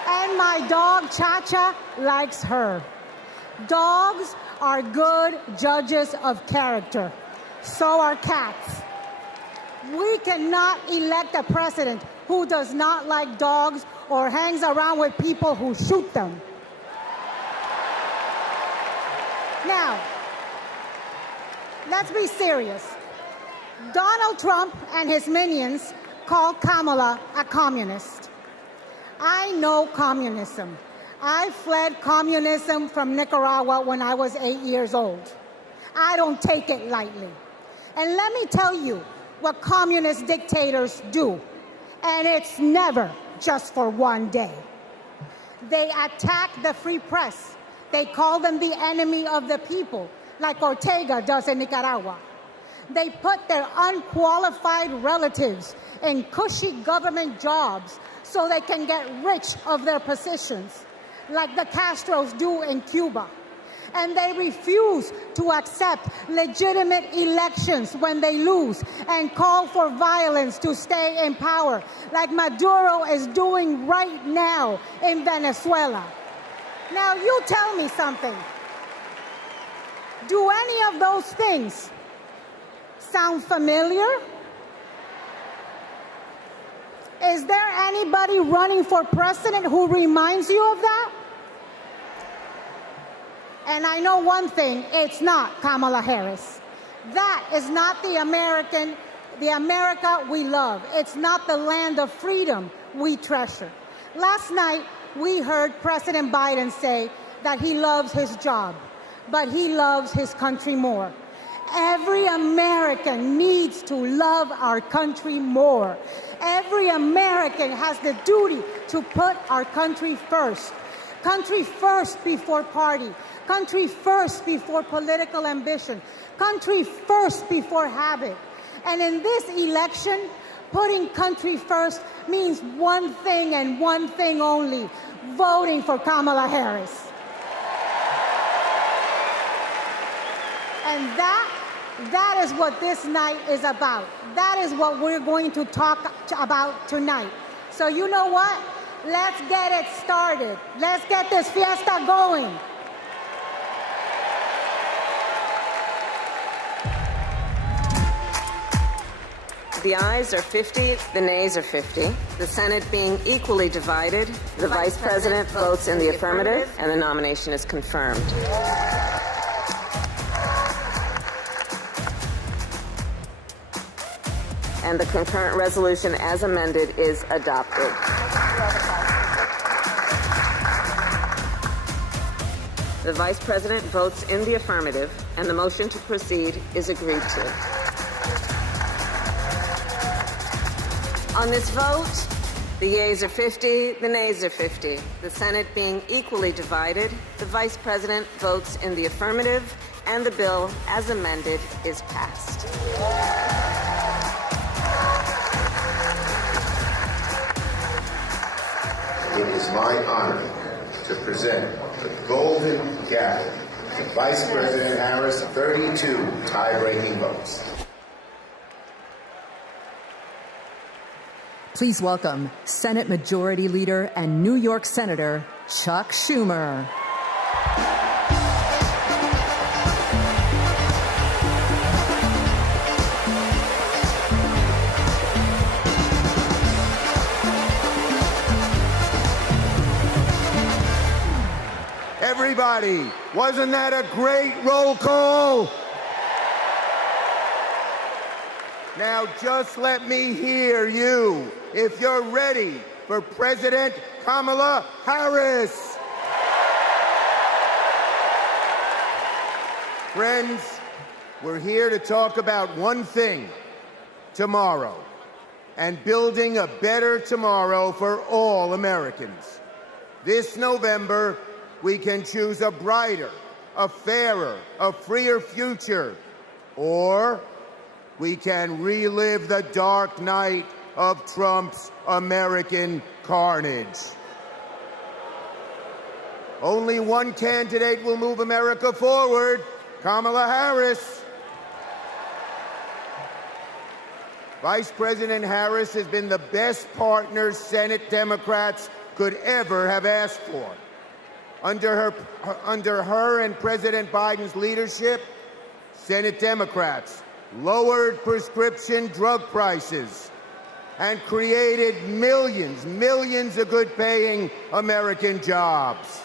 And my dog, Cha-Cha, likes her. Dogs are good judges of character. So are cats. We cannot elect a president who does not like dogs or hangs around with people who shoot them. Now, let's be serious. Donald Trump and his minions call Kamala a communist. I know communism. I fled communism from Nicaragua when I was 8 years old. I don't take it lightly. And let me tell you what communist dictators do. And it's never just for one day. They attack the free press. They call them the enemy of the people, like Ortega does in Nicaragua. They put their unqualified relatives in cushy government jobs so they can get rich of their positions, like the Castros do in Cuba. And they refuse to accept legitimate elections when they lose and call for violence to stay in power, like Maduro is doing right now in Venezuela. Now, you tell me something. Do any of those things sound familiar? Is there anybody running for president who reminds you of that? And I know one thing, it's not Kamala Harris. That is not the America we love. It's not the land of freedom we treasure. Last night, we heard President Biden say that he loves his job, but he loves his country more. Every American needs to love our country more. Every American has the duty to put our country first. Country first before party. Country first before political ambition. Country first before habit. And in this election, putting country first means one thing and one thing only: voting for Kamala Harris. And that is what this night is about. That is what we're going to talk about tonight. So you know what? Let's get it started. Let's get this fiesta going. The ayes are 50, the nays are 50. The Senate being equally divided, the Vice President votes in the affirmative, and the nomination is confirmed. And the concurrent resolution as amended is adopted. The Vice President votes in the affirmative, and the motion to proceed is agreed to. On this vote, the yeas are 50, the nays are 50. The Senate being equally divided, the Vice President votes in the affirmative, and the bill as amended is passed. It is my honor to present the Golden Gavel to Vice President Harris, 32 tie-breaking votes. Please welcome Senate Majority Leader and New York Senator Chuck Schumer. Everybody, wasn't that a great roll call? Now just let me hear you if you're ready for President Kamala Harris. Friends, we're here to talk about one thing tomorrow. and building a better tomorrow for all Americans. This November, we can choose a brighter, a fairer, a freer future, or we can relive the dark night of Trump's American carnage. Only one candidate will move America forward, Kamala Harris. Vice President Harris has been the best partner Senate Democrats could ever have asked for. Under her and President Biden's leadership, Senate Democrats lowered prescription drug prices and created millions of good-paying American jobs.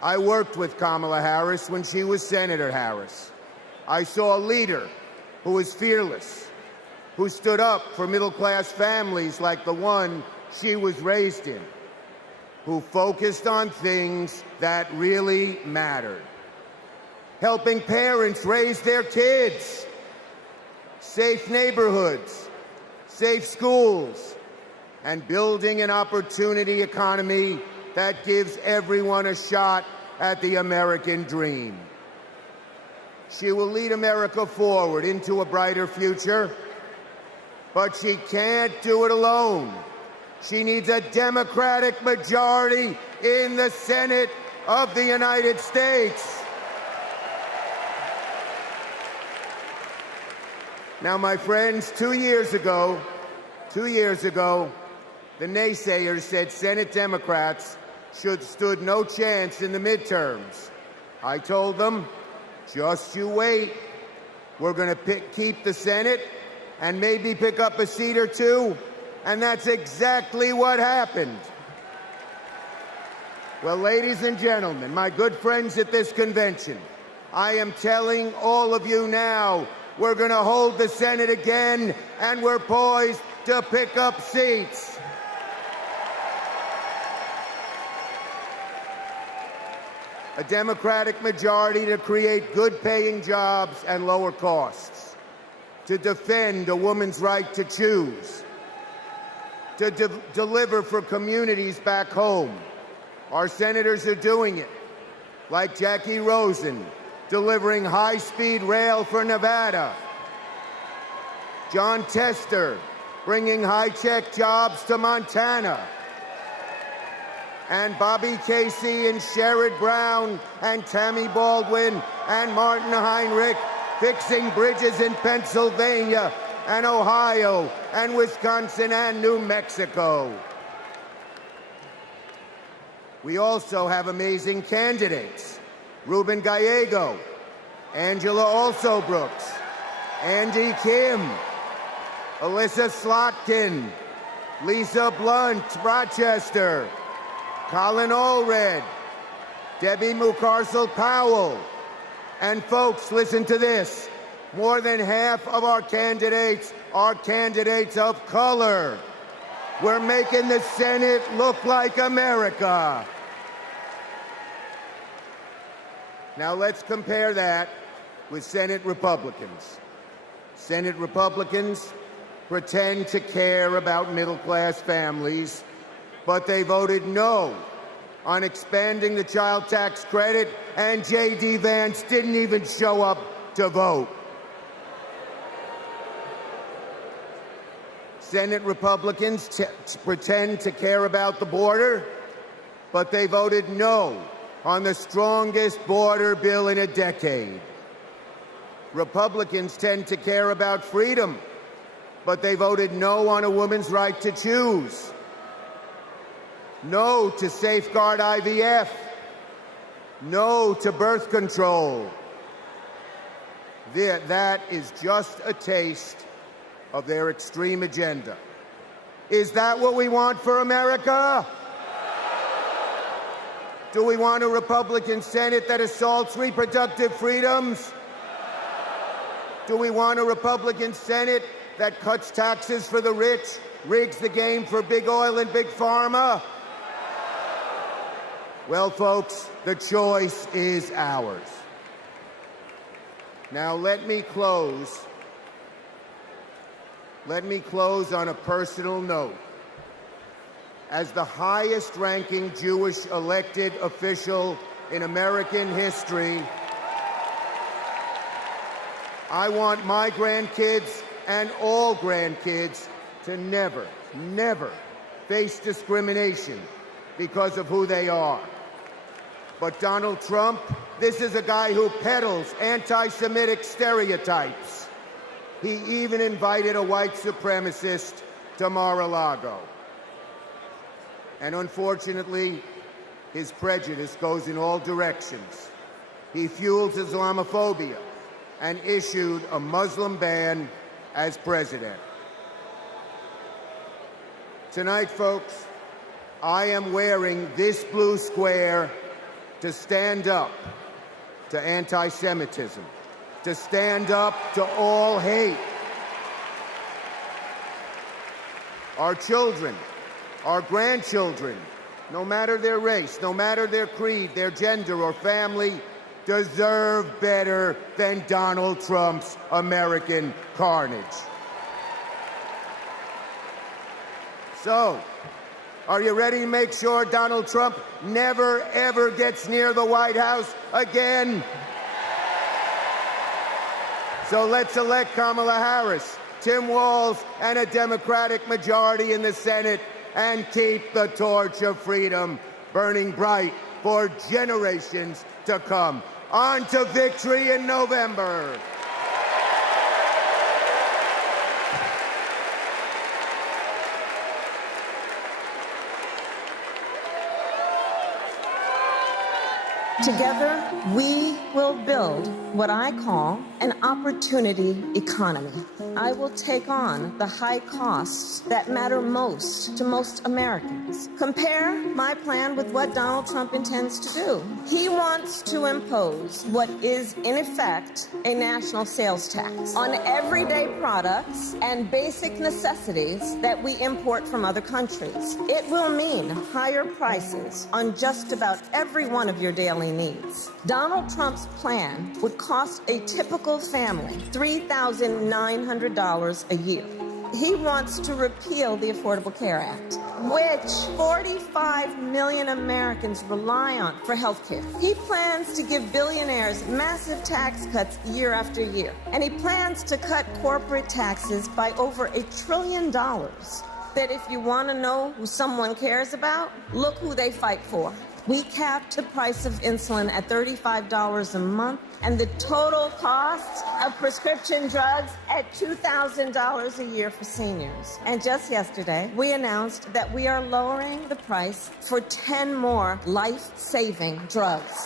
I worked with Kamala Harris when she was Senator Harris. I saw a leader who was fearless, who stood up for middle-class families like the one she was raised in, who focused on things that really mattered. Helping parents raise their kids, safe neighborhoods, safe schools, and building an opportunity economy that gives everyone a shot at the American dream. She will lead America forward into a brighter future, but she can't do it alone. She needs a Democratic majority in the Senate of the United States. Now, my friends, 2 years ago, the naysayers said Senate Democrats stood no chance in the midterms. I told them, just you wait. We're going to keep the Senate and maybe pick up a seat or two, and that's exactly what happened. Well, ladies and gentlemen, my good friends at this convention, I am telling all of you now, we're going to hold the Senate again, and we're poised to pick up seats. A Democratic majority to create good-paying jobs and lower costs, to defend a woman's right to choose, to deliver for communities back home. Our senators are doing it, like Jackie Rosen, delivering high-speed rail for Nevada, John Tester, bringing high-tech jobs to Montana, and Bobby Casey and Sherrod Brown and Tammy Baldwin and Martin Heinrich fixing bridges in Pennsylvania and Ohio and Wisconsin and New Mexico. We also have amazing candidates. Ruben Gallego, Angela Alsobrooks, Andy Kim, Alyssa Slotkin, Lisa Blunt, Rochester, Colin Allred, Debbie Mucarsel-Powell. And folks, listen to this. More than half of our candidates are candidates of color. We're making the Senate look like America. Now let's compare that with Senate Republicans. Senate Republicans pretend to care about middle-class families, but they voted no on expanding the child tax credit, and J.D. Vance didn't even show up to vote. Senate Republicans pretend to care about the border, but they voted no on the strongest border bill in a decade. Republicans tend to care about freedom, but they voted no on a woman's right to choose. No to safeguard IVF. No to birth control. That is just a taste of their extreme agenda. Is that what we want for America? Do we want a Republican Senate that assaults reproductive freedoms? Do we want a Republican Senate that cuts taxes for the rich, rigs the game for big oil and big pharma? Well, folks, the choice is ours. Now, let me close let me close on a personal note. As the highest-ranking Jewish elected official in American history, I want my grandkids and all grandkids to never, never face discrimination because of who they are. But Donald Trump, this is a guy who peddles anti-Semitic stereotypes. He even invited a white supremacist to Mar-a-Lago. And unfortunately, his prejudice goes in all directions. He fuels Islamophobia and issued a Muslim ban as president. Tonight, folks, I am wearing this blue square to stand up to anti-Semitism, to stand up to all hate. Our children, our grandchildren, no matter their race, no matter their creed, their gender, or family, deserve better than Donald Trump's American carnage. So, are you ready to make sure Donald Trump never, ever gets near the White House again? So let's elect Kamala Harris, Tim Walz, and a Democratic majority in the Senate and keep the torch of freedom burning bright for generations to come. On to victory in November. Together, we will build what I call an opportunity economy. I will take on the high costs that matter most to most Americans. Compare my plan with what Donald Trump intends to do. He wants to impose what is, in effect, a national sales tax on everyday products and basic necessities that we import from other countries. It will mean higher prices on just about every one of your daily needs. Donald Trump's plan would cost a typical family $3,900 a year. He wants to repeal the Affordable Care Act, which 45 million Americans rely on for health care. He plans to give billionaires massive tax cuts year after year, and he plans to cut corporate taxes by over $1 trillion. That if you want to know who someone cares about, look who they fight for. We capped the price of insulin at $35 a month and the total cost of prescription drugs at $2,000 a year for seniors. And just yesterday, we announced that we are lowering the price for 10 more life-saving drugs.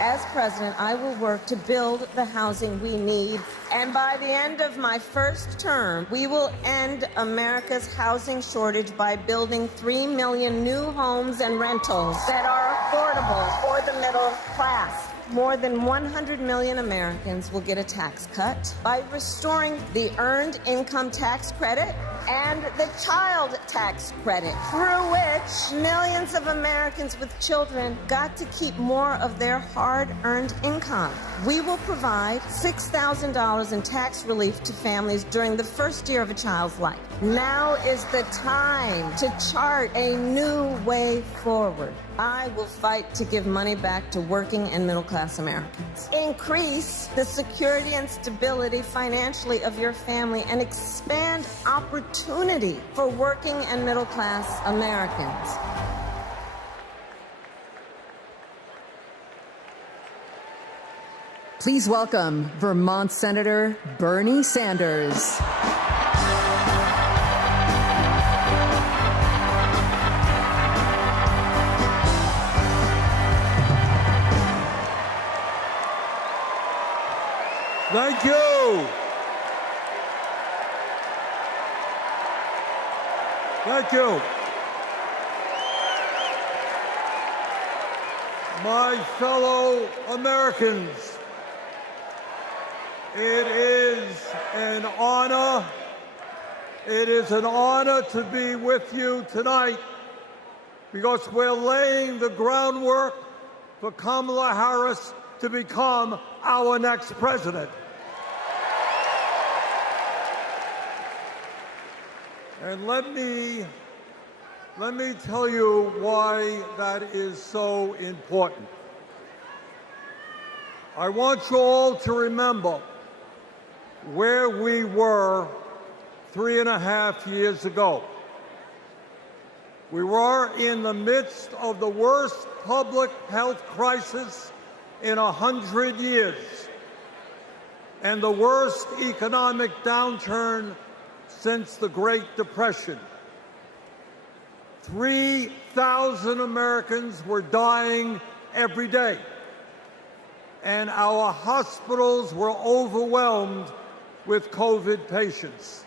As president, I will work to build the housing we need, and by the end of my first term, we will end America's housing shortage by building 3 million new homes and rentals that are affordable for the middle class. More than 100 million Americans will get a tax cut by restoring the Earned Income Tax Credit and the Child Tax Credit, through which millions of Americans with children got to keep more of their hard-earned income. We will provide $6,000 in tax relief to families during the first year of a child's life. Now is the time to chart a new way forward. I will fight to give money back to working and middle-class Americans. Increase the security and stability financially of your family and expand opportunity for working and middle-class Americans. Please welcome Vermont Senator Bernie Sanders. Thank you. Thank you. My fellow Americans, it is an honor. It is an honor to be with you tonight because we're laying the groundwork for Kamala Harris to become our next president. And let me tell you why that is so important. I want you all to remember where we were 3.5 years ago. We were in the midst of the worst public health crisis in 100 years and the worst economic downturn since the Great Depression. 3,000 Americans were dying every day, and our hospitals were overwhelmed with COVID patients.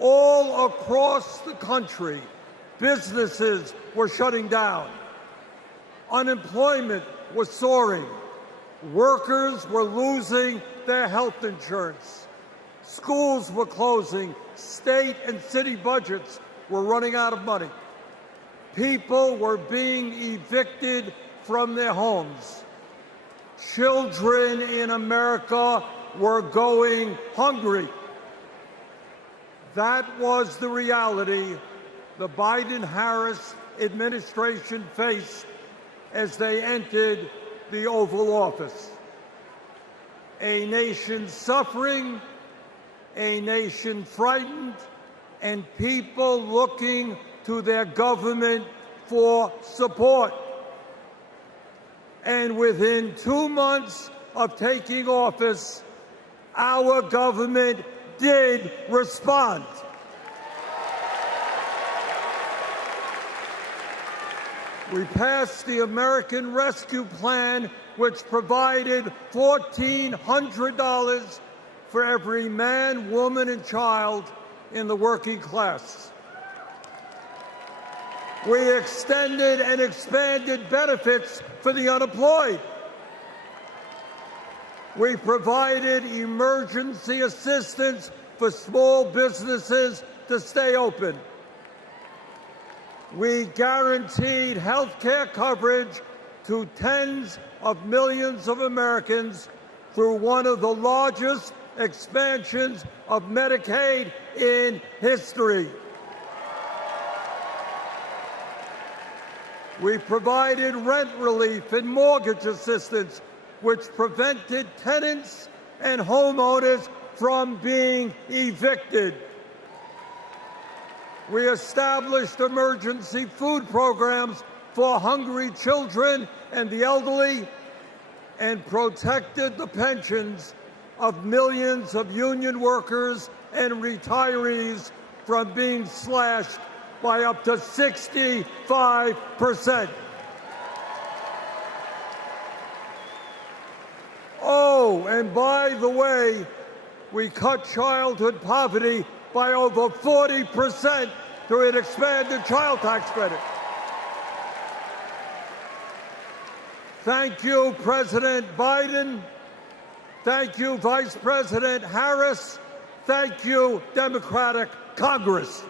All across the country, businesses were shutting down. Unemployment was soaring. Workers were losing their health insurance. Schools were closing. State and city budgets were running out of money. People were being evicted from their homes. Children in America were going hungry. That was the reality the Biden-Harris administration faced as they entered the Oval Office. A nation suffering, a nation frightened, and people looking to their government for support. And within 2 months of taking office, our government did respond. We passed the American Rescue Plan, which provided $1,400 for every man, woman, and child in the working class. We extended and expanded benefits for the unemployed. We provided emergency assistance for small businesses to stay open. We guaranteed health care coverage to tens of millions of Americans through one of the largest expansions of Medicaid in history. We provided rent relief and mortgage assistance, which prevented tenants and homeowners from being evicted. We established emergency food programs for hungry children and the elderly, and protected the pensions of millions of union workers and retirees from being slashed by up to 65%. Oh, and by the way, we cut childhood poverty by over 40% through an expanded child tax credit. Thank you, President Biden. Thank you, Vice President Harris. Thank you, Democratic Congress.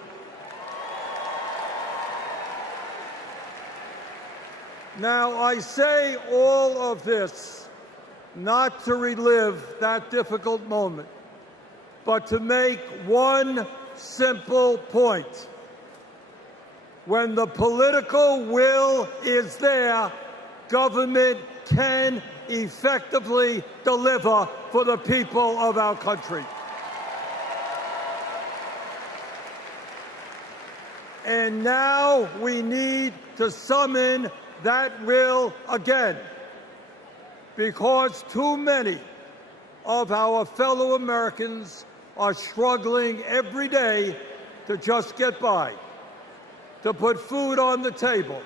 Now, I say all of this not to relive that difficult moment, but to make one simple point. When the political will is there, government can effectively deliver for the people of our country. And now we need to summon that will again, because too many of our fellow Americans are struggling every day to just get by, to put food on the table,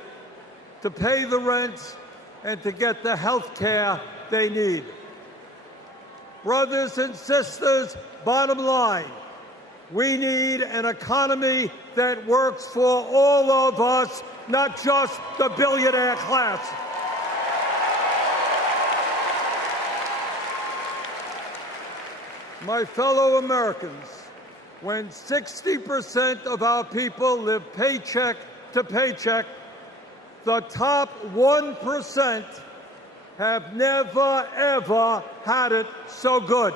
to pay the rent, and to get the health care they need. Brothers and sisters, bottom line, we need an economy that works for all of us, not just the billionaire class. My fellow Americans, when 60% of our people live paycheck to paycheck, the top 1% have never, ever had it so good.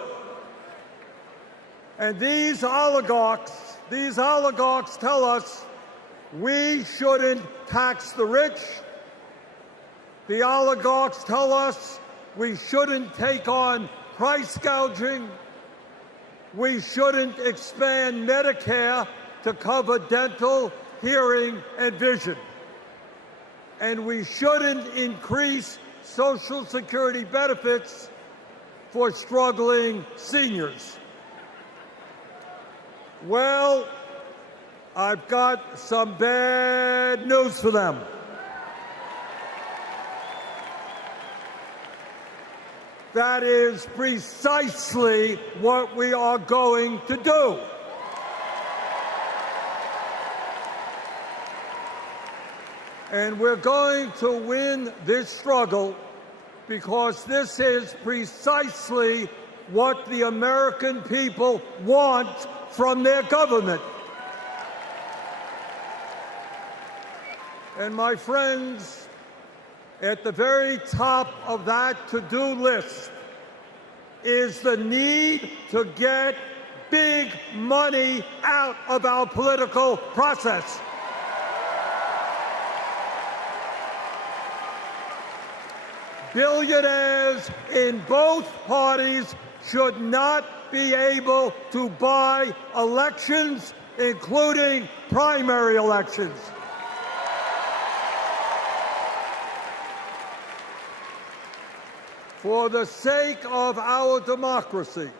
And these oligarchs These oligarchs tell us we shouldn't tax the rich. The oligarchs tell us we shouldn't take on price gouging. We shouldn't expand Medicare to cover dental, hearing, and vision. And we shouldn't increase Social Security benefits for struggling seniors. Well, I've got some bad news for them. That is precisely what we are going to do. And we're going to win this struggle because this is precisely what the American people want from their government. And my friends, at the very top of that to-do list is the need to get big money out of our political process. Billionaires in both parties should not be able to buy elections, including primary elections. For the sake of our democracy,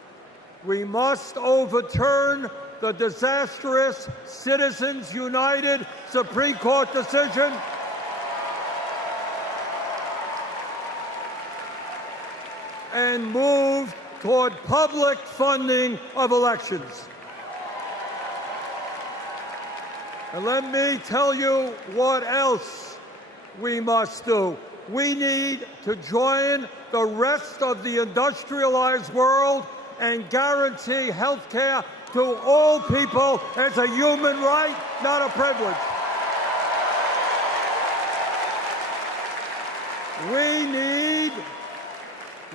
we must overturn the disastrous Citizens United Supreme Court decision and move toward public funding of elections. And let me tell you what else we must do. We need to join the rest of the industrialized world and guarantee health care to all people as a human right, not a privilege.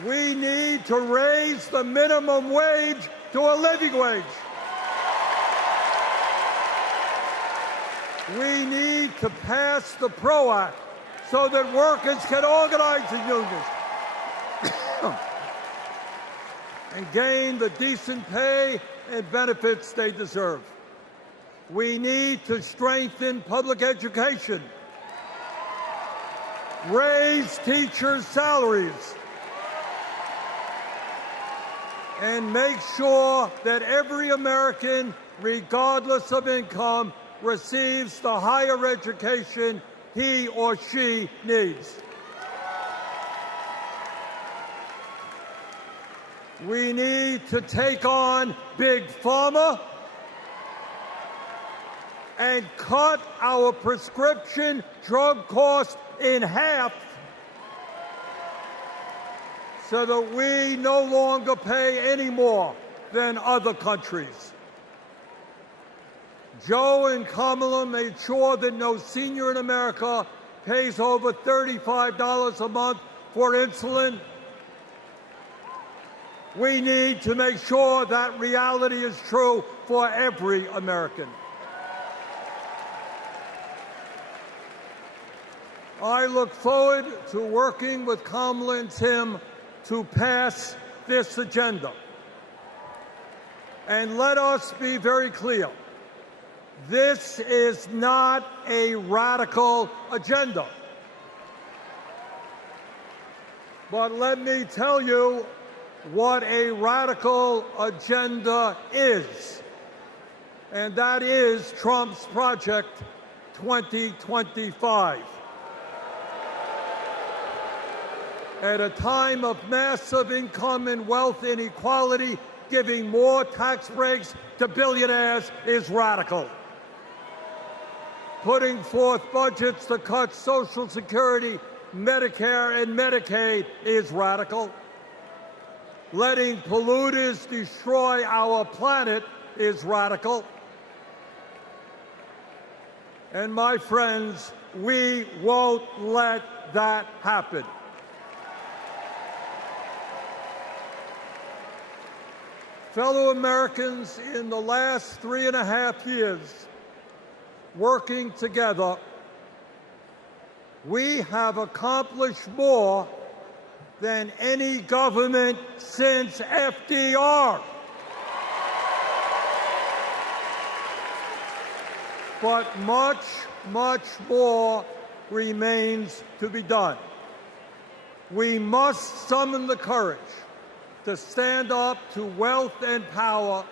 We need to raise the minimum wage to a living wage. We need to pass the PRO Act so that workers can organize in unions and gain the decent pay and benefits they deserve. We need to strengthen public education, raise teachers' salaries, and make sure that every American, regardless of income, receives the higher education he or she needs. We need to take on Big Pharma and cut our prescription drug costs in half so that we no longer pay any more than other countries. Joe and Kamala made sure that no senior in America pays over $35 a month for insulin. We need to make sure that reality is true for every American. I look forward to working with Kamala and Tim to pass this agenda. And let us be very clear. This is not a radical agenda. But let me tell you what a radical agenda is. And that is Trump's Project 2025. At a time of massive income and wealth inequality, giving more tax breaks to billionaires is radical. Putting forth budgets to cut Social Security, Medicare, and Medicaid is radical. Letting polluters destroy our planet is radical. And my friends, we won't let that happen. Fellow Americans, in the last 3.5 years, working together, we have accomplished more than any government since FDR. But much, much more remains to be done. We must summon the courage to stand up to wealth and power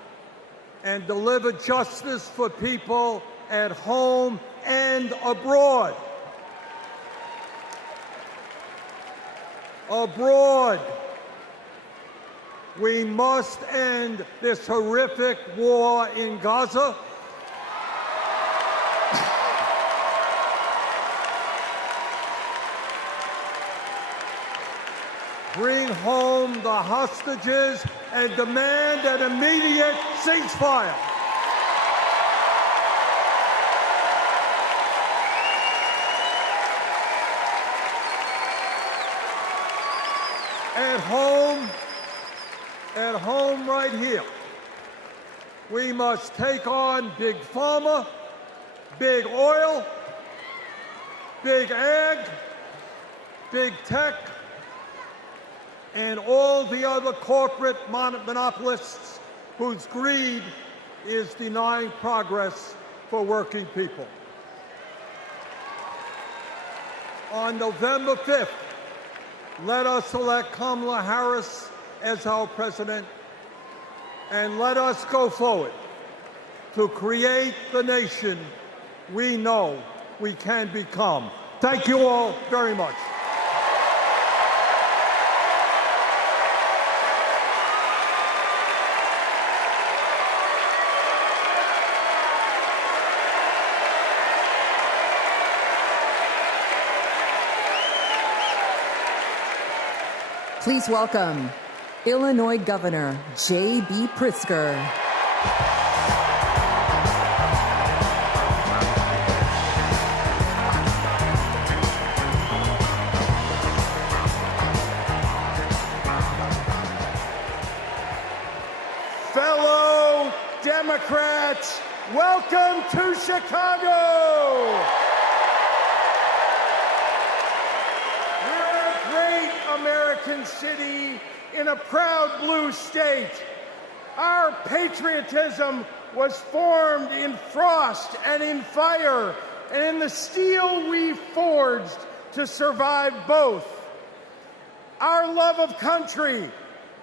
and deliver justice for people at home and abroad. Abroad, we must end this horrific war in Gaza. Bring home the hostages and demand an immediate ceasefire. At home right here, we must take on Big Pharma, Big Oil, Big Ag, Big Tech, and all the other corporate monopolists whose greed is denying progress for working people. On November 5th, let us elect Kamala Harris as our president, and let us go forward to create the nation we know we can become. Thank you all very much. Please welcome Illinois Governor J.B. Pritzker. Fellow Democrats, welcome to Chicago. American city in a proud blue state. Our patriotism was formed in frost and in fire, and in the steel we forged to survive both. Our love of country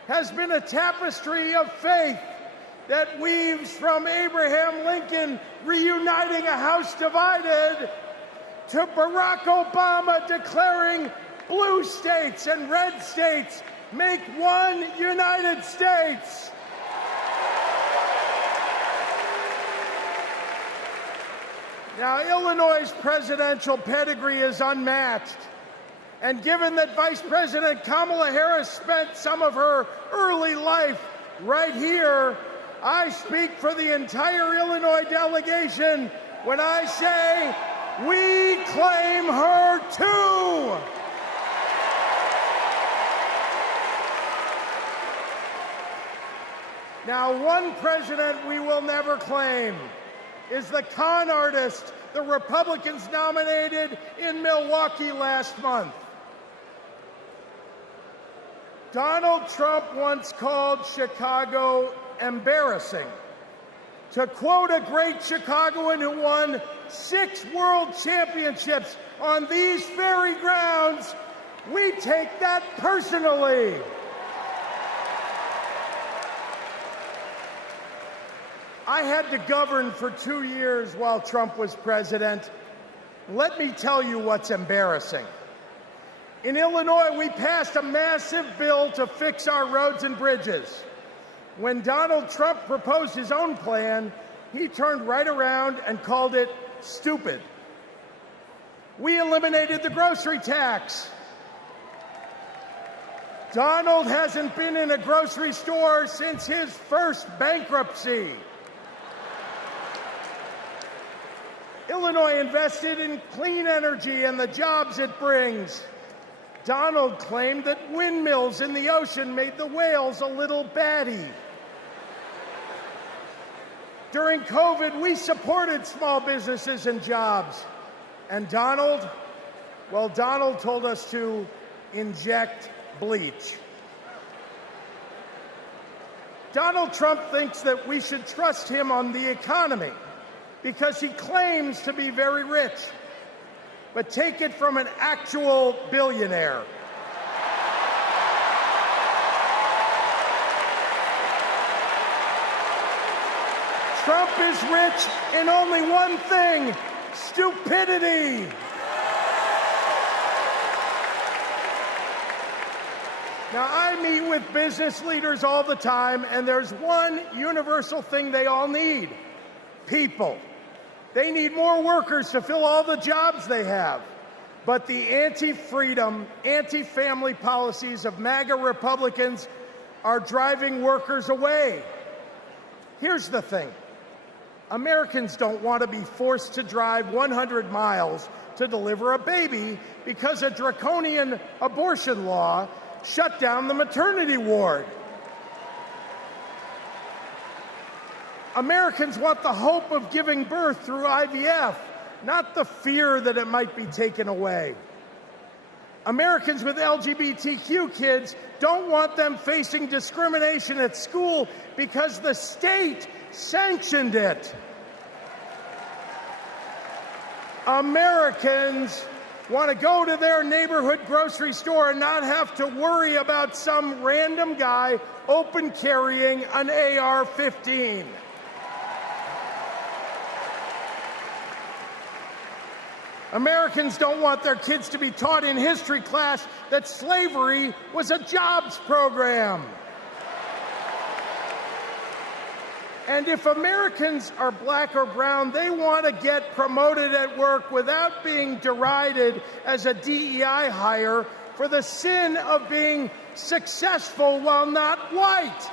has been a tapestry of faith that weaves from Abraham Lincoln reuniting a house divided to Barack Obama declaring blue states and red states make one United States. Now, Illinois' presidential pedigree is unmatched. And given that Vice President Kamala Harris spent some of her early life right here, I speak for the entire Illinois delegation when I say we claim her too. Now, one president we will never claim is the con artist the Republicans nominated in Milwaukee last month. Donald Trump once called Chicago embarrassing. To quote a great Chicagoan who won 6 world championships on these very grounds, we take that personally. I had to govern for 2 years while Trump was president. Let me tell you what's embarrassing. In Illinois, we passed a massive bill to fix our roads and bridges. When Donald Trump proposed his own plan, he turned right around and called it stupid. We eliminated the grocery tax. Donald hasn't been in a grocery store since his first bankruptcy. Illinois invested in clean energy and the jobs it brings. Donald claimed that windmills in the ocean made the whales a little batty. During COVID, we supported small businesses and jobs. And Donald, well, Donald told us to inject bleach. Donald Trump thinks that we should trust him on the economy because he claims to be very rich. But take it from an actual billionaire. Trump is rich in only one thing: stupidity. Now, I meet with business leaders all the time, and there's one universal thing they all need: people. They need more workers to fill all the jobs they have. But the anti-freedom, anti-family policies of MAGA Republicans are driving workers away. Here's the thing. Americans don't want to be forced to drive 100 miles to deliver a baby because a draconian abortion law shut down the maternity ward. Americans want the hope of giving birth through IVF, not the fear that it might be taken away. Americans with LGBTQ kids don't want them facing discrimination at school because the state sanctioned it. Americans want to go to their neighborhood grocery store and not have to worry about some random guy open carrying an AR-15. Americans don't want their kids to be taught in history class that slavery was a jobs program. And if Americans are black or brown, they want to get promoted at work without being derided as a DEI hire for the sin of being successful while not white.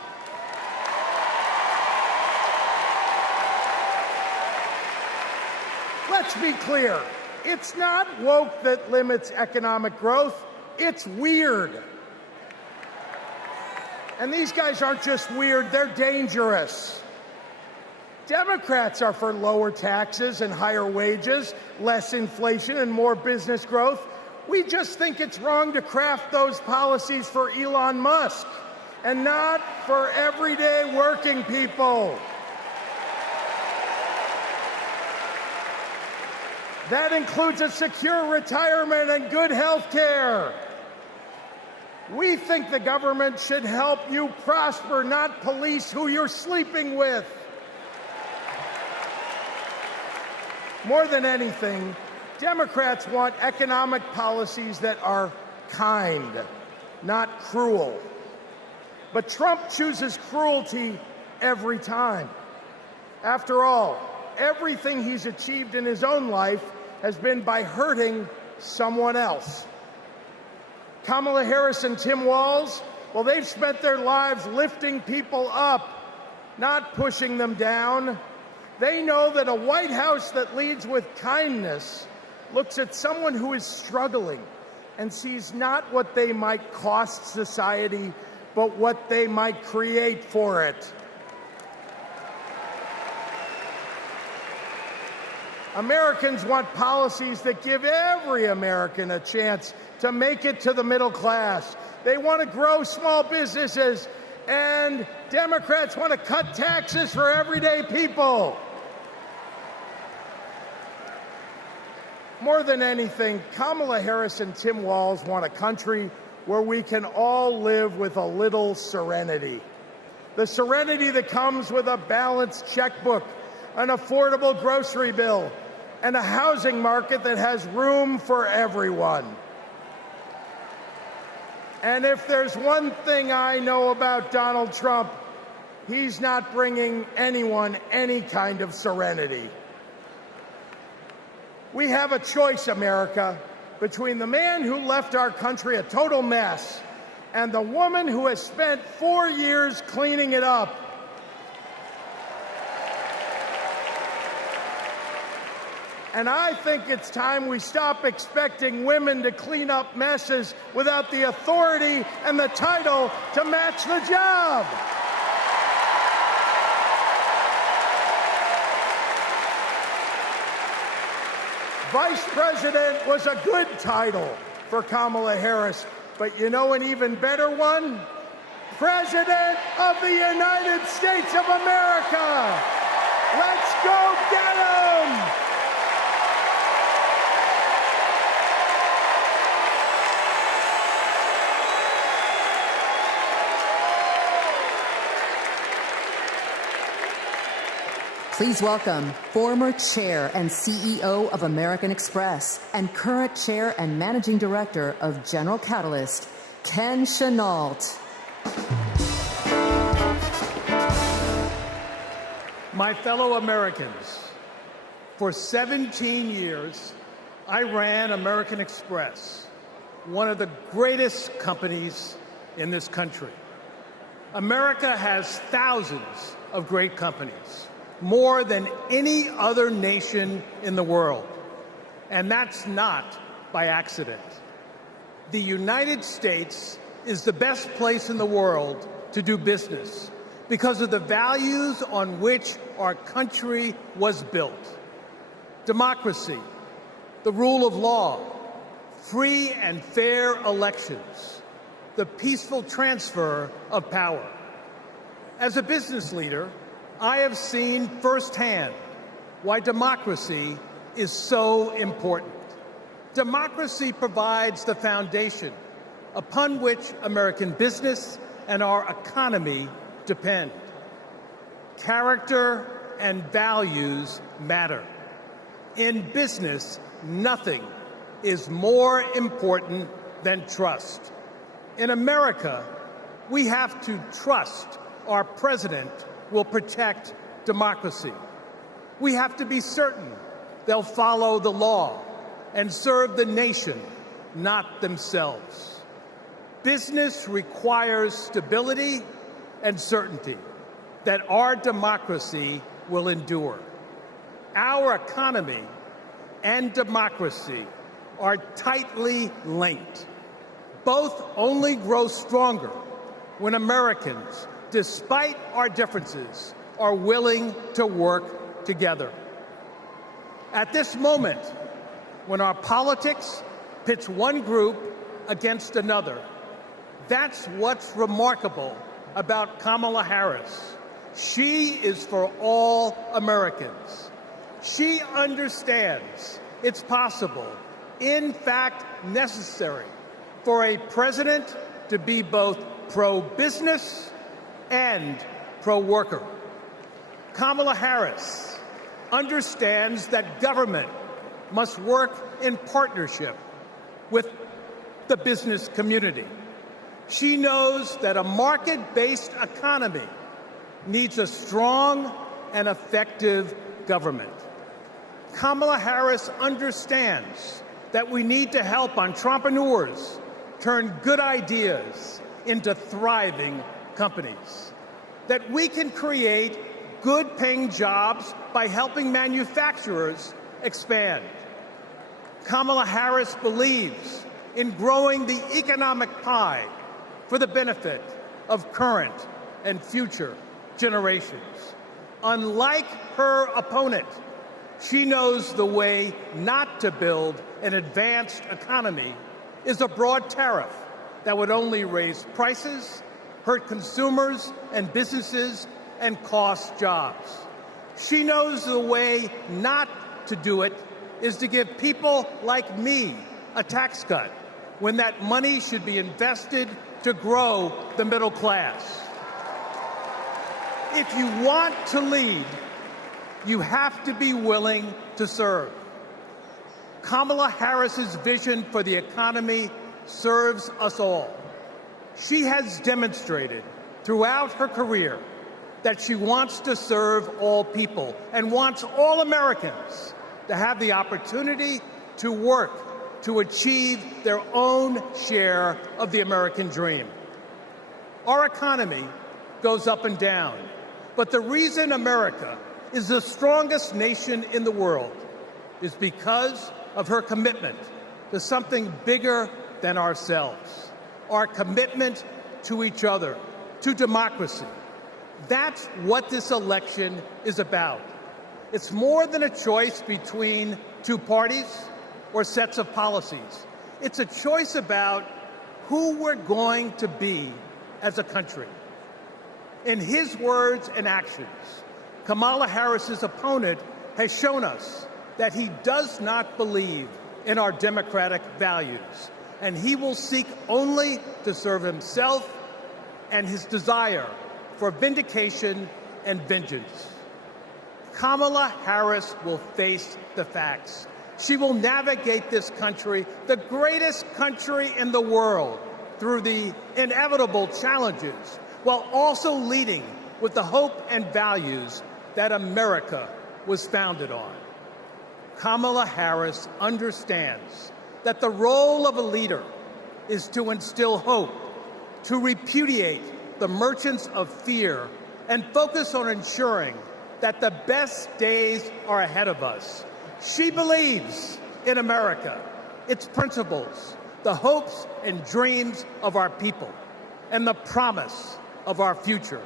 Let's be clear. It's not woke that limits economic growth. It's weird. And these guys aren't just weird, they're dangerous. Democrats are for lower taxes and higher wages, less inflation and more business growth. We just think it's wrong to craft those policies for Elon Musk and not for everyday working people. That includes a secure retirement and good health care. We think the government should help you prosper, not police who you're sleeping with. More than anything, Democrats want economic policies that are kind, not cruel. But Trump chooses cruelty every time. After all, everything he's achieved in his own life has been by hurting someone else. Kamala Harris and Tim Walz, well, they've spent their lives lifting people up, not pushing them down. They know that a White House that leads with kindness looks at someone who is struggling and sees not what they might cost society, but what they might create for it. Americans want policies that give every American a chance to make it to the middle class. They want to grow small businesses, and Democrats want to cut taxes for everyday people. More than anything, Kamala Harris and Tim Walz want a country where we can all live with a little serenity. The serenity that comes with a balanced checkbook, an affordable grocery bill, and a housing market that has room for everyone. And if there's one thing I know about Donald Trump, he's not bringing anyone any kind of serenity. We have a choice, America, between the man who left our country a total mess and the woman who has spent 4 years cleaning it up. And I think it's time we stop expecting women to clean up messes without the authority and the title to match the job. Vice President was a good title for Kamala Harris, but you know an even better one? President of the United States of America! Let's go get 'em! Please welcome former chair and CEO of American Express and current chair and managing director of General Catalyst, Ken Chenault. My fellow Americans, for 17 years, I ran American Express, one of the greatest companies in this country. America has thousands of great companies, more than any other nation in the world. And that's not by accident. The United States is the best place in the world to do business because of the values on which our country was built. Democracy, the rule of law, free and fair elections, the peaceful transfer of power. As a business leader, I have seen firsthand why democracy is so important. Democracy provides the foundation upon which American business and our economy depend. Character and values matter. In business, nothing is more important than trust. In America, we have to trust our president will protect democracy. We have to be certain they'll follow the law and serve the nation, not themselves. Business requires stability and certainty that our democracy will endure. Our economy and democracy are tightly linked. Both only grow stronger when Americans, despite our differences, are willing to work together. At this moment, when our politics pits one group against another, that's what's remarkable about Kamala Harris. She is for all Americans. She understands it's possible, in fact necessary, for a president to be both pro-business and pro-worker. Kamala Harris understands that government must work in partnership with the business community. She knows that a market-based economy needs a strong and effective government. Kamala Harris understands that we need to help entrepreneurs turn good ideas into thriving companies, that we can create good-paying jobs by helping manufacturers expand. Kamala Harris believes in growing the economic pie for the benefit of current and future generations. Unlike her opponent, she knows the way not to build an advanced economy is a broad tariff that would only raise prices, hurt consumers and businesses, and cost jobs. She knows the way not to do it is to give people like me a tax cut when that money should be invested to grow the middle class. If you want to lead, you have to be willing to serve. Kamala Harris's vision for the economy serves us all. She has demonstrated throughout her career that she wants to serve all people and wants all Americans to have the opportunity to work to achieve their own share of the American dream. Our economy goes up and down, but the reason America is the strongest nation in the world is because of her commitment to something bigger than ourselves, our commitment to each other, to democracy. That's what this election is about. It's more than a choice between two parties or sets of policies. It's a choice about who we're going to be as a country. In his words and actions, Kamala Harris's opponent has shown us that he does not believe in our democratic values, and he will seek only to serve himself and his desire for vindication and vengeance. Kamala Harris will face the facts. She will navigate this country, the greatest country in the world, through the inevitable challenges, while also leading with the hope and values that America was founded on. Kamala Harris understands that the role of a leader is to instill hope, to repudiate the merchants of fear, and focus on ensuring that the best days are ahead of us. She believes in America, its principles, the hopes and dreams of our people, and the promise of our future.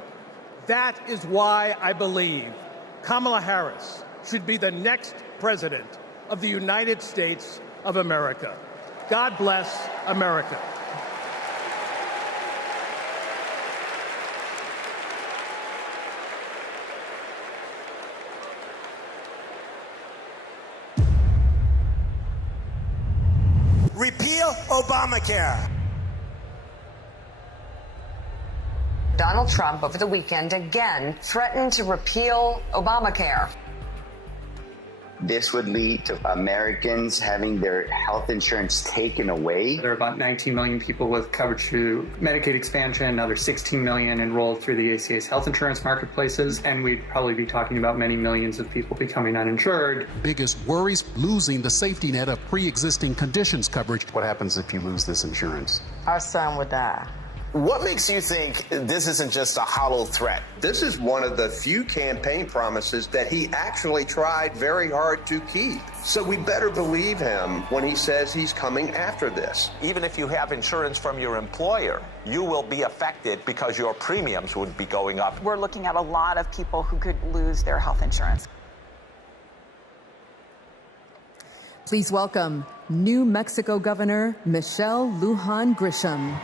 That is why I believe Kamala Harris should be the next president of the United States of America. God bless America. Repeal Obamacare. Donald Trump over the weekend again threatened to repeal Obamacare. This would lead to Americans having their health insurance taken away. There are about 19 million people with coverage through Medicaid expansion, another 16 million enrolled through the ACA's health insurance marketplaces, and we'd probably be talking about many millions of people becoming uninsured. Biggest worries, losing the safety net of pre-existing conditions coverage. What happens if you lose this insurance? Our son would die. What makes you think this isn't just a hollow threat? This is one of the few campaign promises that he actually tried very hard to keep. So we better believe him when he says he's coming after this. Even if you have insurance from your employer, you will be affected because your premiums would be going up. We're looking at a lot of people who could lose their health insurance. Please welcome New Mexico Governor Michelle Luhan Grisham.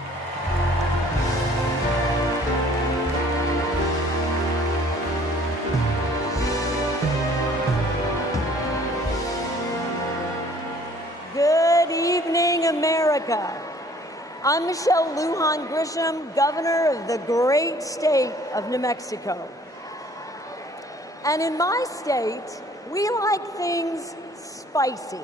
Good evening, America. I'm Michelle Luhan Grisham, Governor of the great state of New Mexico. And in my state, we like things spicy,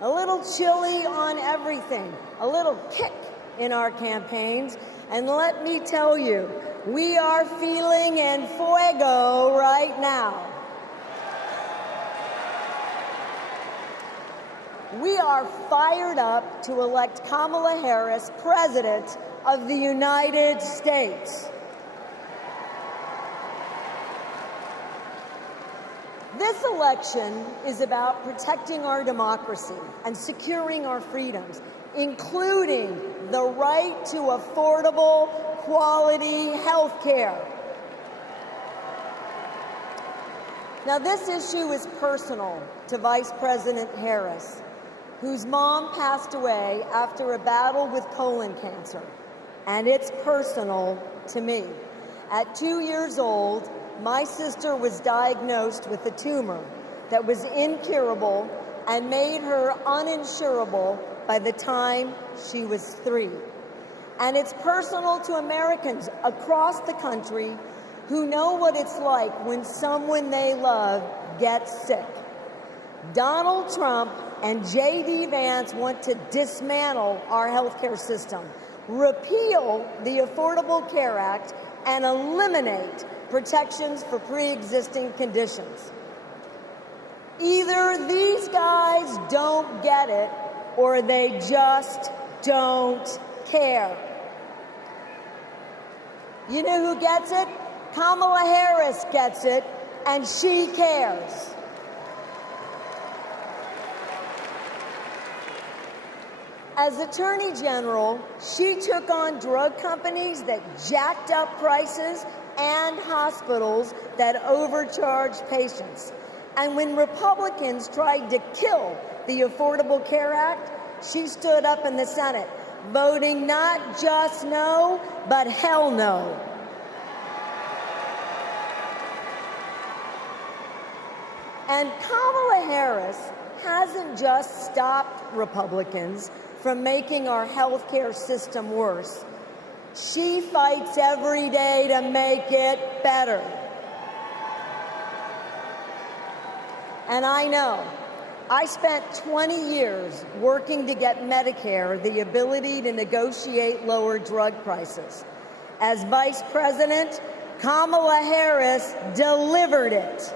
a little chili on everything, a little kick in our campaigns. And let me tell you, we are feeling en fuego right now. We are fired up to elect Kamala Harris President of the United States. This election is about protecting our democracy and securing our freedoms, including the right to affordable, quality health care. Now, this issue is personal to Vice President Harris, whose mom passed away after a battle with colon cancer. And it's personal to me. At 2 years old, my sister was diagnosed with a tumor that was incurable and made her uninsurable by the time she was 3. And it's personal to Americans across the country who know what it's like when someone they love gets sick. Donald Trump and J.D. Vance want to dismantle our healthcare system, repeal the Affordable Care Act, and eliminate protections for pre-existing conditions. Either these guys don't get it, or they just don't care. You know who gets it? Kamala Harris gets it, and she cares. As Attorney General, she took on drug companies that jacked up prices and hospitals that overcharged patients. And when Republicans tried to kill the Affordable Care Act, she stood up in the Senate, voting not just no, but hell no. And Kamala Harris hasn't just stopped Republicans from making our health care system worse. She fights every day to make it better. And I know, I spent 20 years working to get Medicare the ability to negotiate lower drug prices. As Vice President, Kamala Harris delivered it.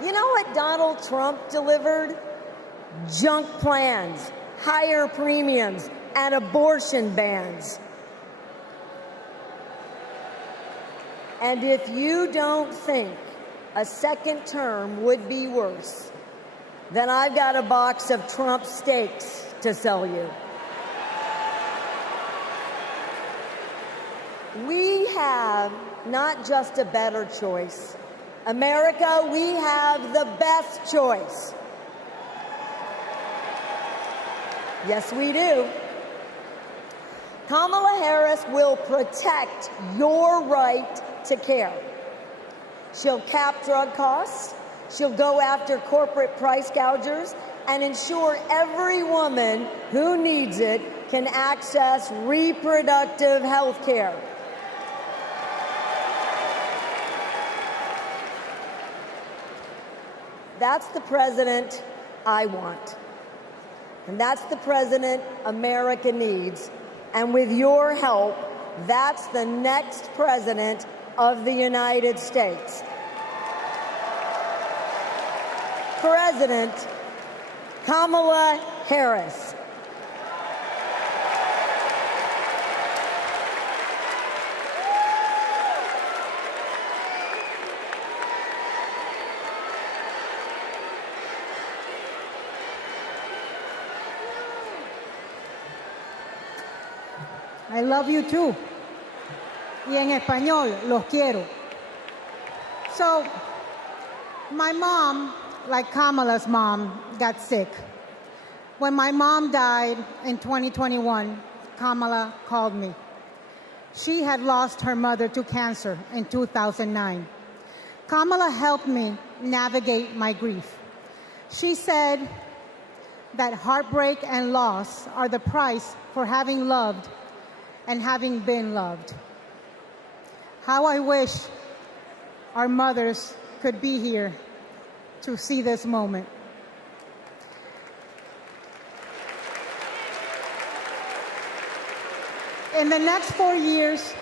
You know what Donald Trump delivered? Junk plans, higher premiums, and abortion bans. And if you don't think a second term would be worse, then I've got a box of Trump steaks to sell you. We have not just a better choice. America, we have the best choice. Yes, we do. Kamala Harris will protect your right to care. She'll cap drug costs, she'll go after corporate price gougers, and ensure every woman who needs it can access reproductive health care. That's the president I want. And that's the president America needs. And with your help, that's the next president of the United States. President Kamala Harris. I love you too. Y en español, los quiero. So, my mom, like Kamala's mom, got sick. When my mom died in 2021, Kamala called me. She had lost her mother to cancer in 2009. Kamala helped me navigate my grief. She said that heartbreak and loss are the price for having loved and having been loved. How I wish our mothers could be here to see this moment. In the next 4 years,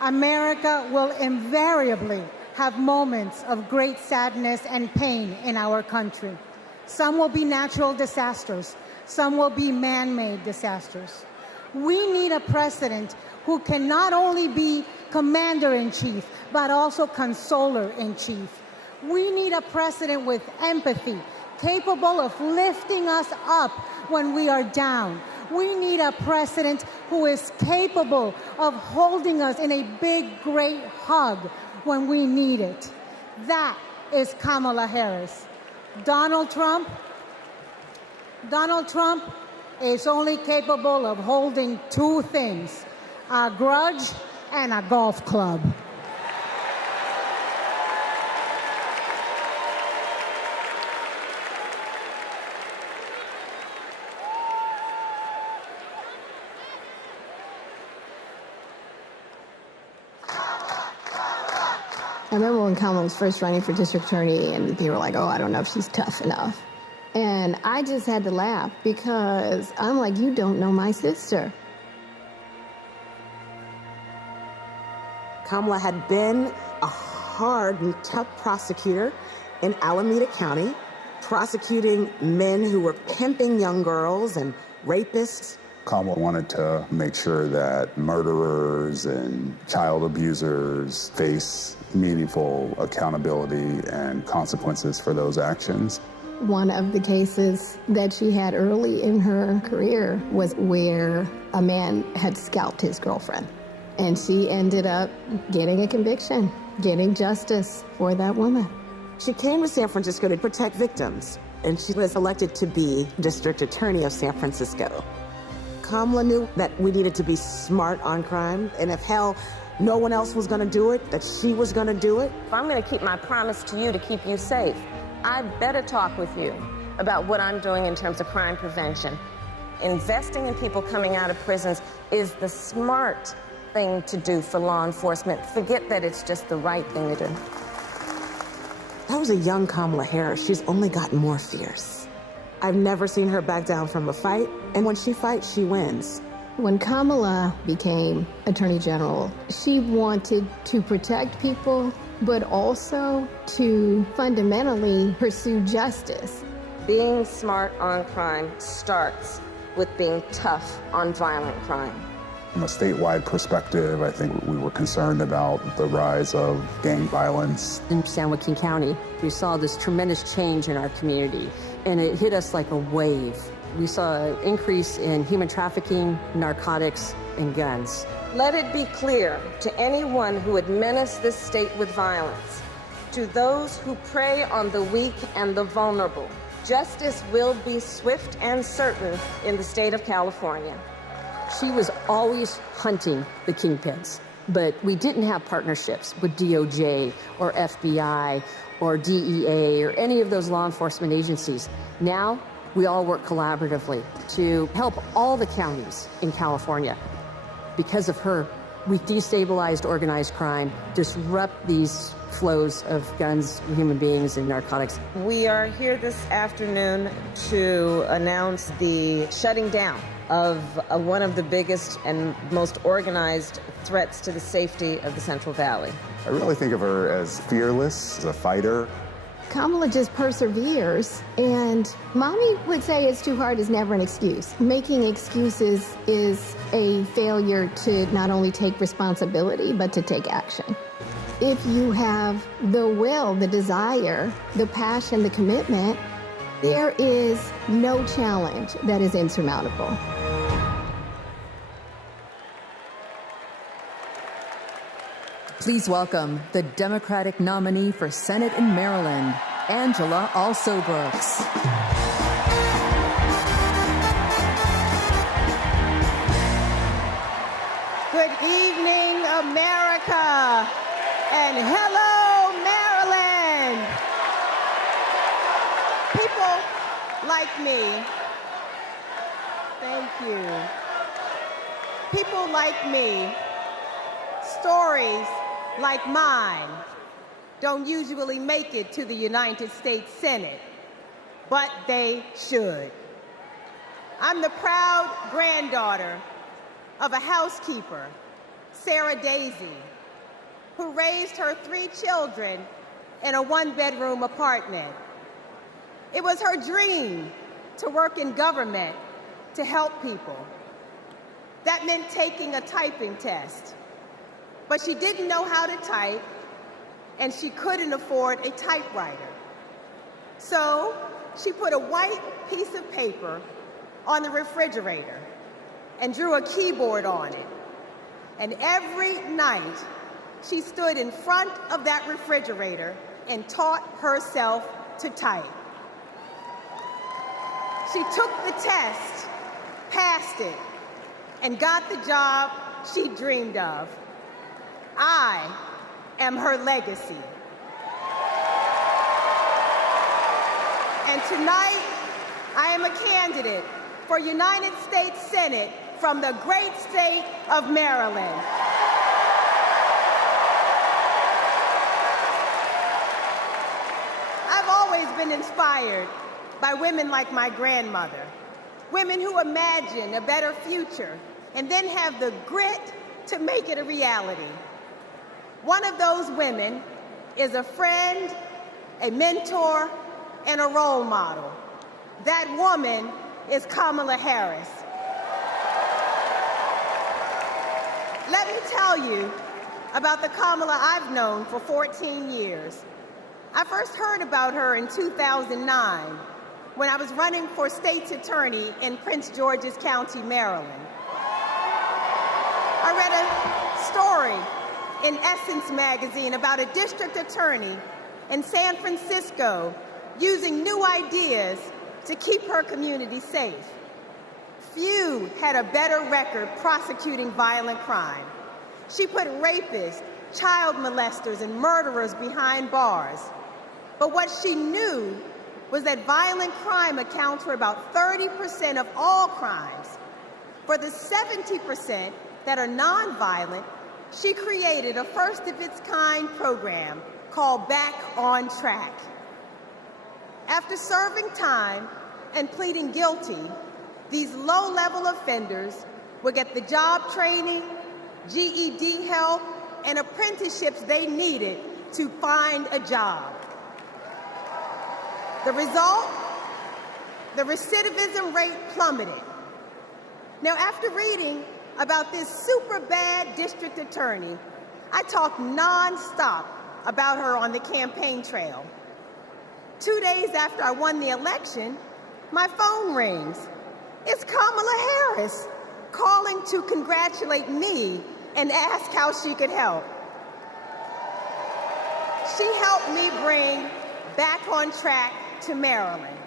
America will invariably have moments of great sadness and pain in our country. Some will be natural disasters. Some will be man-made disasters. We need a president who can not only be commander-in-chief, but also consoler-in-chief. We need a president with empathy, capable of lifting us up when we are down. We need a president who is capable of holding us in a big, great hug when we need it. That is Kamala Harris. Donald Trump is only capable of holding two things, a grudge and a golf club. I remember when Kamala was first running for district attorney and people were like, oh, I don't know if she's tough enough. And I just had to laugh because I'm like, you don't know my sister. Kamala had been a hard and tough prosecutor in Alameda County, prosecuting men who were pimping young girls and rapists. Kamala wanted to make sure that murderers and child abusers face meaningful accountability and consequences for those actions. One of the cases that she had early in her career was where a man had scalped his girlfriend. And she ended up getting a conviction, getting justice for that woman. She came to San Francisco to protect victims, and she was elected to be district attorney of San Francisco. Kamala knew that we needed to be smart on crime, and if no one else was going to do it, that she was going to do it. If I'm going to keep my promise to you to keep you safe, I better talk with you about what I'm doing in terms of crime prevention. Investing in people coming out of prisons is the smart thing to do for law enforcement. Forget that it's just the right thing to do. That was a young Kamala Harris. She's only gotten more fierce. I've never seen her back down from a fight, and when she fights, she wins. When Kamala became Attorney General, she wanted to protect people, but also to fundamentally pursue justice. Being smart on crime starts with being tough on violent crime. From a statewide perspective, I think we were concerned about the rise of gang violence. In San Joaquin County, we saw this tremendous change in our community, and it hit us like a wave. We saw an increase in human trafficking, narcotics, and guns. Let it be clear to anyone who would menace this state with violence, to those who prey on the weak and the vulnerable, justice will be swift and certain in the state of California. She was always hunting the kingpins, but we didn't have partnerships with DOJ or FBI or DEA or any of those law enforcement agencies. Now, we all work collaboratively to help all the counties in California. Because of her, we destabilized organized crime, disrupt these flows of guns, human beings, and narcotics. We are here this afternoon to announce the shutting down of one of the biggest and most organized threats to the safety of the Central Valley. I really think of her as fearless, as a fighter. Kamala just perseveres, and mommy would say it's too hard is never an excuse. Making excuses is a failure to not only take responsibility, but to take action. If you have the will, the desire, the passion, the commitment, there is no challenge that is insurmountable. Please welcome the Democratic nominee for Senate in Maryland, Angela Also-Brooks. Good evening, America, and hello, Maryland. People like me, thank you. People like me, stories like mine don't usually make it to the United States Senate, but they should. I'm the proud granddaughter of a housekeeper, Sarah Daisy, who raised her 3 children in a 1-bedroom apartment. It was her dream to work in government to help people. That meant taking a typing test. But she didn't know how to type, and she couldn't afford a typewriter. So she put a white piece of paper on the refrigerator and drew a keyboard on it. And every night, she stood in front of that refrigerator and taught herself to type. She took the test, passed it, and got the job she dreamed of. I am her legacy. And tonight, I am a candidate for United States Senate from the great state of Maryland. I've always been inspired by women like my grandmother, women who imagine a better future and then have the grit to make it a reality. One of those women is a friend, a mentor, and a role model. That woman is Kamala Harris. Let me tell you about the Kamala I've known for 14 years. I first heard about her in 2009 when I was running for state's attorney in Prince George's County, Maryland. I read a story in Essence magazine about a district attorney in San Francisco using new ideas to keep her community safe. Few had a better record prosecuting violent crime. She put rapists, child molesters, and murderers behind bars. But what she knew was that violent crime accounts for about 30% of all crimes. For the 70% that are nonviolent, she created a first-of-its-kind program called Back on Track. After serving time and pleading guilty, these low-level offenders will get the job training, GED help, and apprenticeships they needed to find a job. The result? The recidivism rate plummeted. Now, after reading about this super bad district attorney, I talked nonstop about her on the campaign trail. 2 days after I won the election, my phone rings. It's Kamala Harris calling to congratulate me and ask how she could help. She helped me bring Back on Track to Maryland.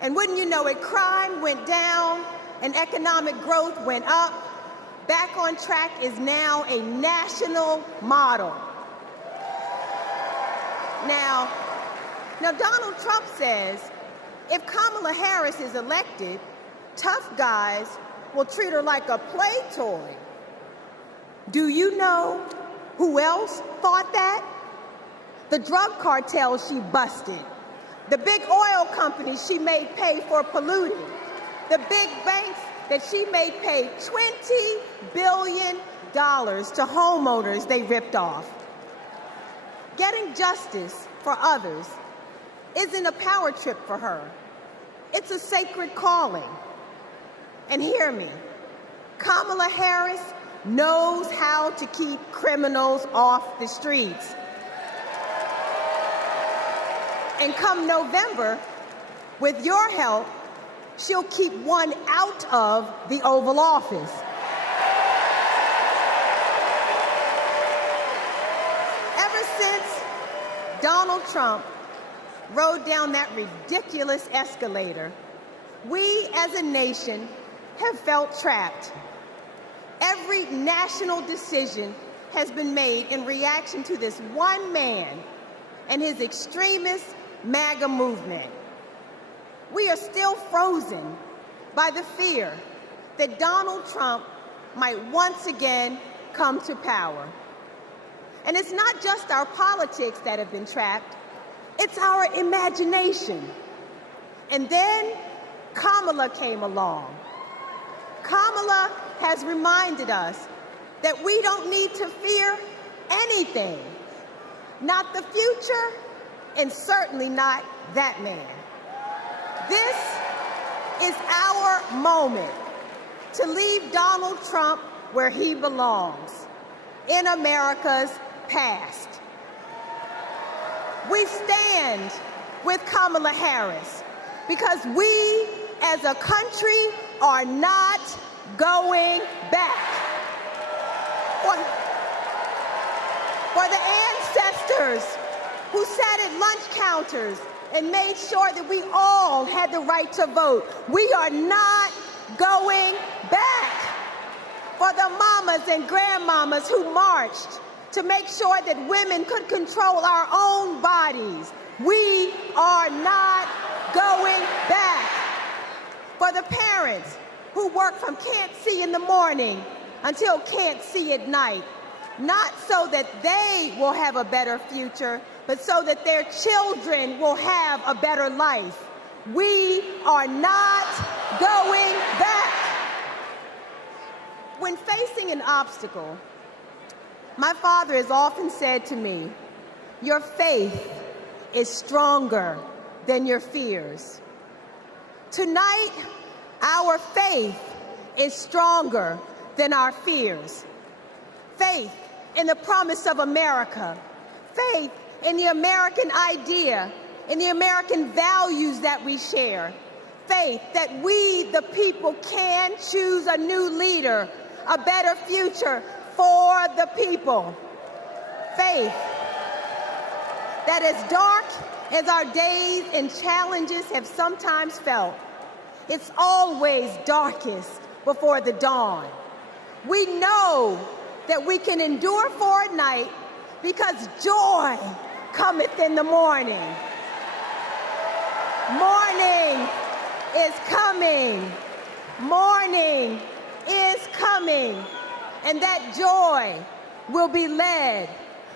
And wouldn't you know it, crime went down and economic growth went up. Back on Track is now a national model. Now Donald Trump says if Kamala Harris is elected, tough guys will treat her like a play toy. Do you know who else thought that? The drug cartels she busted, the big oil companies she made pay for polluting, the big banks that she made pay $20 billion to homeowners they ripped off. Getting justice for others isn't a power trip for her. It's a sacred calling. And hear me, Kamala Harris knows how to keep criminals off the streets. And come November, with your help, she'll keep one out of the Oval Office. Ever since Donald Trump rode down that ridiculous escalator, we as a nation have felt trapped. Every national decision has been made in reaction to this one man and his extremist MAGA movement. We are still frozen by the fear that Donald Trump might once again come to power. And it's not just our politics that have been trapped, it's our imagination. And then Kamala came along. Kamala has reminded us that we don't need to fear anything, not the future, and certainly not that man. This is our moment to leave Donald Trump where he belongs, in America's past. We stand with Kamala Harris because we as a country are not going back. For the ancestors who sat at lunch counters and made sure that we all had the right to vote, we are not going back. For the mamas and grandmamas who marched to make sure that women could control our own bodies, we are not going back. For the parents who work from can't see in the morning until can't see at night, not so that they will have a better future, but so that their children will have a better life. We are not going back. When facing an obstacle, my father has often said to me, your faith is stronger than your fears. Tonight, our faith is stronger than our fears. Faith in the promise of America. Faith in the American idea, in the American values that we share. Faith that we, the people, can choose a new leader, a better future. for the people. Faith that as dark as our days and challenges have sometimes felt, it's always darkest before the dawn. We know that we can endure for a night because joy cometh in the morning. Morning is coming. Morning is coming. And that joy will be led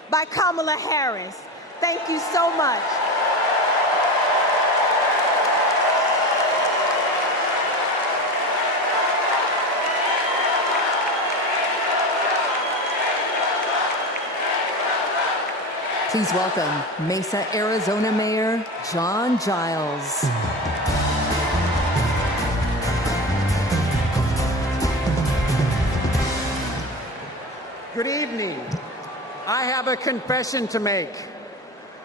by Kamala Harris. Thank you so much. Please welcome Mesa, Arizona Mayor John Giles. Good evening. I have a confession to make.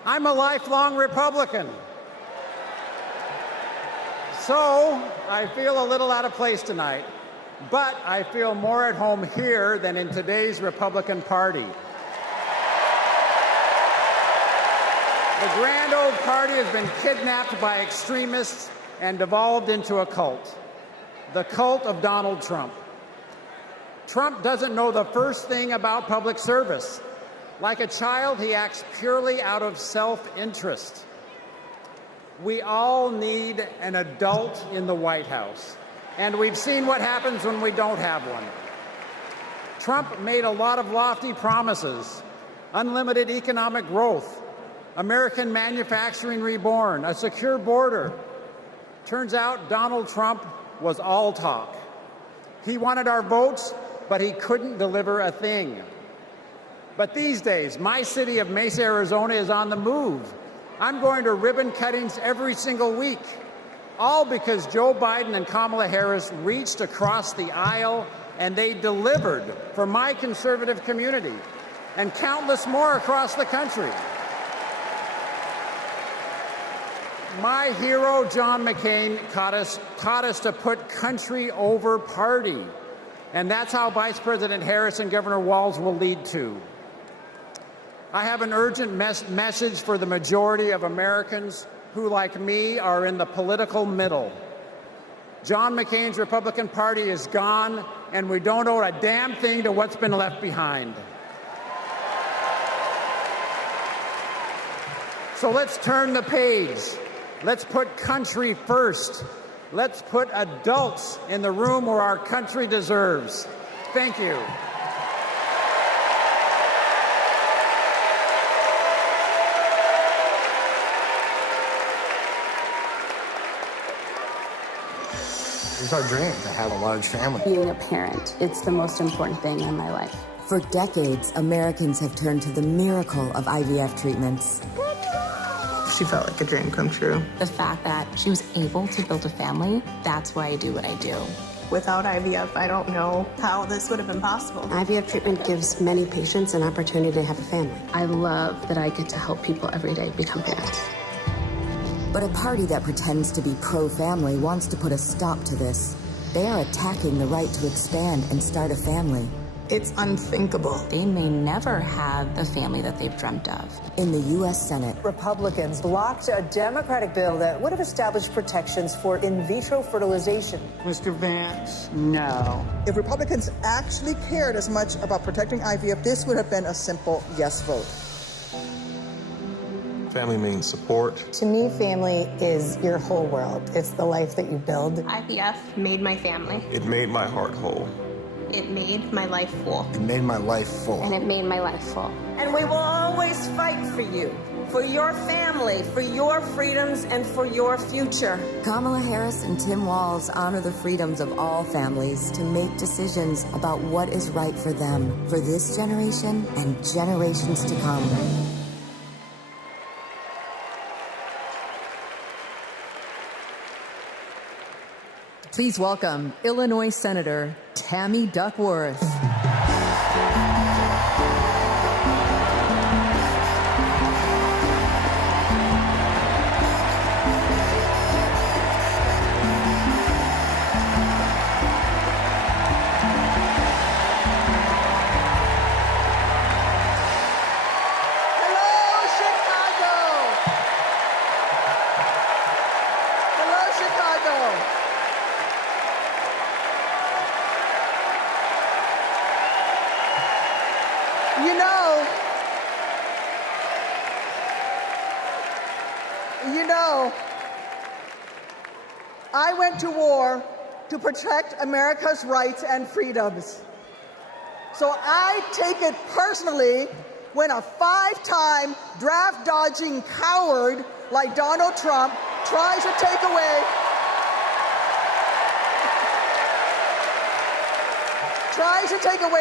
I'm a lifelong Republican. So I feel a little out of place tonight, but I feel more at home here than in today's Republican Party. The grand old party has been kidnapped by extremists and devolved into a cult, the cult of Donald Trump. Trump doesn't know the first thing about public service. Like a child, he acts purely out of self-interest. We all need an adult in the White House, and we've seen what happens when we don't have one. Trump made a lot of lofty promises: unlimited economic growth, American manufacturing reborn, a secure border. Turns out Donald Trump was all talk. He wanted our votes, but he couldn't deliver a thing. But these days, my city of Mesa, Arizona is on the move. I'm going to ribbon cuttings every single week, all because Joe Biden and Kamala Harris reached across the aisle and they delivered for my conservative community and countless more across the country. My hero, John McCain, taught us to put country over party. And that's how Vice President Harris and Governor Walz will lead too. I have an urgent message for the majority of Americans who, like me, are in the political middle. John McCain's Republican Party is gone, and we don't owe a damn thing to what's been left behind. So let's turn the page. Let's put country first. Let's put adults in the room where our country deserves. Thank you. It's our dream to have a large family. Being a parent, it's the most important thing in my life. For decades, Americans have turned to the miracle of IVF treatments. She felt like a dream come true. The fact that she was able to build a family, that's why I do what I do. Without IVF, I don't know how this would have been possible. IVF treatment gives many patients an opportunity to have a family. I love that I get to help people every day become parents. But a party that pretends to be pro-family wants to put a stop to this. They are attacking the right to expand and start a family. It's unthinkable. They may never have the family that they've dreamt of. In the U.S. Senate, Republicans blocked a Democratic bill that would have established protections for in vitro fertilization. Mr. Vance, no. If Republicans actually cared as much about protecting IVF, this would have been a simple yes vote. Family means support. To me, family is your whole world. It's the life that you build. IVF made my family. It made my heart whole. It made my life full. It made my life full. And it made my life full. And we will always fight for you, for your family, for your freedoms, and for your future. Kamala Harris and Tim Walz honor the freedoms of all families to make decisions about what is right for them, for this generation and generations to come. Please welcome Illinois Senator Tammy Duckworth. I went to war to protect America's rights and freedoms. So I take it personally when a 5-time draft-dodging coward like Donald Trump tries to take away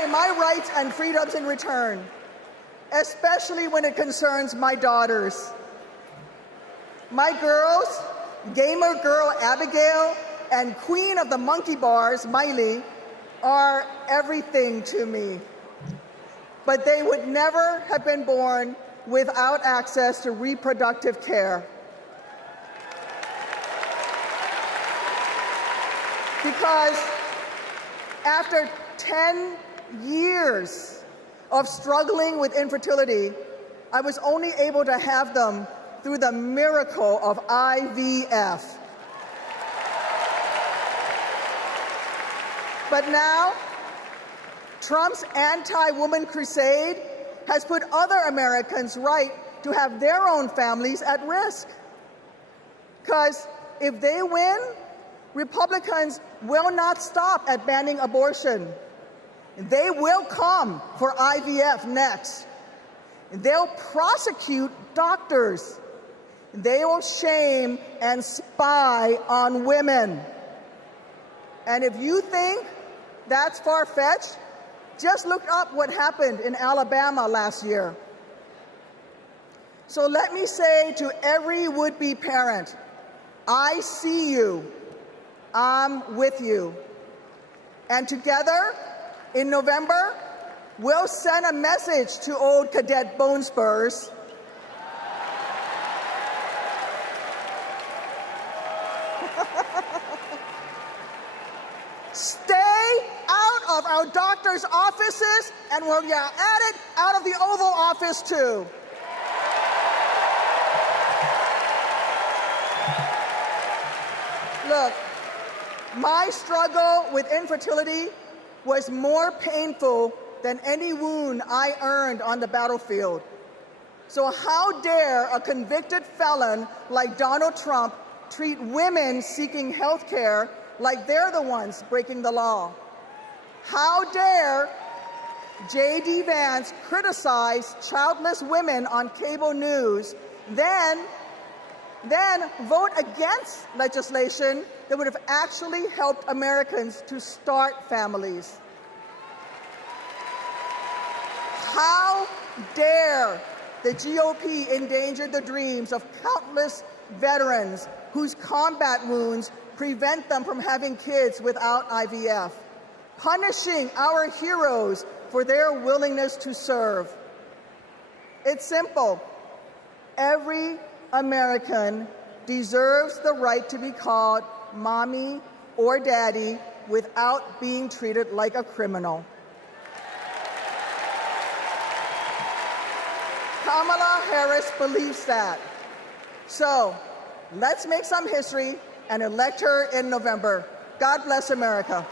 my rights and freedoms in return, especially when it concerns my daughters. My girls, gamer girl Abigail and queen of the monkey bars, Miley, are everything to me. But they would never have been born without access to reproductive care. Because after 10 years of struggling with infertility, I was only able to have them through the miracle of IVF. But now, Trump's anti-woman crusade has put other Americans' right to have their own families at risk. Because if they win, Republicans will not stop at banning abortion. They will come for IVF next. They'll prosecute doctors. They will shame and spy on women. And if you think that's far-fetched, just look up what happened in Alabama last year. So let me say to every would-be parent, I see you, I'm with you. And together, in November, we'll send a message to old Cadet Bone Spurs. Stay out of our doctors' offices, and while you're at it, out of the Oval Office too. Look, my struggle with infertility was more painful than any wound I earned on the battlefield. So how dare a convicted felon like Donald Trump treat women seeking health care like they're the ones breaking the law? How dare J.D. Vance criticize childless women on cable news, then vote against legislation that would have actually helped Americans to start families? How dare the GOP endanger the dreams of countless veterans whose combat wounds prevent them from having kids without IVF, punishing our heroes for their willingness to serve? It's simple. Every American deserves the right to be called mommy or daddy without being treated like a criminal. Kamala Harris believes that. So let's make some history and elect her in November. God bless America.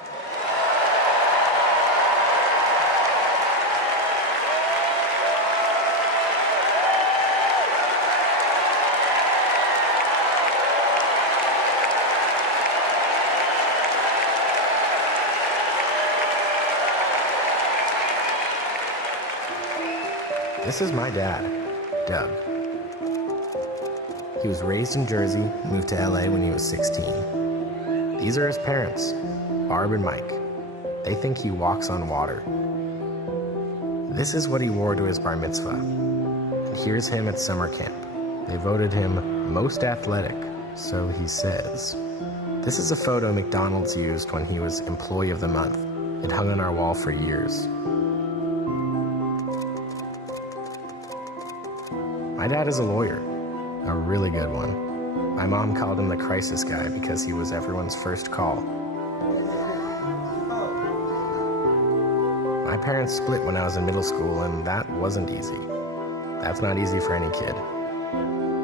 This is my dad, Doug. He was raised in Jersey, moved to LA when he was 16. These are his parents, Barb and Mike. They think he walks on water. This is what he wore to his bar mitzvah. And here's him at summer camp. They voted him most athletic, so he says. This is a photo McDonald's used when he was Employee of the Month. It hung on our wall for years. My dad is a lawyer, a really good one. My mom called him the crisis guy because he was everyone's first call. My parents split when I was in middle school, and that wasn't easy. That's not easy for any kid.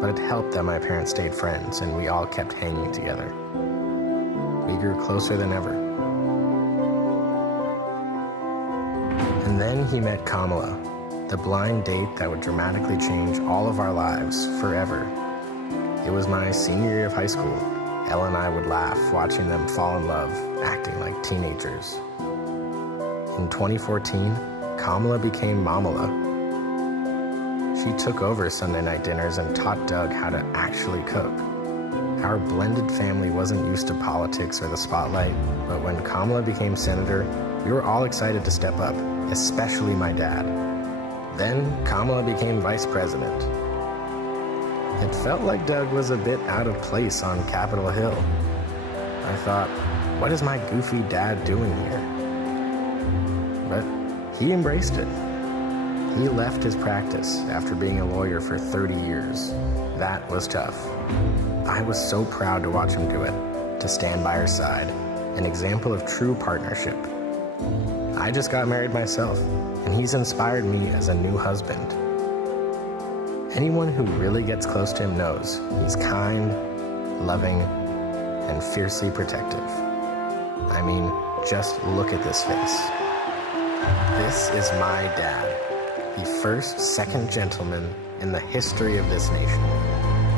But it helped that my parents stayed friends, and we all kept hanging together. We grew closer than ever. And then he met Kamala, the blind date that would dramatically change all of our lives forever. It was my senior year of high school. Elle and I would laugh watching them fall in love, acting like teenagers. In 2014, Kamala became Mamala. She took over Sunday night dinners and taught Doug how to actually cook. Our blended family wasn't used to politics or the spotlight, but when Kamala became senator, we were all excited to step up, especially my dad. Then Kamala became vice president. It felt like Doug was a bit out of place on Capitol Hill. I thought, what is my goofy dad doing here? But he embraced it. He left his practice after being a lawyer for 30 years. That was tough. I was so proud to watch him do it, to stand by her side, an example of true partnership. I just got married myself, and he's inspired me as a new husband. Anyone who really gets close to him knows he's kind, loving, and fiercely protective. I mean, just look at this face. This is my dad, the first second gentleman in the history of this nation.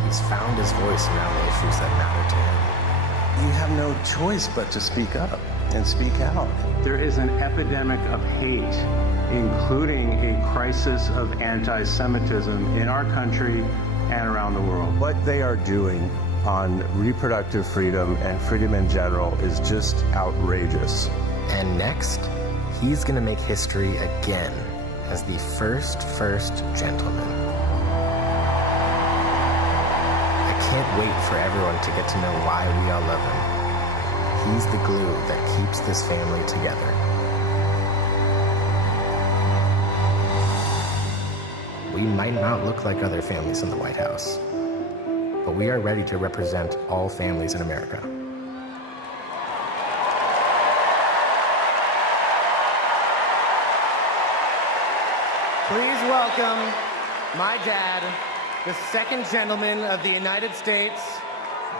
He's found his voice around the issues that matter to him. You have no choice but to speak up and speak out. There is an epidemic of hate, including a crisis of anti-Semitism in our country and around the world. What they are doing on reproductive freedom and freedom in general is just outrageous. And next, he's gonna make history again as the first gentleman. I can't wait for everyone to get to know why we all love him. He's the glue that keeps this family together. We might not look like other families in the White House, but we are ready to represent all families in America. Please welcome my dad, the second gentleman of the United States,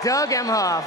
Doug Emhoff.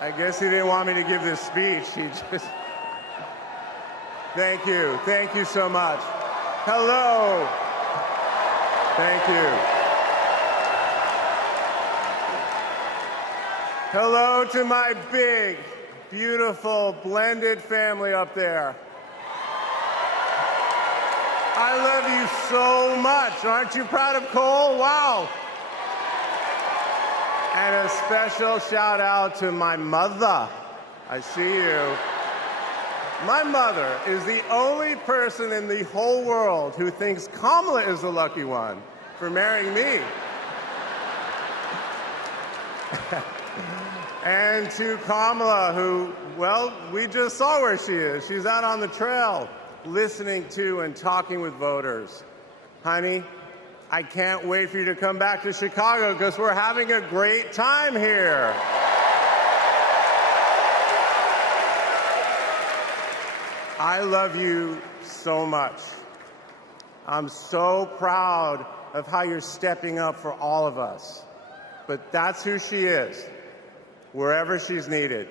I guess he didn't want me to give this speech. He just... Thank you so much. Hello. Thank you. Hello to my big, beautiful, blended family up there. I love you so much. Aren't you proud of Cole? Wow. And a special shout out to my mother. I see you. My mother is the only person in the whole world who thinks Kamala is the lucky one for marrying me. And to Kamala, who, well, we just saw where she is. She's out on the trail listening to and talking with voters. Honey, I can't wait for you to come back to Chicago because we're having a great time here. I love you so much. I'm so proud of how you're stepping up for all of us. But that's who she is. Wherever she's needed,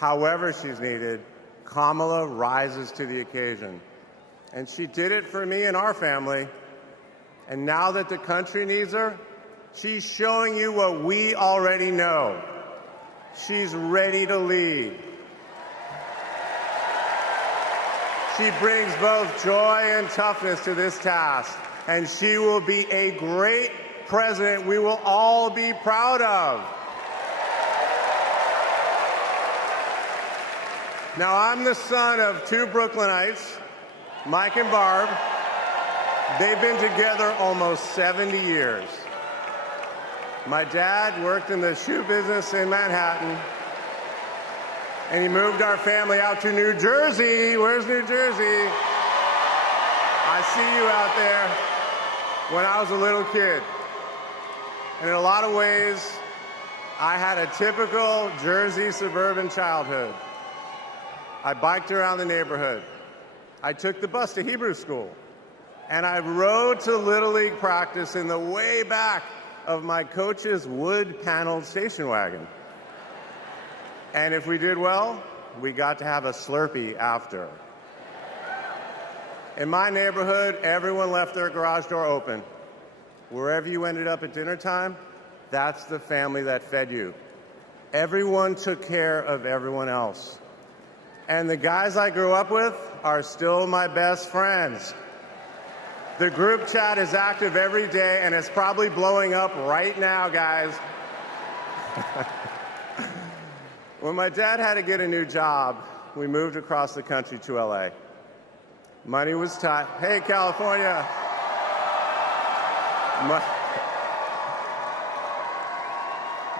however she's needed, Kamala rises to the occasion. And she did it for me and our family. And now that the country needs her, she's showing you what we already know. She's ready to lead. She brings both joy and toughness to this task, and she will be a great president we will all be proud of. Now, I'm the son of two Brooklynites, Mike and Barb. They've been together almost 70 years. My dad worked in the shoe business in Manhattan, and he moved our family out to New Jersey. Where's New Jersey? I see you out there. when I was a little kid. And in a lot of ways, I had a typical Jersey suburban childhood. I biked around the neighborhood. I took the bus to Hebrew school. And I rode to Little League practice in the way back of my coach's wood-paneled station wagon. And if we did well, we got to have a Slurpee after. In my neighborhood, everyone left their garage door open. Wherever you ended up at dinner time, that's the family that fed you. Everyone took care of everyone else. And the guys I grew up with are still my best friends. The group chat is active every day, and it's probably blowing up right now, guys. When my dad had to get a new job, we moved across the country to LA. Money was tight. Hey, California.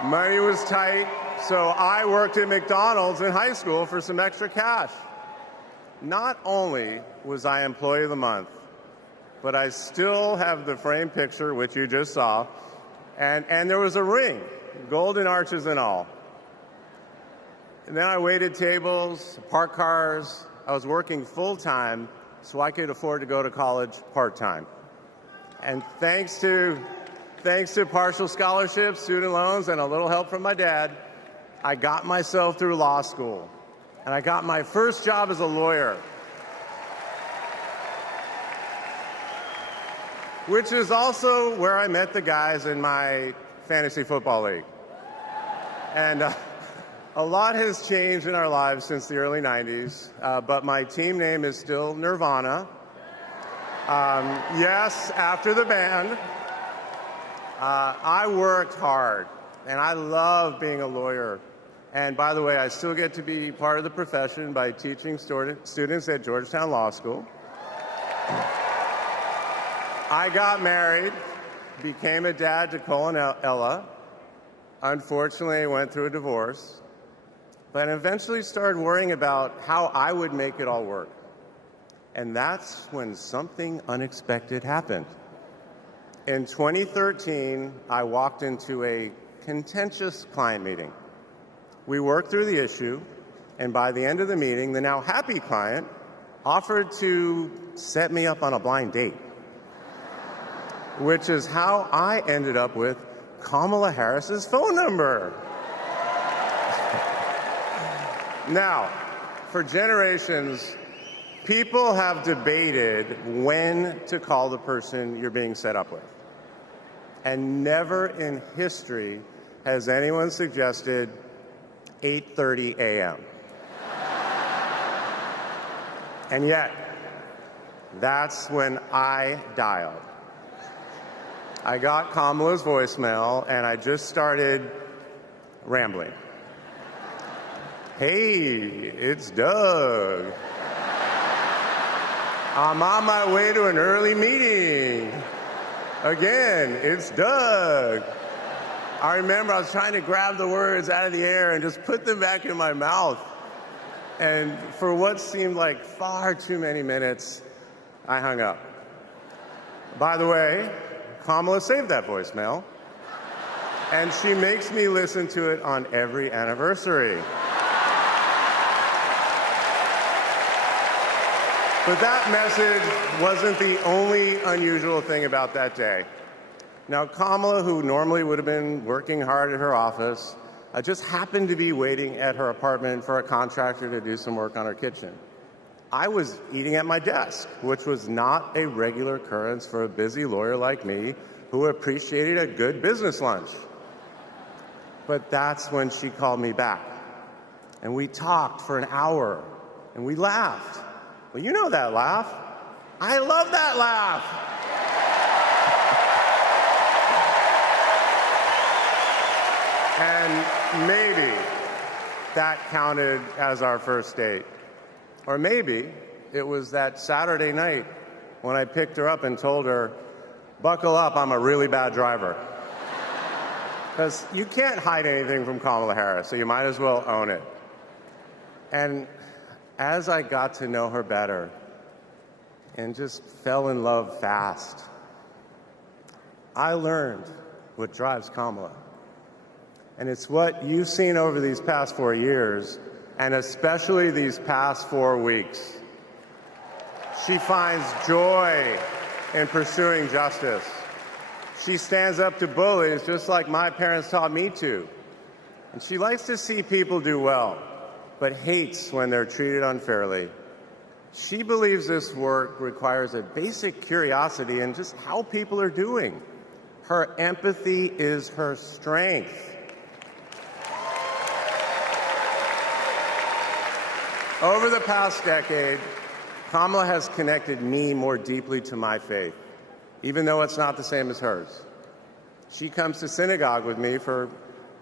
Money was tight, so I worked at McDonald's in high school for some extra cash. Not only was I Employee of the Month, but I still have the framed picture, which you just saw, and there was a ring, golden arches and all. And then I waited tables, parked cars. I was working full-time so I could afford to go to college part-time. And thanks to partial scholarships, student loans, and a little help from my dad, I got myself through law school. And I got my first job as a lawyer, which is also where I met the guys in my fantasy football league. And a lot has changed in our lives since the early 90s, but my team name is still Nirvana. Yes, after the band. I worked hard, and I love being a lawyer. And by the way, I still get to be part of the profession by teaching students at Georgetown Law School. I got married, became a dad to Cole and Ella. Unfortunately, I went through a divorce, but eventually started worrying about how I would make it all work. And that's when something unexpected happened. In 2013, I walked into a contentious client meeting. We worked through the issue, and by the end of the meeting, the now happy client offered to set me up on a blind date, which is how I ended up with Kamala Harris's phone number. Now, for generations, people have debated when to call the person you're being set up with. And never in history has anyone suggested 8:30 a.m. And yet, that's when I dialed. I got Kamala's voicemail, and I just started rambling. Hey, it's Doug. I'm on my way to an early meeting. Again, it's Doug. I remember I was trying to grab the words out of the air and just put them back in my mouth. And for what seemed like far too many minutes, I hung up. By the way, Kamala saved that voicemail, and she makes me listen to it on every anniversary. But that message wasn't the only unusual thing about that day. Now, Kamala, who normally would have been working hard at her office, just happened to be waiting at her apartment for a contractor to do some work on her kitchen. I was eating at my desk, which was not a regular occurrence for a busy lawyer like me who appreciated a good business lunch. But that's when she called me back. And we talked for an hour, and we laughed. Well, you know that laugh. I love that laugh. And maybe that counted as our first date. Or maybe it was that Saturday night when I picked her up and told her, buckle up, I'm a really bad driver. Because you can't hide anything from Kamala Harris, so you might as well own it. And as I got to know her better and just fell in love fast, I learned what drives Kamala. And it's what you've seen over these past 4 years, and especially these past 4 weeks. She finds joy in pursuing justice. She stands up to bullies just like my parents taught me to. And she likes to see people do well, but hates when they're treated unfairly. She believes this work requires a basic curiosity in just how people are doing. Her empathy is her strength. Over the past decade, Kamala has connected me more deeply to my faith, even though it's not the same as hers. She comes to synagogue with me for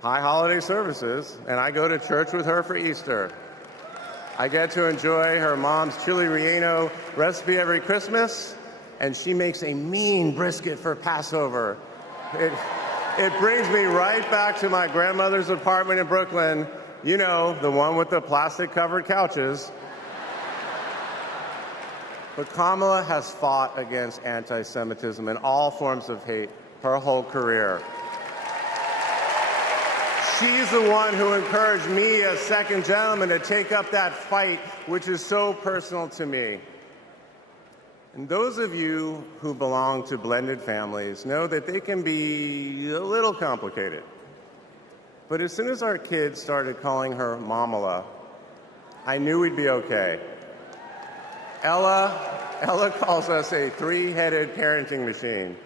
high holiday services, and I go to church with her for Easter. I get to enjoy her mom's chili relleno recipe every Christmas, and she makes a mean brisket for Passover. It brings me right back to my grandmother's apartment in Brooklyn, you know, the one with the plastic-covered couches. But Kamala has fought against anti-Semitism and all forms of hate her whole career. She's the one who encouraged me as second gentleman to take up that fight, which is so personal to me. And those of you who belong to blended families know that they can be a little complicated. But as soon as our kids started calling her Mamala, I knew we'd be okay. Ella calls us a three-headed parenting machine.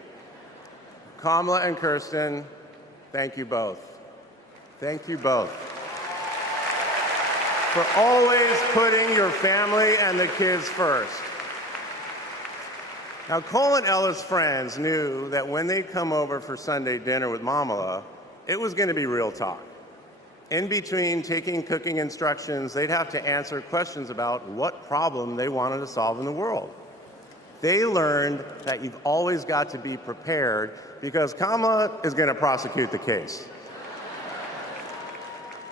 Kamala and Kirsten, thank you both. Thank you both for always putting your family and the kids first. Now, Cole and Ella's friends knew that when they'd come over for Sunday dinner with Mamala, it was going to be real talk. In between taking cooking instructions, they'd have to answer questions about what problem they wanted to solve in the world. They learned that you've always got to be prepared because Kamala is going to prosecute the case.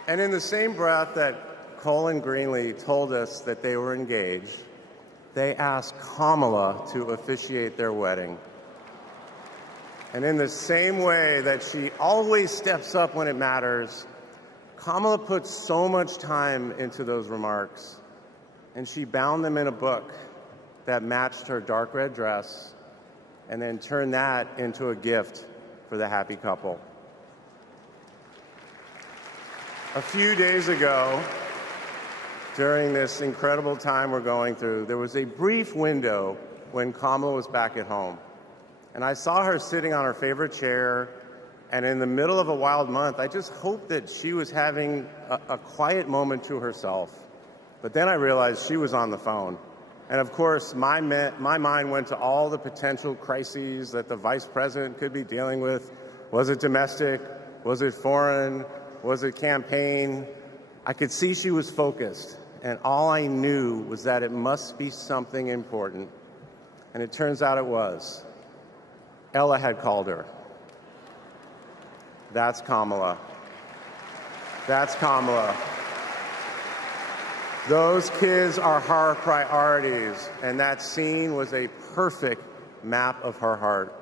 And in the same breath that Cole and Greenlee told us that they were engaged, they asked Kamala to officiate their wedding. And in the same way that she always steps up when it matters, Kamala put so much time into those remarks, and she bound them in a book that matched her dark red dress, and then turned that into a gift for the happy couple. A few days ago, during this incredible time we're going through, there was a brief window when Kamala was back at home. And I saw her sitting on her favorite chair, and in the middle of a wild month, I just hoped that she was having a quiet moment to herself. But then I realized she was on the phone. And of course, my mind went to all the potential crises that the vice president could be dealing with. Was it domestic? Was it foreign? Was it campaign? I could see she was focused, and all I knew was that it must be something important. And it turns out it was. Ella had called her. That's Kamala. That's Kamala. Those kids are her priorities, and that scene was a perfect map of her heart.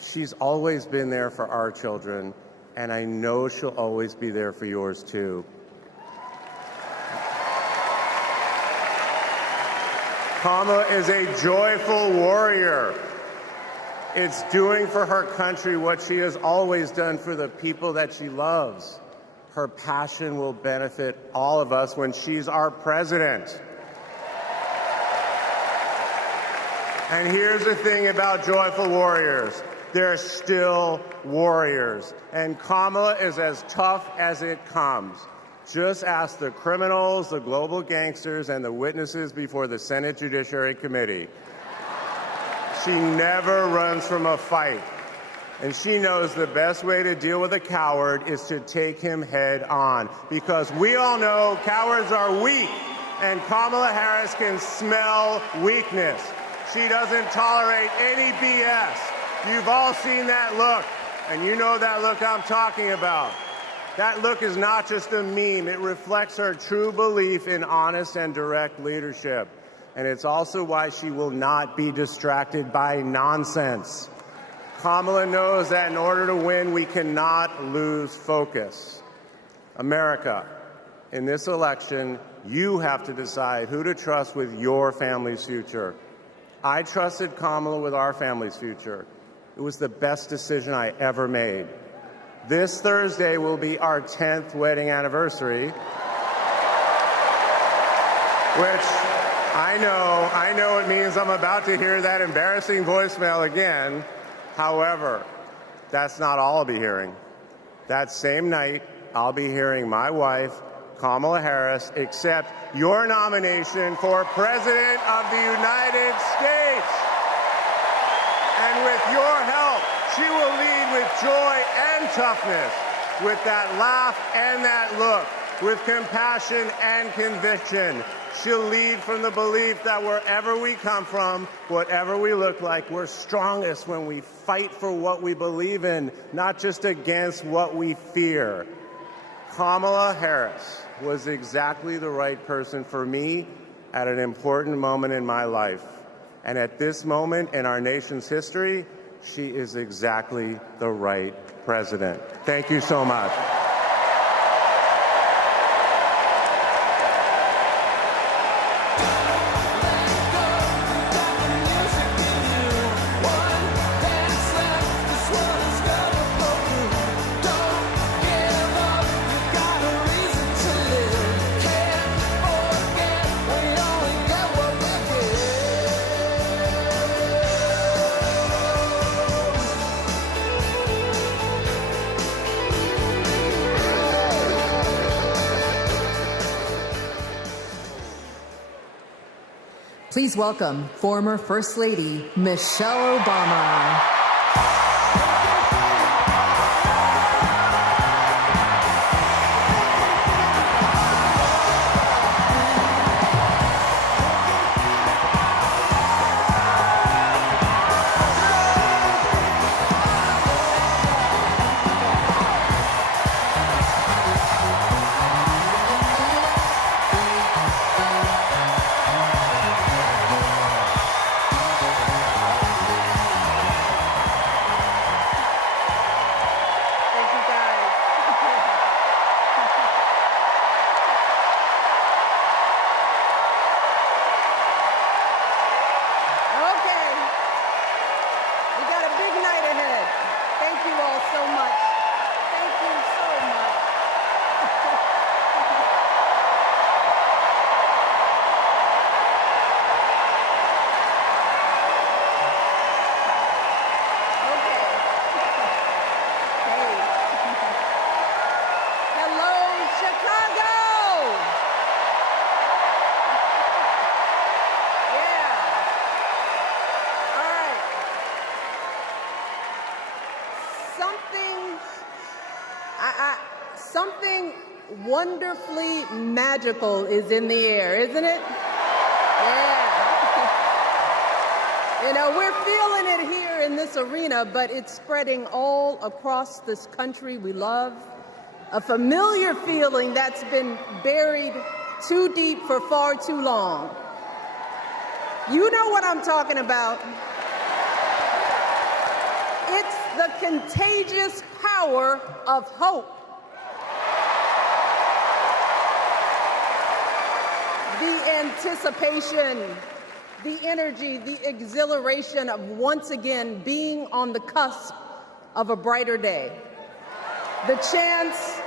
She's always been there for our children, and I know she'll always be there for yours too. Kamala is a joyful warrior. It's doing for her country what she has always done for the people that she loves. Her passion will benefit all of us when she's our president. And here's the thing about joyful warriors. They're still warriors. And Kamala is as tough as it comes. Just ask the criminals, the global gangsters, and the witnesses before the Senate Judiciary Committee. She never runs from a fight. And she knows the best way to deal with a coward is to take him head on. Because we all know cowards are weak, and Kamala Harris can smell weakness. She doesn't tolerate any BS. You've all seen that look, and you know that look I'm talking about. That look is not just a meme. It reflects her true belief in honest and direct leadership. And it's also why she will not be distracted by nonsense. Kamala knows that in order to win, we cannot lose focus. America, in this election, you have to decide who to trust with your family's future. I trusted Kamala with our family's future. It was the best decision I ever made. This Thursday will be our 10th wedding anniversary, which I know it means I'm about to hear that embarrassing voicemail again. However, that's not all I'll be hearing. That same night, I'll be hearing my wife, Kamala Harris, accept your nomination for President of the United States. And with your help, she will lead with joy and toughness, with that laugh and that look, with compassion and conviction. She'll lead from the belief that wherever we come from, whatever we look like, we're strongest when we fight for what we believe in, not just against what we fear. Kamala Harris was exactly the right person for me at an important moment in my life. And at this moment in our nation's history, she is exactly the right president. Thank you so much. Please welcome former First Lady Michelle Obama. Something wonderfully magical is in the air, isn't it? Yeah. You know, we're feeling it here in this arena, but it's spreading all across this country we love. A familiar feeling that's been buried too deep for far too long. You know what I'm talking about. It's the contagious power of hope. The anticipation, the energy, the exhilaration of once again being on the cusp of a brighter day. The chance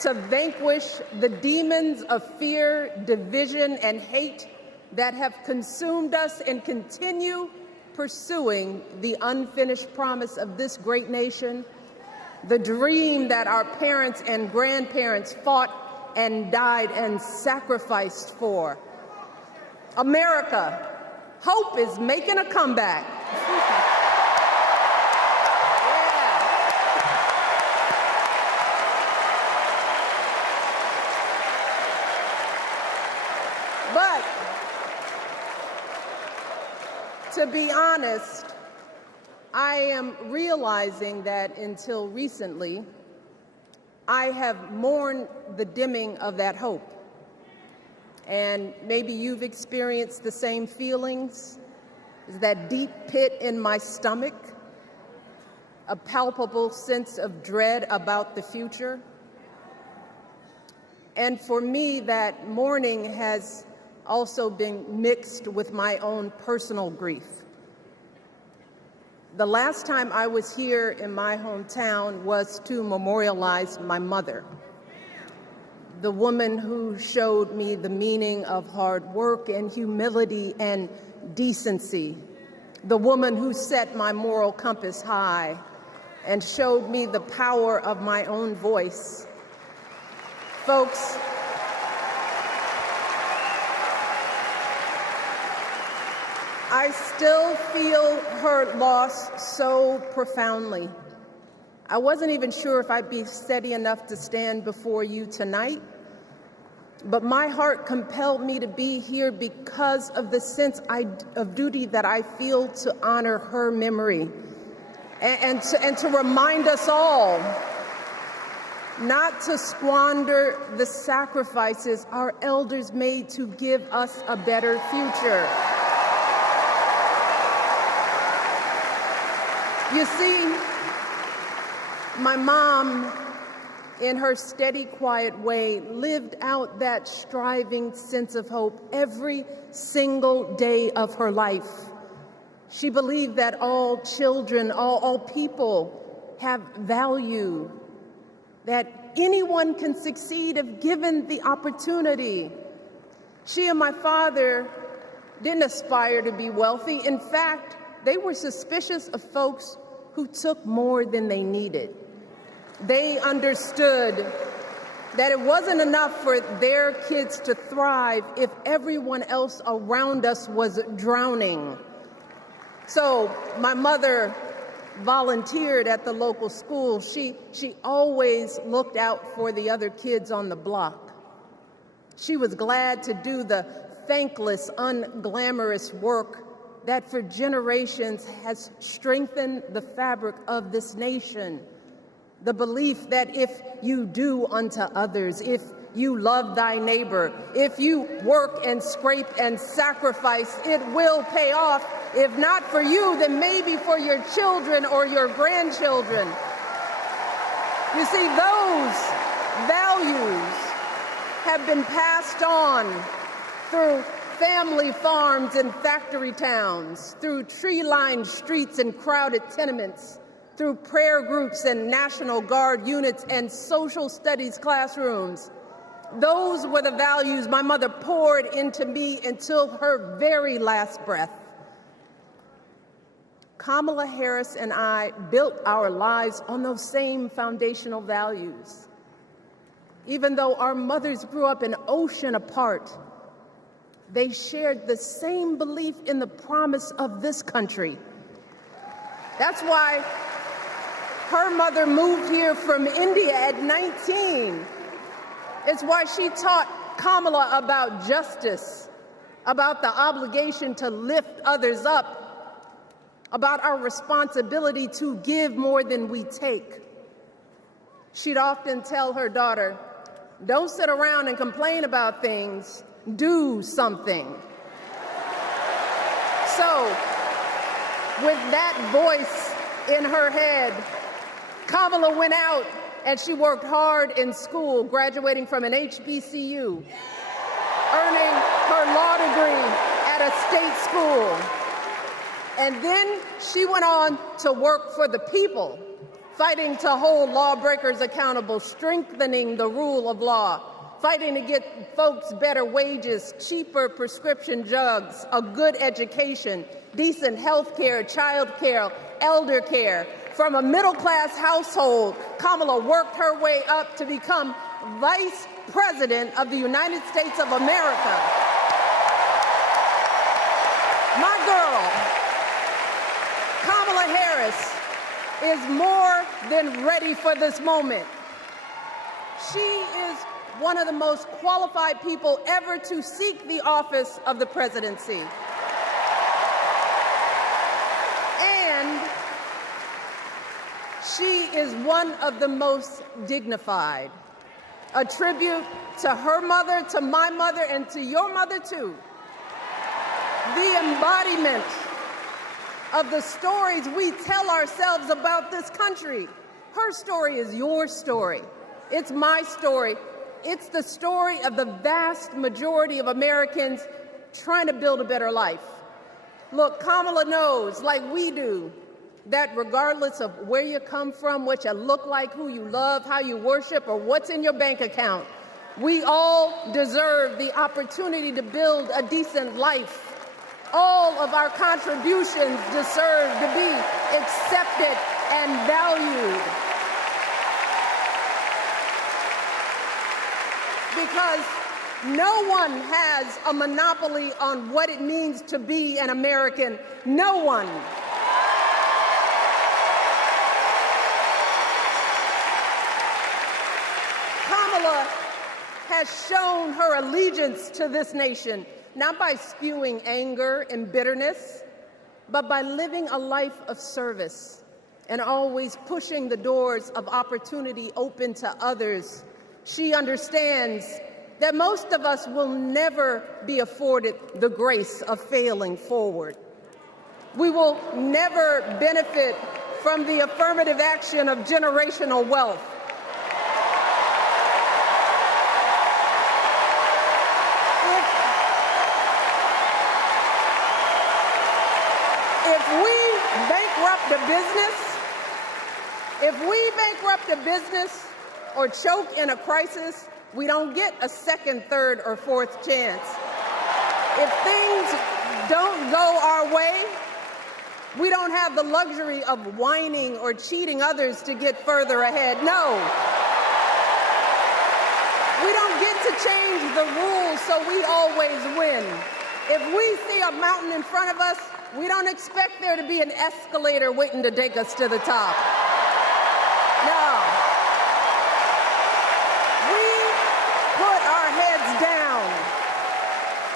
to vanquish the demons of fear, division, and hate that have consumed us and continue pursuing the unfinished promise of this great nation, the dream that our parents and grandparents fought and died and sacrificed for. America, hope is making a comeback. But to be honest, I am realizing that until recently, I have mourned the dimming of that hope. And maybe you've experienced the same feelings, that deep pit in my stomach. a palpable sense of dread about the future. And for me, that mourning has also been mixed with my own personal grief. The last time I was here in my hometown was to memorialize my mother, the woman who showed me the meaning of hard work and humility and decency, the woman who set my moral compass high and showed me the power of my own voice. Folks, I still feel her loss so profoundly. I wasn't even sure if I'd be steady enough to stand before you tonight, but my heart compelled me to be here because of the sense of duty that I feel to honor her memory and to remind us all not to squander the sacrifices our elders made to give us a better future. You see, my mom, in her steady, quiet way, lived out that striving sense of hope every single day of her life. She believed that all children, all people have value, that anyone can succeed if given the opportunity. She and my father didn't aspire to be wealthy. In fact, they were suspicious of folks who took more than they needed. They understood that it wasn't enough for their kids to thrive if everyone else around us was drowning. So my mother volunteered at the local school. She always looked out for the other kids on the block. She was glad to do the thankless, unglamorous work that for generations has strengthened the fabric of this nation. The belief that if you do unto others, if you love thy neighbor, if you work and scrape and sacrifice, it will pay off. If not for you, then maybe for your children or your grandchildren. You see, those values have been passed on through family farms and factory towns, through tree-lined streets and crowded tenements, through prayer groups and National Guard units and social studies classrooms. Those were the values my mother poured into me until her very last breath. Kamala Harris and I built our lives on those same foundational values. Even though our mothers grew up an ocean apart, they shared the same belief in the promise of this country. That's why her mother moved here from India at 19. It's why she taught Kamala about justice, about the obligation to lift others up, about our responsibility to give more than we take. She'd often tell her daughter, "Don't sit around and complain about things. Do something." So, with that voice in her head, Kamala went out and she worked hard in school, graduating from an HBCU, earning her law degree at a state school. And then she went on to work for the people, fighting to hold lawbreakers accountable, strengthening the rule of law, fighting to get folks better wages, cheaper prescription drugs, a good education, decent health care, child care, elder care. From a middle-class household, Kamala worked her way up to become Vice President of the United States of America. My girl, Kamala Harris, is more than ready for this moment. She is one of the most qualified people ever to seek the office of the presidency. And she is one of the most dignified. A tribute to her mother, to my mother, and to your mother too. The embodiment of the stories we tell ourselves about this country. Her story is your story. It's my story. It's the story of the vast majority of Americans trying to build a better life. Look, Kamala knows, like we do, that regardless of where you come from, what you look like, who you love, how you worship, or what's in your bank account, we all deserve the opportunity to build a decent life. All of our contributions deserve to be accepted and valued. Because no one has a monopoly on what it means to be an American. No one. Kamala has shown her allegiance to this nation, not by spewing anger and bitterness, but by living a life of service and always pushing the doors of opportunity open to others. She understands that most of us will never be afforded the grace of failing forward. We will never benefit from the affirmative action of generational wealth. If we bankrupt a business or choke in a crisis, we don't get a second, third, or fourth chance. If things don't go our way, we don't have the luxury of whining or cheating others to get further ahead. No. We don't get to change the rules so we always win. If we see a mountain in front of us, we don't expect there to be an escalator waiting to take us to the top. No. We put our heads down.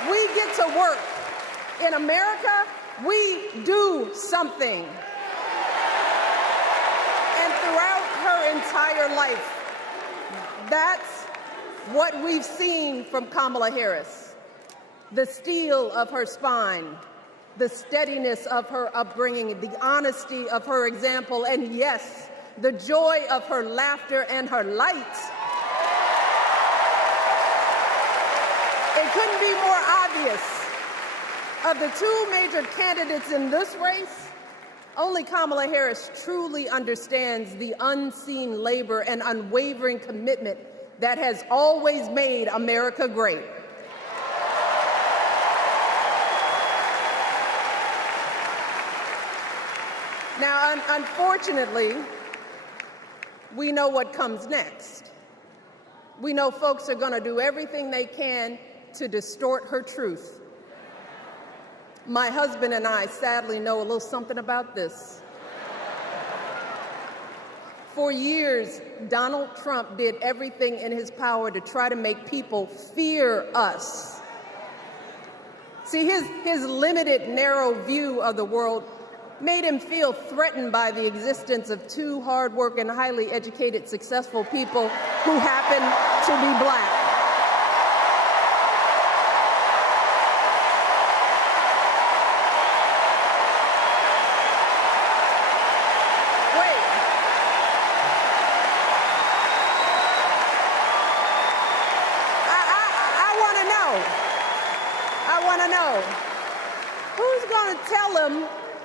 We get to work. In America, we do something. And throughout her entire life, that's what we've seen from Kamala Harris. The steel of her spine, the steadiness of her upbringing, the honesty of her example, and yes, the joy of her laughter and her light. It couldn't be more obvious. Of the two major candidates in this race, only Kamala Harris truly understands the unseen labor and unwavering commitment that has always made America great. Now, unfortunately, we know what comes next. We know folks are going to do everything they can to distort her truth. My husband and I sadly know a little something about this. For years, Donald Trump did everything in his power to try to make people fear us. See, his limited, narrow view of the world made him feel threatened by the existence of two hardworking, highly educated, successful people who happen to be black.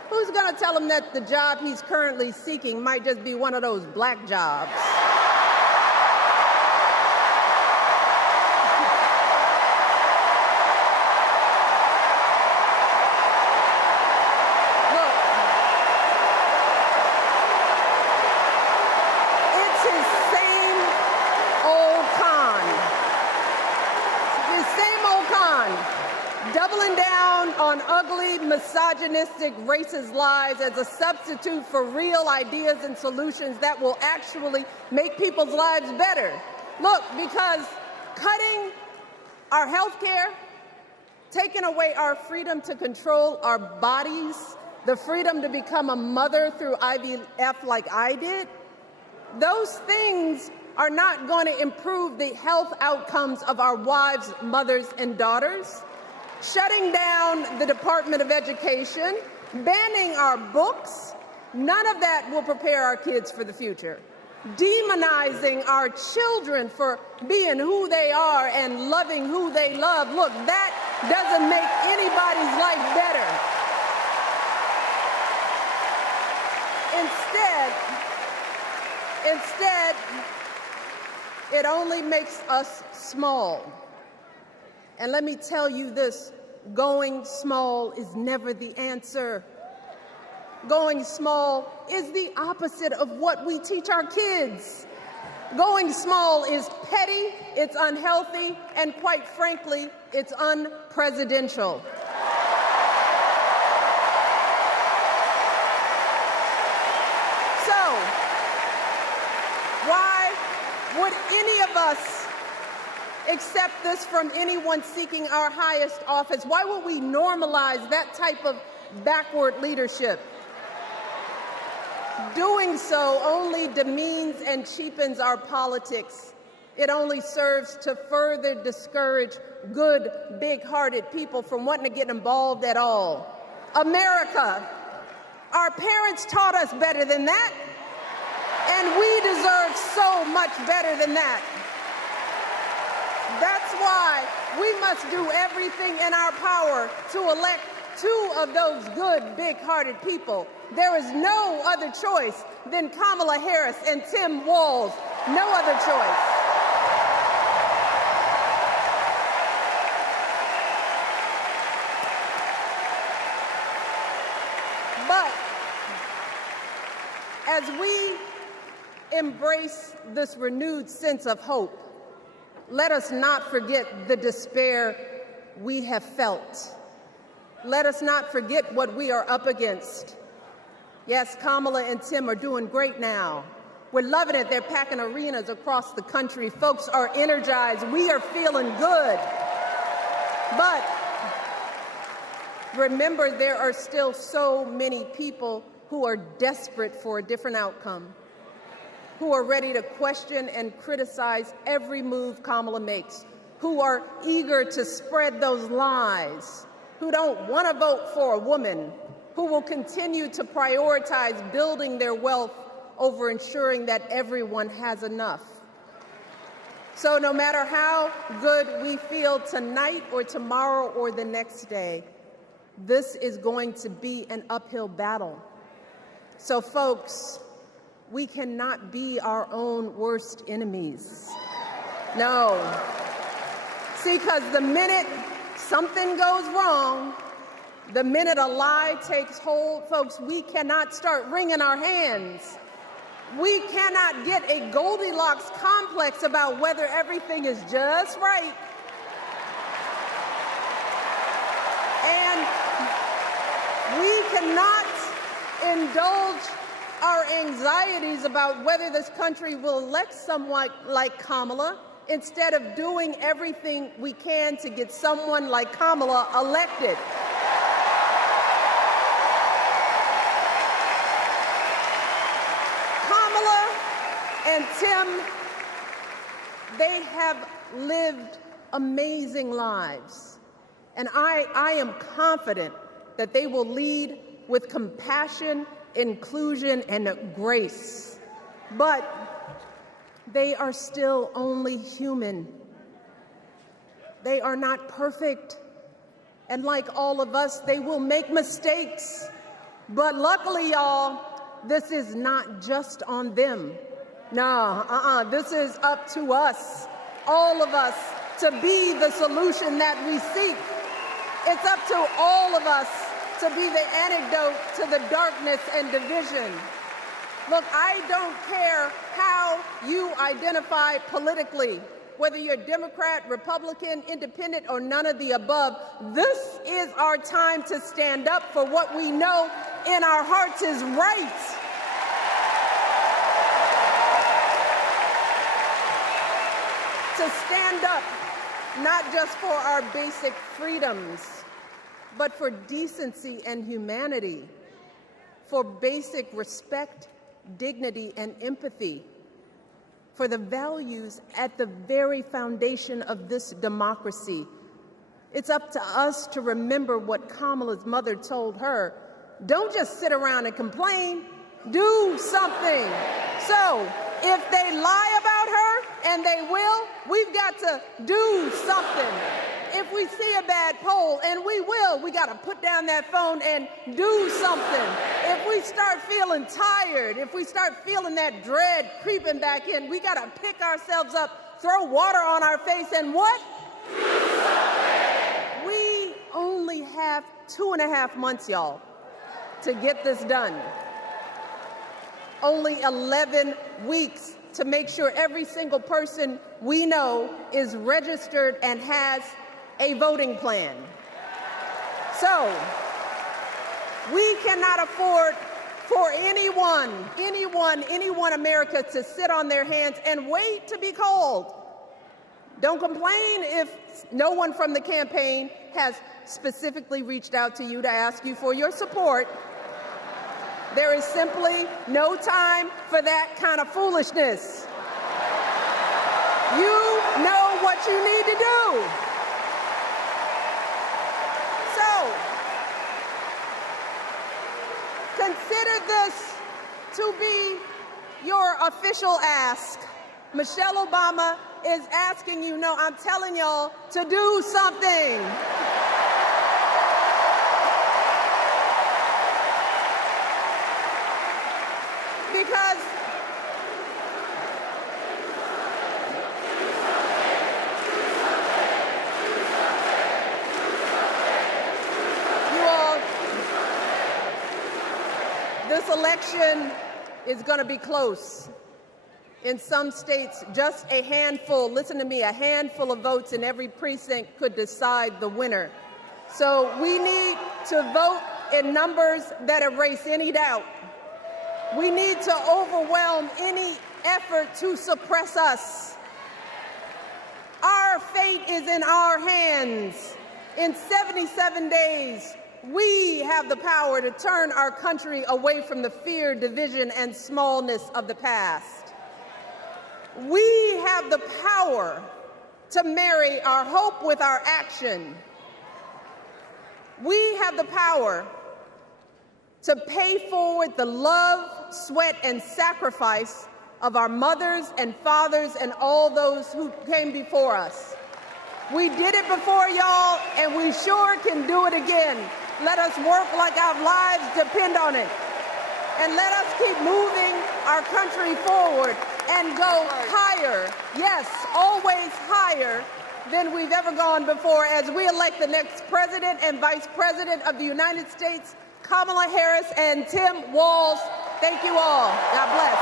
Who's going to tell him that the job he's currently seeking might just be one of those black jobs? Look, it's his same old con. His same old con. Doubling down on ugly, misogynistic, racist lies as a substitute for real ideas and solutions that will actually make people's lives better. Look, because cutting our health care, taking away our freedom to control our bodies, the freedom to become a mother through IVF like I did, those things are not going to improve the health outcomes of our wives, mothers, and daughters. Shutting down the Department of Education banning our books, none of that will prepare our kids for the future. Demonizing our children for being who they are and loving who they love, look, that doesn't make anybody's life better. Instead, it only makes us small. And let me tell you this, going small is never the answer. Going small is the opposite of what we teach our kids. Going small is petty, it's unhealthy, and quite frankly, it's unpresidential. So, why would any of us accept this from anyone seeking our highest office? Why would we normalize that type of backward leadership? Doing so only demeans and cheapens our politics. It only serves to further discourage good, big-hearted people from wanting to get involved at all. America, our parents taught us better than that, and we deserve so much better than that. That's why we must do everything in our power to elect 2 of those good, big-hearted people. There is no other choice than Kamala Harris and Tim Walz. No other choice. But as we embrace this renewed sense of hope, let us not forget the despair we have felt. Let us not forget what we are up against. Yes, Kamala and Tim are doing great now. We're loving it. They're packing arenas across the country. Folks are energized. We are feeling good. But remember, there are still so many people who are desperate for a different outcome, who are ready to question and criticize every move Kamala makes, who are eager to spread those lies, who don't want to vote for a woman, who will continue to prioritize building their wealth over ensuring that everyone has enough. So no matter how good we feel tonight or tomorrow or the next day, this is going to be an uphill battle. So folks, we cannot be our own worst enemies. No. See, because the minute something goes wrong, the minute a lie takes hold, folks, we cannot start wringing our hands. We cannot get a Goldilocks complex about whether everything is just right. And we cannot indulge our anxieties about whether this country will elect someone like Kamala instead of doing everything we can to get someone like Kamala elected. And Tim, they have lived amazing lives. And I am confident that they will lead with compassion, inclusion, and grace. But they are still only human. They are not perfect. And like all of us, they will make mistakes. But luckily, y'all, this is not just on them. No, this is up to us, all of us, to be the solution that we seek. It's up to all of us to be the antidote to the darkness and division. Look, I don't care how you identify politically, whether you're Democrat, Republican, Independent, or none of the above. This is our time to stand up for what we know in our hearts is right. To stand up, not just for our basic freedoms, but for decency and humanity, for basic respect, dignity, and empathy, for the values at the very foundation of this democracy. It's up to us to remember what Kamala's mother told her, Don't just sit around and complain. Do something. So if they lie about her, and they will, we've got to do something. If we see a bad poll, and we will, we got to put down that phone and do something. If we start feeling tired, if we start feeling that dread creeping back in, we got to pick ourselves up, throw water on our face, and what? We only have 2.5 months, y'all, to get this done. Only 11 weeks to make sure every single person we know is registered and has a voting plan. So we cannot afford for anyone America to sit on their hands and wait to be called. Don't complain if no one from the campaign has specifically reached out to you to ask you for your support. There is simply no time for that kind of foolishness. You know what you need to do. So, consider this to be your official ask. Michelle Obama is asking you, no, I'm telling y'all to do something. Because you all, this election is going to be close. In some states, just a handful, listen to me, a handful of votes in every precinct could decide the winner. So we need to vote in numbers that erase any doubt. We need to overwhelm any effort to suppress us. Our fate is in our hands. In 77 days, we have the power to turn our country away from the fear, division, and smallness of the past. We have the power to marry our hope with our action. We have the power to pay forward the love, sweat, and sacrifice of our mothers and fathers and all those who came before us. We did it before, y'all, and we sure can do it again. Let us work like our lives depend on it. And let us keep moving our country forward and go higher, yes, always higher than we've ever gone before as we elect the next president and vice president of the United States, Kamala Harris and Tim Walz. Thank you all. God bless.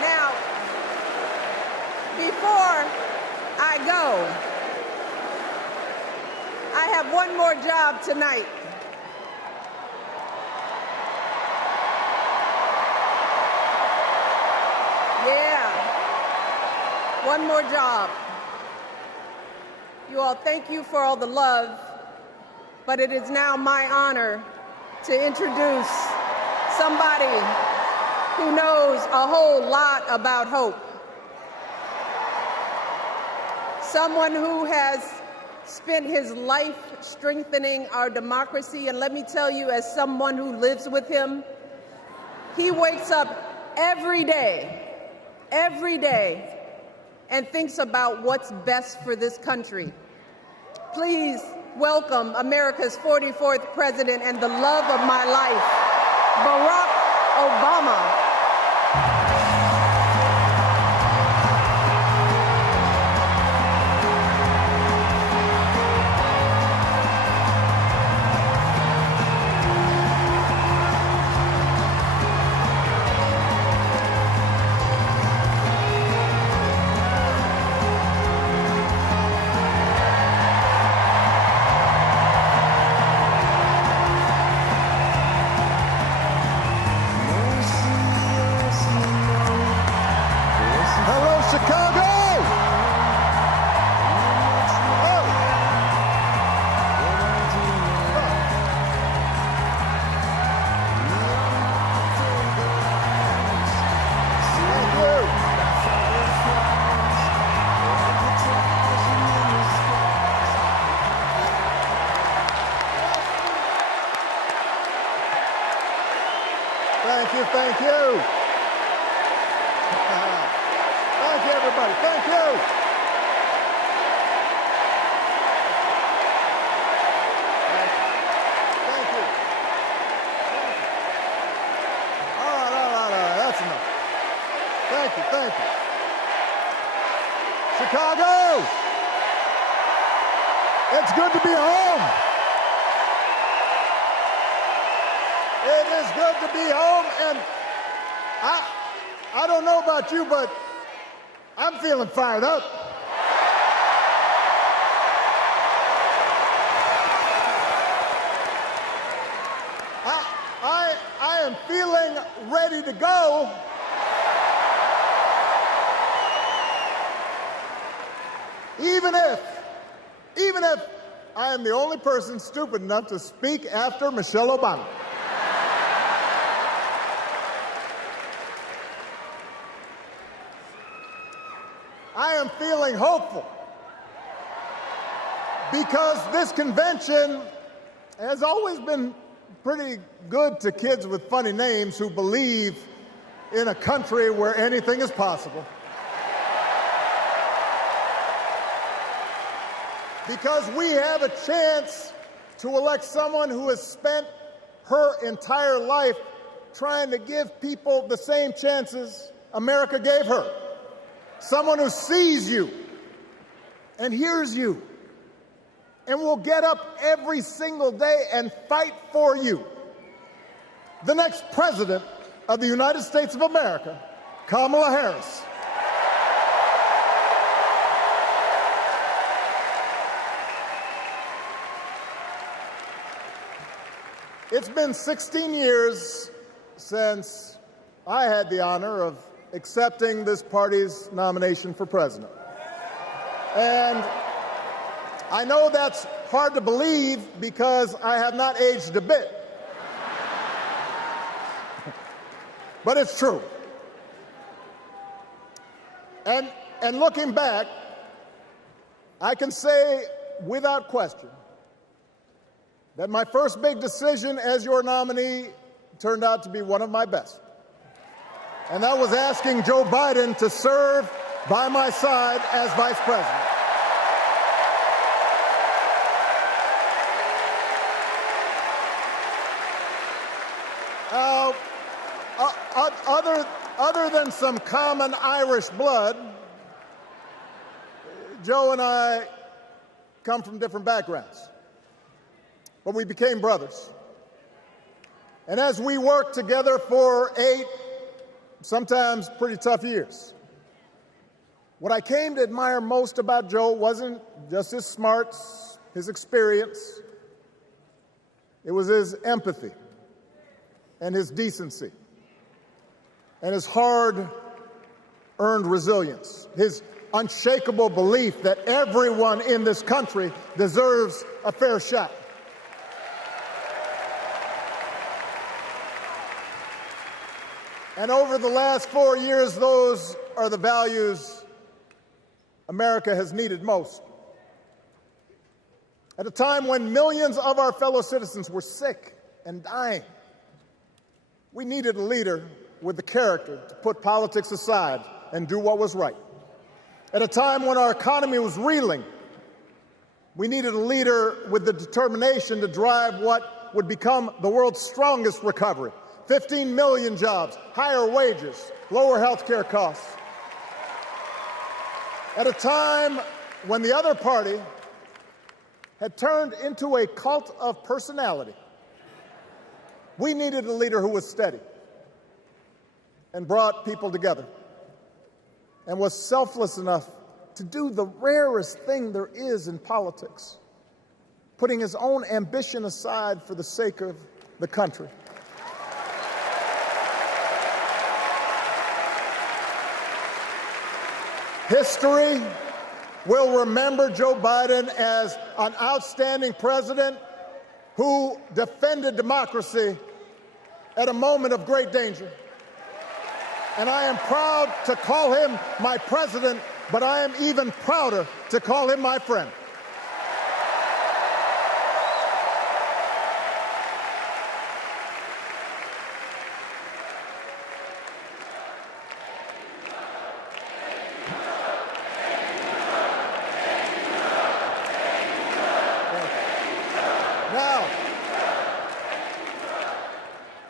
Now, before I go, I have one more job tonight. One more job. You all, thank you for all the love, but it is now my honor to introduce somebody who knows a whole lot about hope. Someone who has spent his life strengthening our democracy, and let me tell you, as someone who lives with him, he wakes up every day, and thinks about what's best for this country. Please welcome America's 44th president and the love of my life, Barack Obama. you. Thank you, everybody. Thank you. Thank you. All right. That's enough. Thank you. Chicago, it's good to be home. It is good to be home, and I don't know about you, but I'm feeling fired up. I am feeling ready to go. Even if I am the only person stupid enough to speak after Michelle Obama. I am feeling hopeful because this convention has always been pretty good to kids with funny names who believe in a country where anything is possible. Because we have a chance to elect someone who has spent her entire life trying to give people the same chances America gave her. Someone who sees you and hears you and will get up every single day and fight for you. The next president of the United States of America, Kamala Harris. It's been 16 years since I had the honor of accepting this party's nomination for president. And I know that's hard to believe because I have not aged a bit. But it's true. And looking back, I can say without question that my first big decision as your nominee turned out to be one of my best. And that was asking Joe Biden to serve by my side as vice president. Other than some common Irish blood, Joe and I come from different backgrounds. But we became brothers. And as we worked together for 8, sometimes pretty tough years, what I came to admire most about Joe wasn't just his smarts, his experience. It was his empathy and his decency and his hard-earned resilience, his unshakable belief that everyone in this country deserves a fair shot. And over the last 4 years, those are the values America has needed most. At a time when millions of our fellow citizens were sick and dying, we needed a leader with the character to put politics aside and do what was right. At a time when our economy was reeling, we needed a leader with the determination to drive what would become the world's strongest recovery. 15 million jobs, higher wages, lower health care costs. At a time when the other party had turned into a cult of personality, we needed a leader who was steady and brought people together and was selfless enough to do the rarest thing there is in politics, putting his own ambition aside for the sake of the country. History will remember Joe Biden as an outstanding president who defended democracy at a moment of great danger. And I am proud to call him my president, but I am even prouder to call him my friend.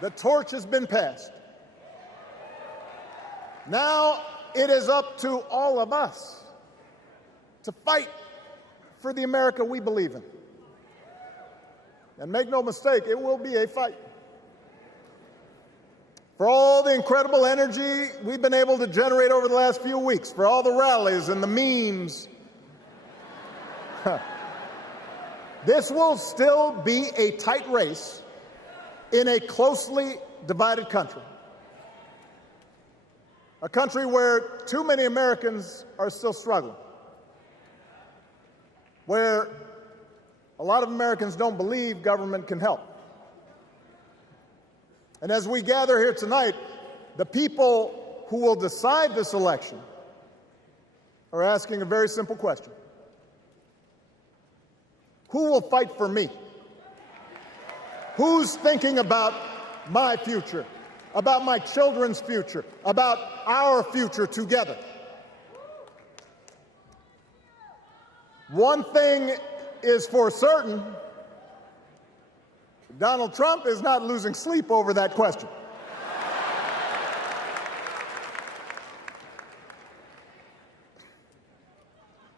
The torch has been passed. Now it is up to all of us to fight for the America we believe in. And make no mistake, it will be a fight. For all the incredible energy we've been able to generate over the last few weeks, for all the rallies and the memes, this will still be a tight race in a closely divided country. A country where too many Americans are still struggling. Where a lot of Americans don't believe government can help. And as we gather here tonight, the people who will decide this election are asking a very simple question. Who will fight for me? Who's thinking about my future, about my children's future, about our future together? One thing is for certain, Donald Trump is not losing sleep over that question.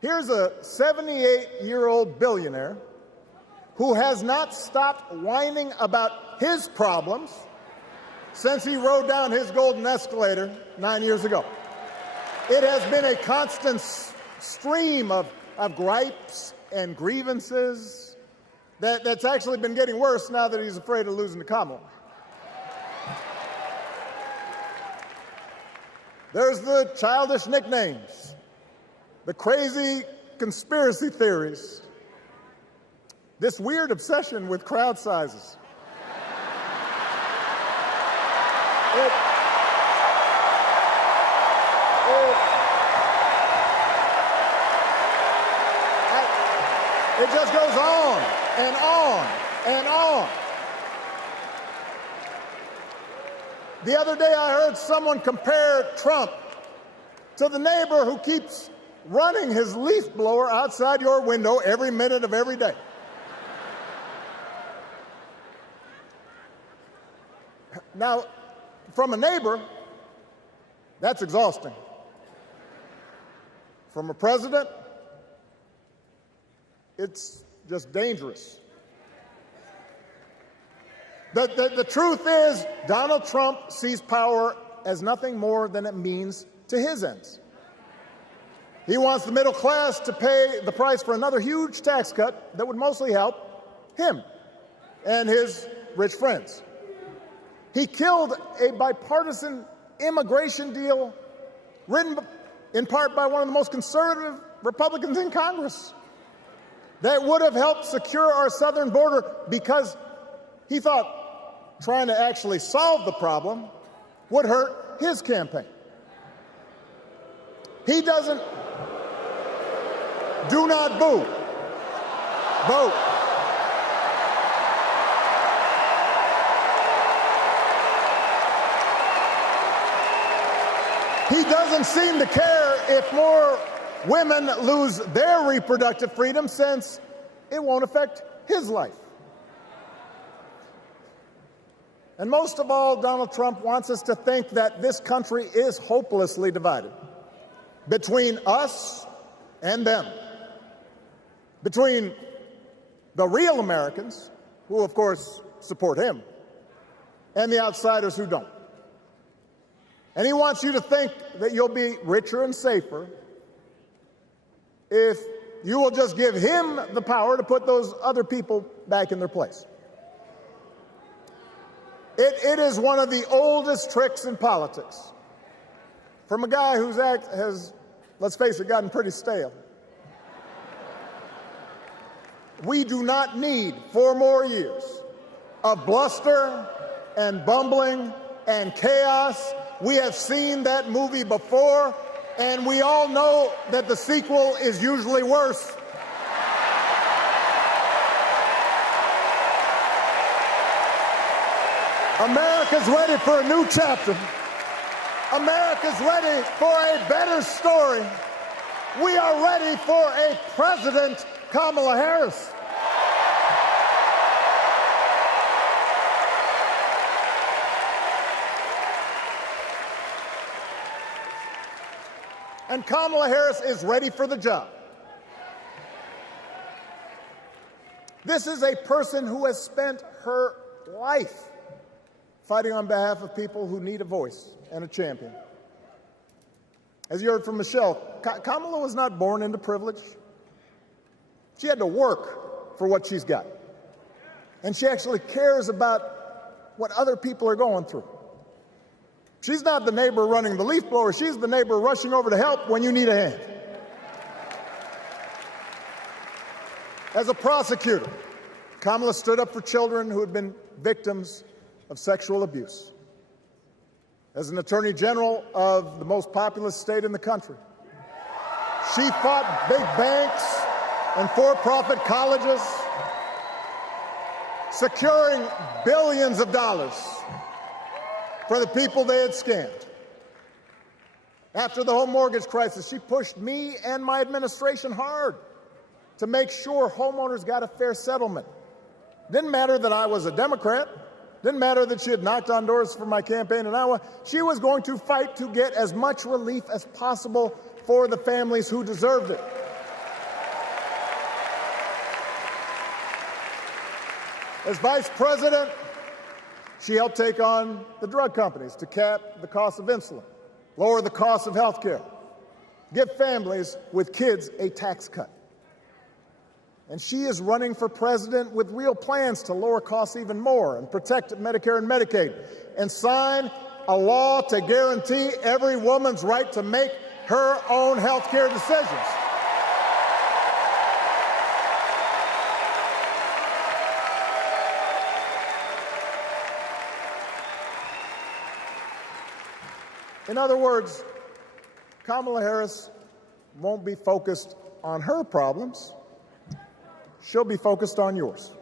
Here's a 78-year-old billionaire who has not stopped whining about his problems since he rode down his golden escalator 9 years ago. It has been a constant stream of gripes and grievances that's actually been getting worse now that he's afraid of losing to Kamala. There's the childish nicknames, the crazy conspiracy theories, this weird obsession with crowd sizes. It just goes on and on and on. The other day I heard someone compare Trump to the neighbor who keeps running his leaf blower outside your window every minute of every day. Now, from a neighbor, that's exhausting. From a president, it's just dangerous. The truth is, Donald Trump sees power as nothing more than it means to his ends. He wants the middle class to pay the price for another huge tax cut that would mostly help him and his rich friends. He killed a bipartisan immigration deal written in part by one of the most conservative Republicans in Congress that would have helped secure our southern border because he thought trying to actually solve the problem would hurt his campaign. He doesn't. Do not boo. Vote. He doesn't seem to care if more women lose their reproductive freedom since it won't affect his life. And most of all, Donald Trump wants us to think that this country is hopelessly divided between us and them, between the real Americans, who of course support him, and the outsiders who don't. And he wants you to think that you'll be richer and safer if you will just give him the power to put those other people back in their place. It is one of the oldest tricks in politics from a guy whose act has, let's face it, gotten pretty stale. We do not need 4 more years of bluster and bumbling and chaos. We have seen that movie before, and we all know that the sequel is usually worse. America's ready for a new chapter. America's ready for a better story. We are ready for a President Kamala Harris. And Kamala Harris is ready for the job. This is a person who has spent her life fighting on behalf of people who need a voice and a champion. As you heard from Michelle, Kamala was not born into privilege. She had to work for what she's got. And she actually cares about what other people are going through. She's not the neighbor running the leaf blower. She's the neighbor rushing over to help when you need a hand. As a prosecutor, Kamala stood up for children who had been victims of sexual abuse. As an attorney general of the most populous state in the country, she fought big banks and for-profit colleges, securing billions of dollars for the people they had scammed. After the home mortgage crisis, she pushed me and my administration hard to make sure homeowners got a fair settlement. Didn't matter that I was a Democrat. Didn't matter that she had knocked on doors for my campaign in Iowa. She was going to fight to get as much relief as possible for the families who deserved it. As vice president, she helped take on the drug companies to cap the cost of insulin, lower the cost of health care, give families with kids a tax cut. And she is running for president with real plans to lower costs even more and protect Medicare and Medicaid and sign a law to guarantee every woman's right to make her own health care decisions. In other words, Kamala Harris won't be focused on her problems. She'll be focused on yours.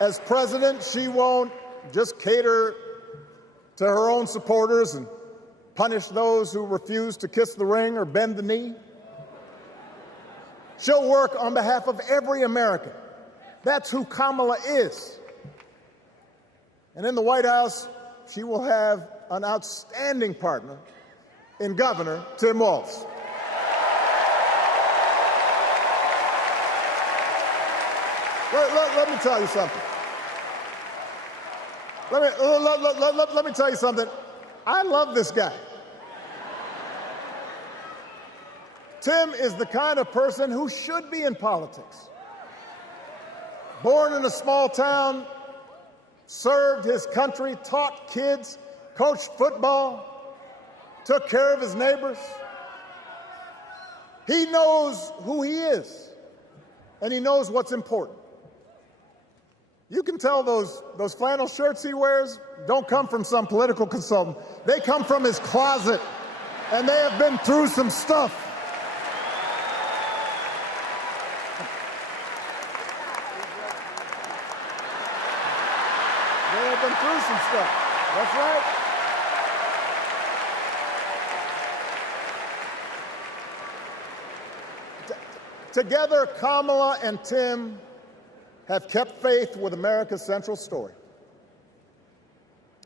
As president, she won't just cater to her own supporters and punish those who refuse to kiss the ring or bend the knee. She'll work on behalf of every American. That's who Kamala is. And in the White House, she will have an outstanding partner in Governor Tim Walz. Let me tell you something. Let me tell you something. I love this guy. Tim is the kind of person who should be in politics. Born in a small town, served his country, taught kids, coached football, took care of his neighbors. He knows who he is, and he knows what's important. You can tell those flannel shirts he wears don't come from some political consultant. They come from his closet, and they have been through some stuff. They have been through some stuff. That's right. Together, Kamala and Tim have kept faith with America's central story.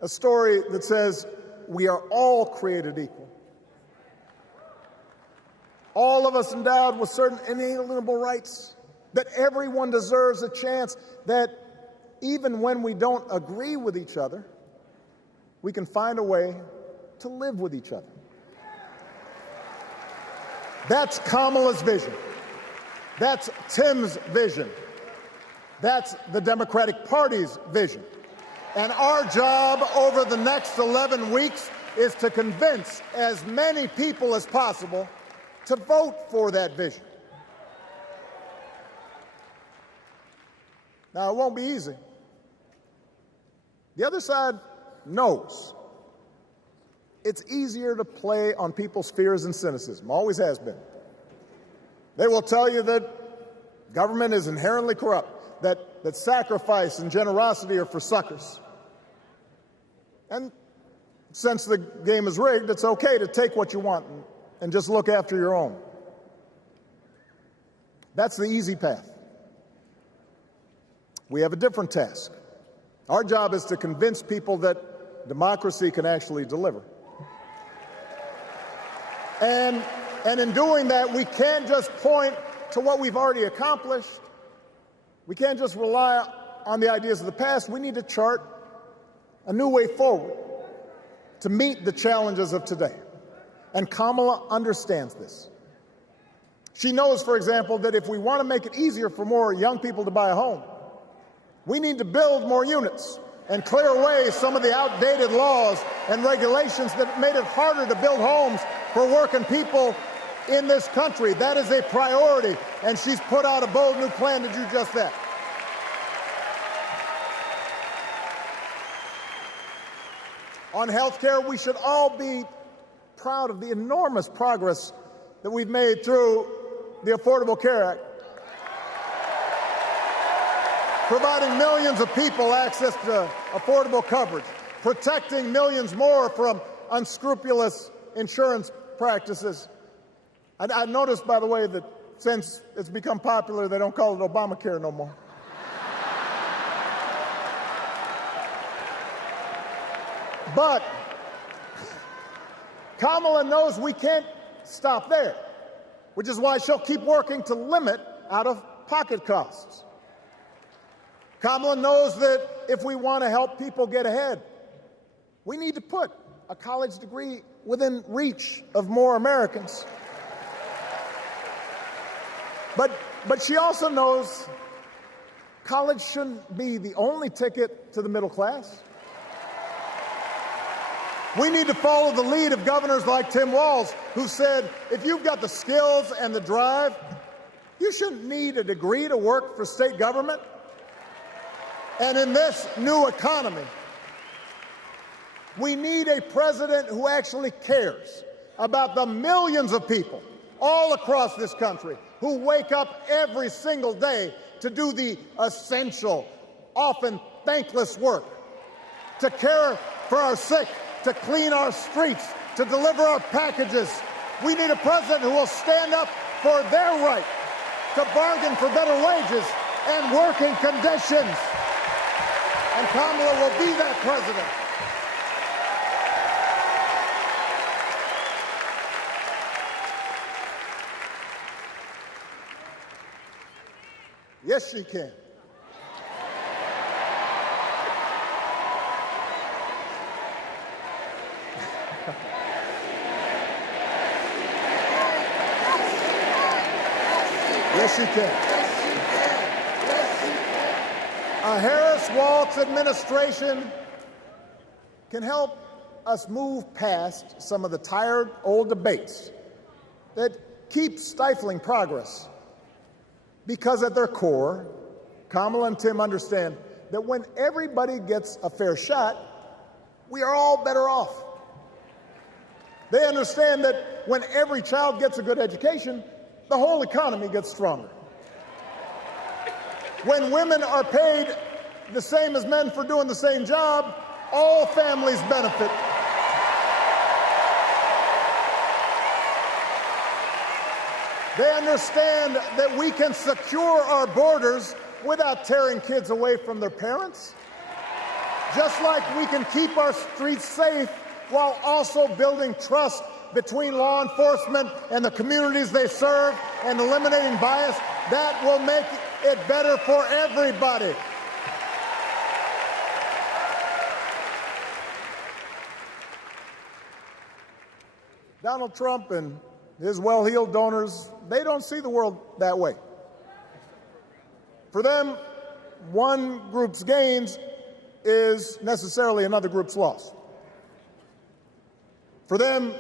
A story that says we are all created equal. All of us endowed with certain inalienable rights, that everyone deserves a chance, that even when we don't agree with each other, we can find a way to live with each other. That's Kamala's vision. That's Tim's vision. That's the Democratic Party's vision. And our job over the next 11 weeks is to convince as many people as possible to vote for that vision. Now, it won't be easy. The other side knows it's easier to play on people's fears and cynicism, always has been. They will tell you that government is inherently corrupt, that sacrifice and generosity are for suckers. And since the game is rigged, it's okay to take what you want and just look after your own. That's the easy path. We have a different task. Our job is to convince people that democracy can actually deliver. And in doing that, we can't just point to what we've already accomplished. We can't just rely on the ideas of the past. We need to chart a new way forward to meet the challenges of today. And Kamala understands this. She knows, for example, that if we want to make it easier for more young people to buy a home, we need to build more units and clear away some of the outdated laws and regulations that made it harder to build homes for working people in this country. That is a priority, and she's put out a bold new plan to do just that. On health care, we should all be proud of the enormous progress that we've made through the Affordable Care Act, providing millions of people access to affordable coverage, protecting millions more from unscrupulous insurance practices. I noticed, by the way, that since it's become popular, they don't call it Obamacare no more. But Kamala knows we can't stop there, which is why she'll keep working to limit out-of-pocket costs. Kamala knows that if we want to help people get ahead, we need to put a college degree within reach of more Americans. But she also knows college shouldn't be the only ticket to the middle class. We need to follow the lead of governors like Tim Walz, who said, if you've got the skills and the drive, you shouldn't need a degree to work for state government. And in this new economy, we need a president who actually cares about the millions of people all across this country who wake up every single day to do the essential, often thankless work, to care for our sick, to clean our streets, to deliver our packages. We need a president who will stand up for their right to bargain for better wages and working conditions. And Kamala will be that president. Yes, she can. Yes, she can. A Harris-Walz administration can help us move past some of the tired old debates that keep stifling progress. Because at their core, Kamala and Tim understand that when everybody gets a fair shot, we are all better off. They understand that when every child gets a good education, the whole economy gets stronger. When women are paid the same as men for doing the same job, all families benefit. They understand that we can secure our borders without tearing kids away from their parents, just like we can keep our streets safe while also building trust between law enforcement and the communities they serve and eliminating bias. That will make it better for everybody. Donald Trump and his well-heeled donors, they don't see the world that way. For them, one group's gains is necessarily another group's loss. For them,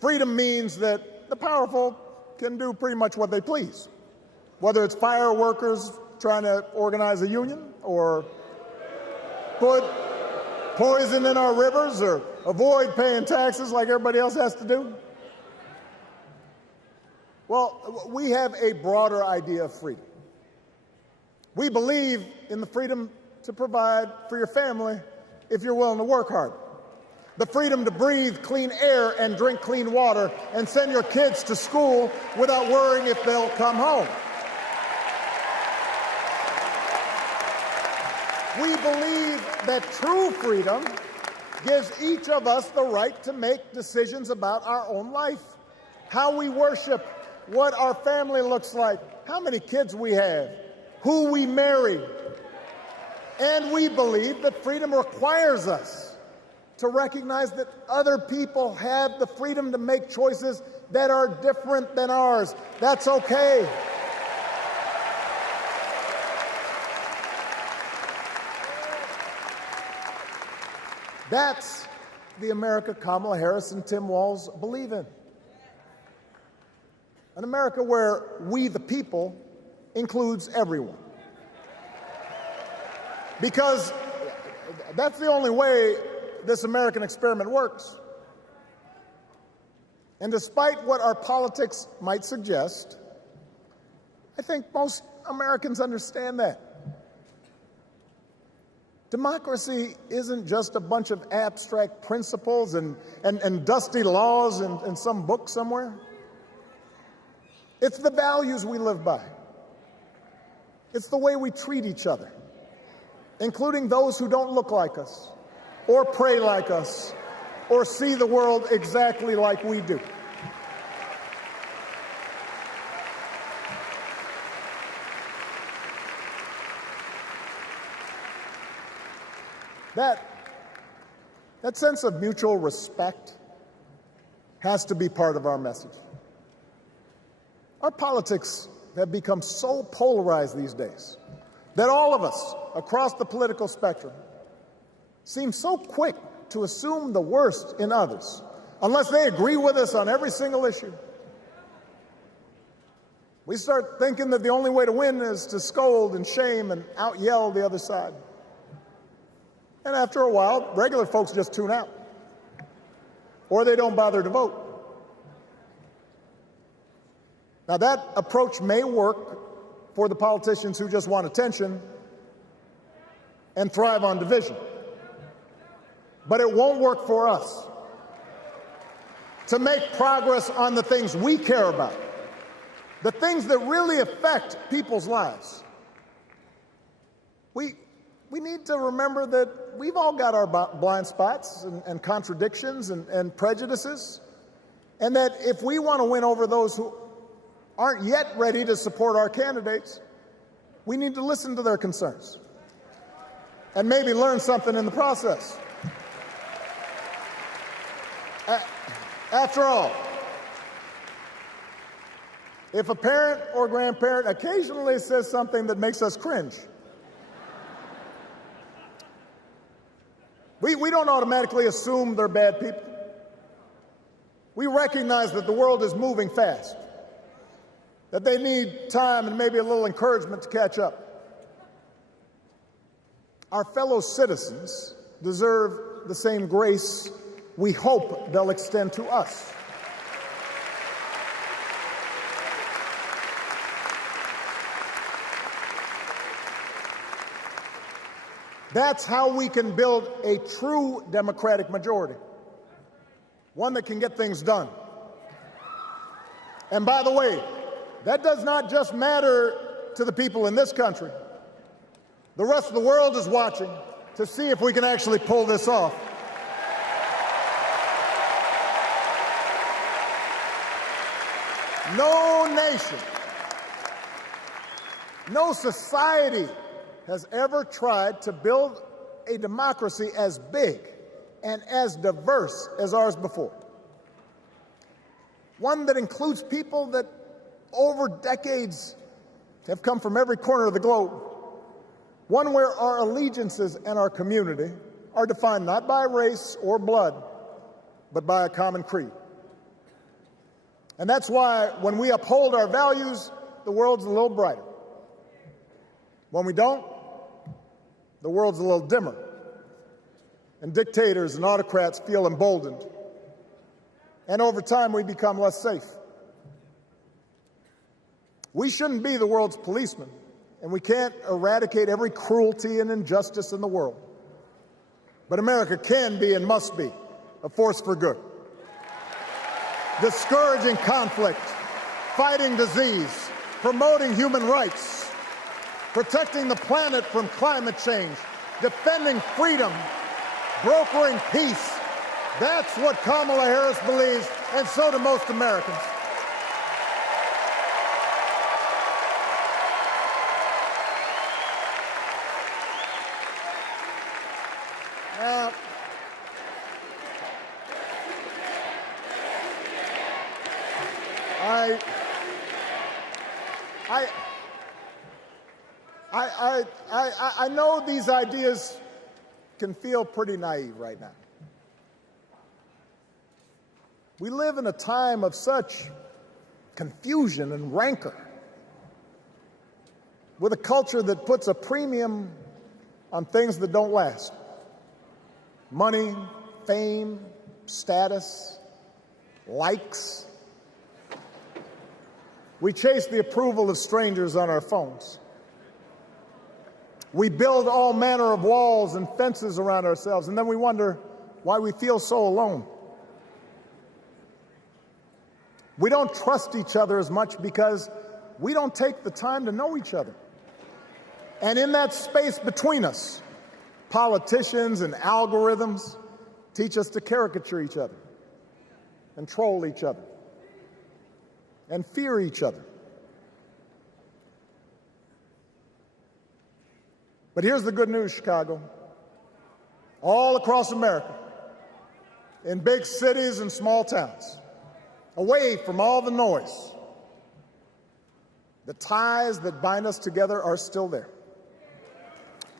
freedom means that the powerful can do pretty much what they please, whether it's fire workers trying to organize a union or put poison in our rivers or avoid paying taxes like everybody else has to do. Well, we have a broader idea of freedom. We believe in the freedom to provide for your family if you're willing to work hard. The freedom to breathe clean air and drink clean water and send your kids to school without worrying if they'll come home. We believe that true freedom gives each of us the right to make decisions about our own life how we worship, what our family looks like, how many kids we have, who we marry. And we believe that freedom requires us to recognize that other people have the freedom to make choices that are different than ours. That's okay. That's the America Kamala Harris and Tim Walz believe in. An America where we, the people, includes everyone. Because that's the only way this American experiment works. And despite what our politics might suggest, I think most Americans understand that. Democracy isn't just a bunch of abstract principles and dusty laws in some book somewhere. It's the values we live by. It's the way we treat each other, including those who don't look like us, or pray like us, or see the world exactly like we do. That sense of mutual respect has to be part of our message. Our politics have become so polarized these days that all of us across the political spectrum seem so quick to assume the worst in others, unless they agree with us on every single issue. We start thinking that the only way to win is to scold and shame and out-yell the other side. And after a while, regular folks just tune out, or they don't bother to vote. Now, that approach may work for the politicians who just want attention and thrive on division, but it won't work for us. To make progress on the things we care about, the things that really affect people's lives, we need to remember that we've all got our blind spots and contradictions and prejudices, and that if we want to win over those who aren't yet ready to support our candidates, we need to listen to their concerns and maybe learn something in the process. After all, if a parent or grandparent occasionally says something that makes us cringe, we don't automatically assume they're bad people. We recognize that the world is moving fast, that they need time and maybe a little encouragement to catch up. Our fellow citizens deserve the same grace we hope they'll extend to us. That's how we can build a true Democratic majority, one that can get things done. And by the way, that does not just matter to the people in this country. The rest of the world is watching to see if we can actually pull this off. No nation, no society has ever tried to build a democracy as big and as diverse as ours before. One that includes people that over decades have come from every corner of the globe. One where our allegiances and our community are defined not by race or blood, but by a common creed. And that's why when we uphold our values, the world's a little brighter. When we don't, the world's a little dimmer, and dictators and autocrats feel emboldened. And over time, we become less safe. We shouldn't be the world's policemen, and we can't eradicate every cruelty and injustice in the world. But America can be and must be a force for good, discouraging conflict, fighting disease, promoting human rights, protecting the planet from climate change, defending freedom, brokering peace. That's what Kamala Harris believes, and so do most Americans. I know these ideas can feel pretty naive right now. We live in a time of such confusion and rancor, with a culture that puts a premium on things that don't last. Money, fame, status, likes. We chase the approval of strangers on our phones. We build all manner of walls and fences around ourselves, and then we wonder why we feel so alone. We don't trust each other as much because we don't take the time to know each other. And in that space between us, politicians and algorithms teach us to caricature each other and troll each other and fear each other. But here's the good news, Chicago. All across America, in big cities and small towns, away from all the noise, the ties that bind us together are still there.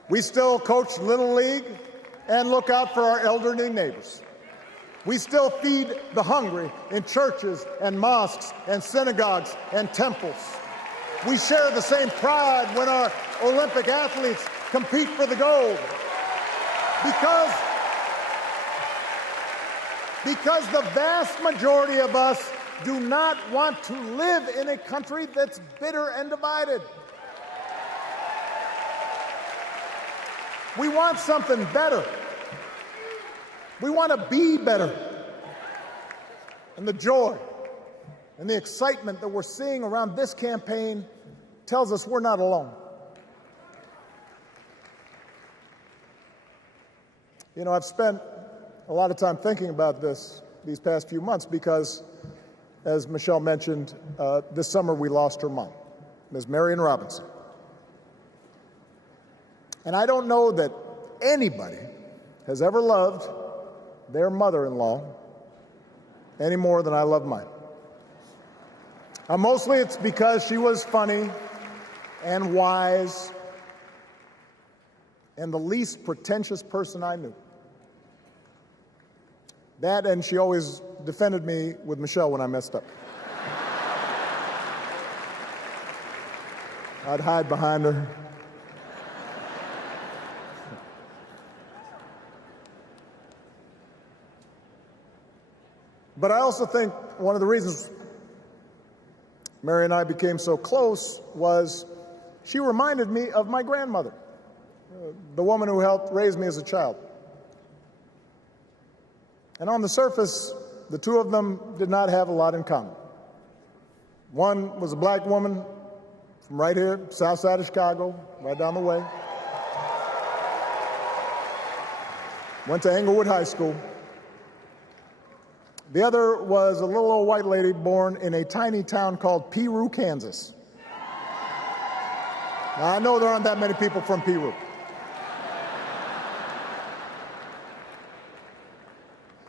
We still coach Little League and look out for our elderly neighbors. We still feed the hungry in churches and mosques and synagogues and temples. We share the same pride when our Olympic athletes compete for the gold. Because the vast majority of us do not want to live in a country that's bitter and divided. We want something better. We want to be better. And the joy and the excitement that we're seeing around this campaign tells us we're not alone. You know, I've spent a lot of time thinking about these past few months because, as Michelle mentioned, this summer we lost her mom, Ms. Marion Robinson. And I don't know that anybody has ever loved their mother-in-law any more than I love mine. Mostly it's because she was funny and wise and the least pretentious person I knew. That, and she always defended me with Michelle when I messed up. I'd hide behind her. But I also think one of the reasons Mary and I became so close was she reminded me of my grandmother, the woman who helped raise me as a child. And on the surface, the two of them did not have a lot in common. One was a black woman from right here, south side of Chicago, right down the way. Went to Englewood High School. The other was a little old white lady born in a tiny town called Peru, Kansas. Now, I know there aren't that many people from Peru.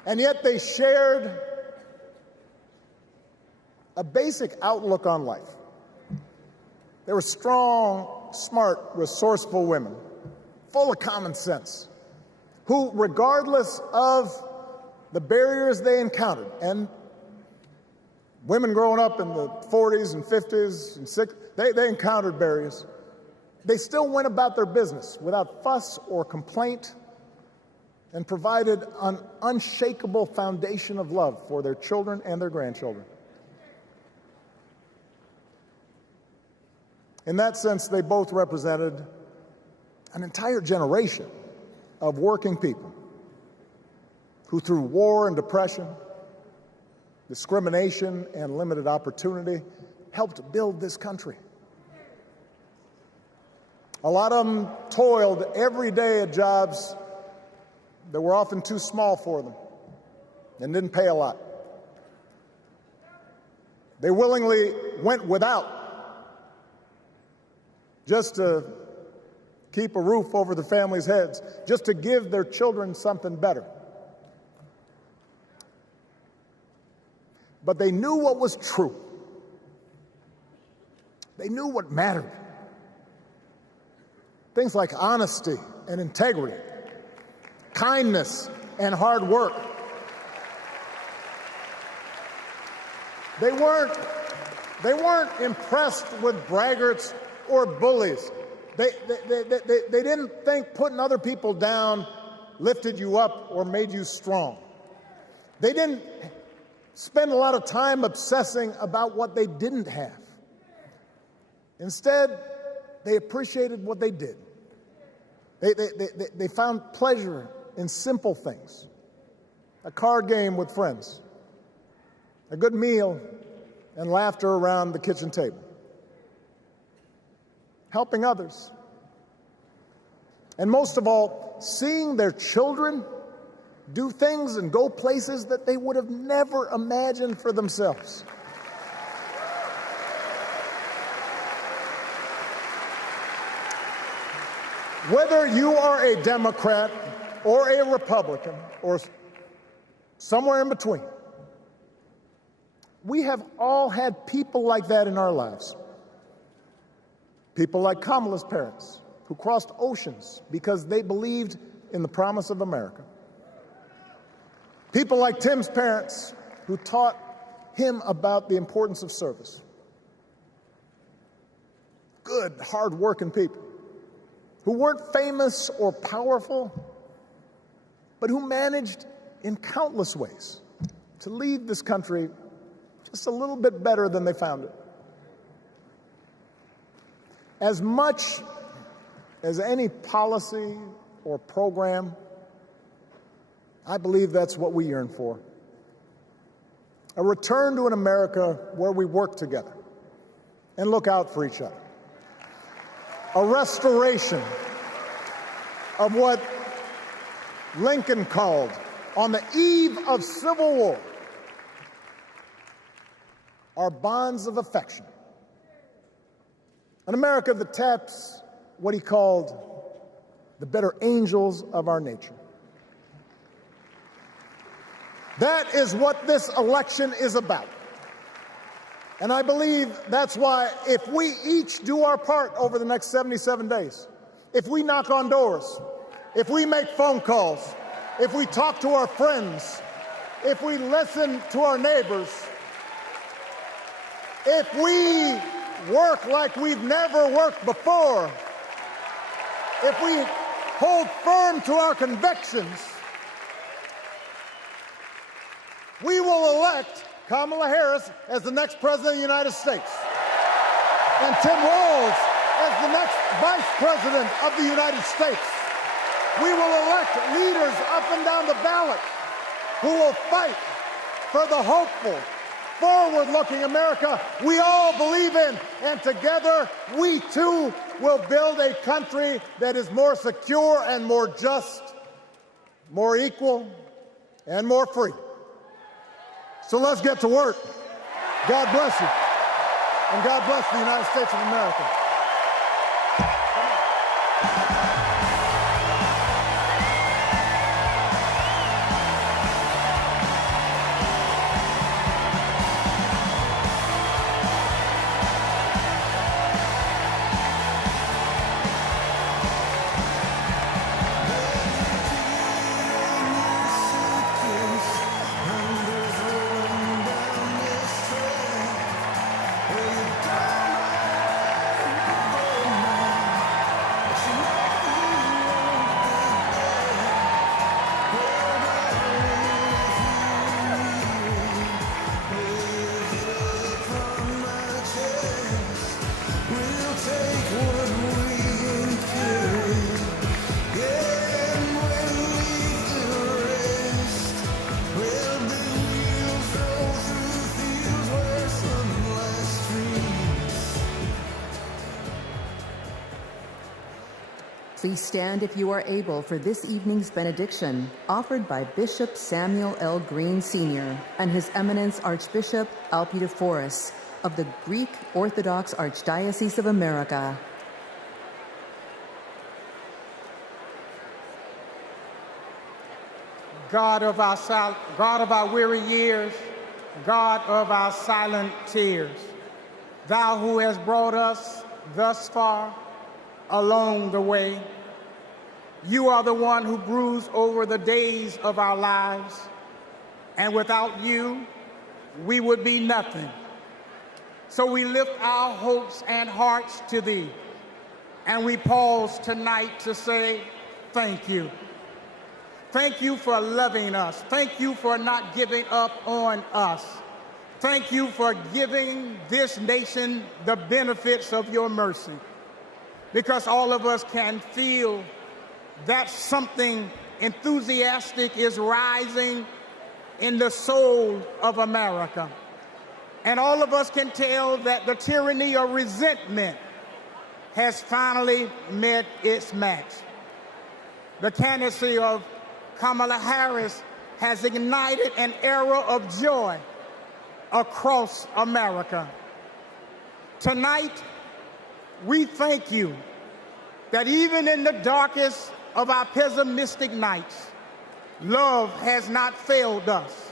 And yet they shared a basic outlook on life. They were strong, smart, resourceful women, full of common sense, who, regardless of the barriers they encountered, and women growing up in the 40s and 50s and 60s, they encountered barriers. They still went about their business without fuss or complaint and provided an unshakable foundation of love for their children and their grandchildren. In that sense, they both represented an entire generation of working people who, through war and depression, discrimination and limited opportunity, helped build this country. A lot of them toiled every day at jobs that were often too small for them and didn't pay a lot. They willingly went without just to keep a roof over the family's heads, just to give their children something better. But they knew what was true. They knew what mattered. Things like honesty and integrity, kindness and hard work. They weren't impressed with braggarts or bullies. They didn't think putting other people down lifted you up or made you strong. They didn't spend a lot of time obsessing about what they didn't have. Instead, they appreciated what they did. They found pleasure in simple things. A card game with friends, a good meal, and laughter around the kitchen table. Helping others. And most of all, seeing their children do things and go places that they would have never imagined for themselves. Whether you are a Democrat or a Republican or somewhere in between, we have all had people like that in our lives. People like Kamala's parents, who crossed oceans because they believed in the promise of America. People like Tim's parents, who taught him about the importance of service. Good, hard-working people who weren't famous or powerful, but who managed in countless ways to leave this country just a little bit better than they found it. As much as any policy or program, I believe that's what we yearn for. A return to an America where we work together and look out for each other. A restoration of what Lincoln called, on the eve of Civil War, our bonds of affection. An America that taps what he called the better angels of our nature. That is what this election is about. And I believe that's why if we each do our part over the next 77 days, if we knock on doors, if we make phone calls, if we talk to our friends, if we listen to our neighbors, if we work like we've never worked before, if we hold firm to our convictions, we will elect Kamala Harris as the next President of the United States, and Tim Walz as the next Vice President of the United States. We will elect leaders up and down the ballot who will fight for the hopeful, forward-looking America we all believe in, and together we too will build a country that is more secure and more just, more equal, and more free. So let's get to work. God bless you. And God bless the United States of America. Please stand if you are able for this evening's benediction, offered by Bishop Samuel L. Green Sr. and His Eminence Archbishop Alpidophoros of the Greek Orthodox Archdiocese of America. God of our weary years, God of our silent tears, Thou who has brought us thus far along the way. You are the one who broods over the days of our lives, and without you, we would be nothing. So we lift our hopes and hearts to thee, and we pause tonight to say thank you. Thank you for loving us. Thank you for not giving up on us. Thank you for giving this nation the benefits of your mercy, because all of us can feel that something enthusiastic is rising in the soul of America. And all of us can tell that the tyranny of resentment has finally met its match. The candidacy of Kamala Harris has ignited an era of joy across America. Tonight, we thank you that even in the darkest of our pessimistic nights, love has not failed us,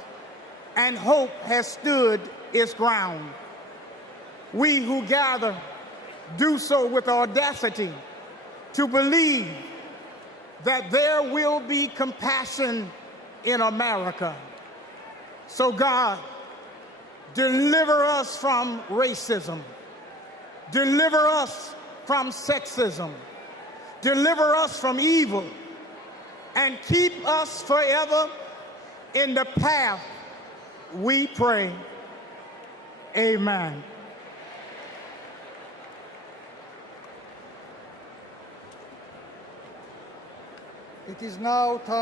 and hope has stood its ground. We who gather do so with audacity to believe that there will be compassion in America. So God, deliver us from racism. Deliver us from sexism. Deliver us from evil, and keep us forever in the path we pray. Amen. It is now time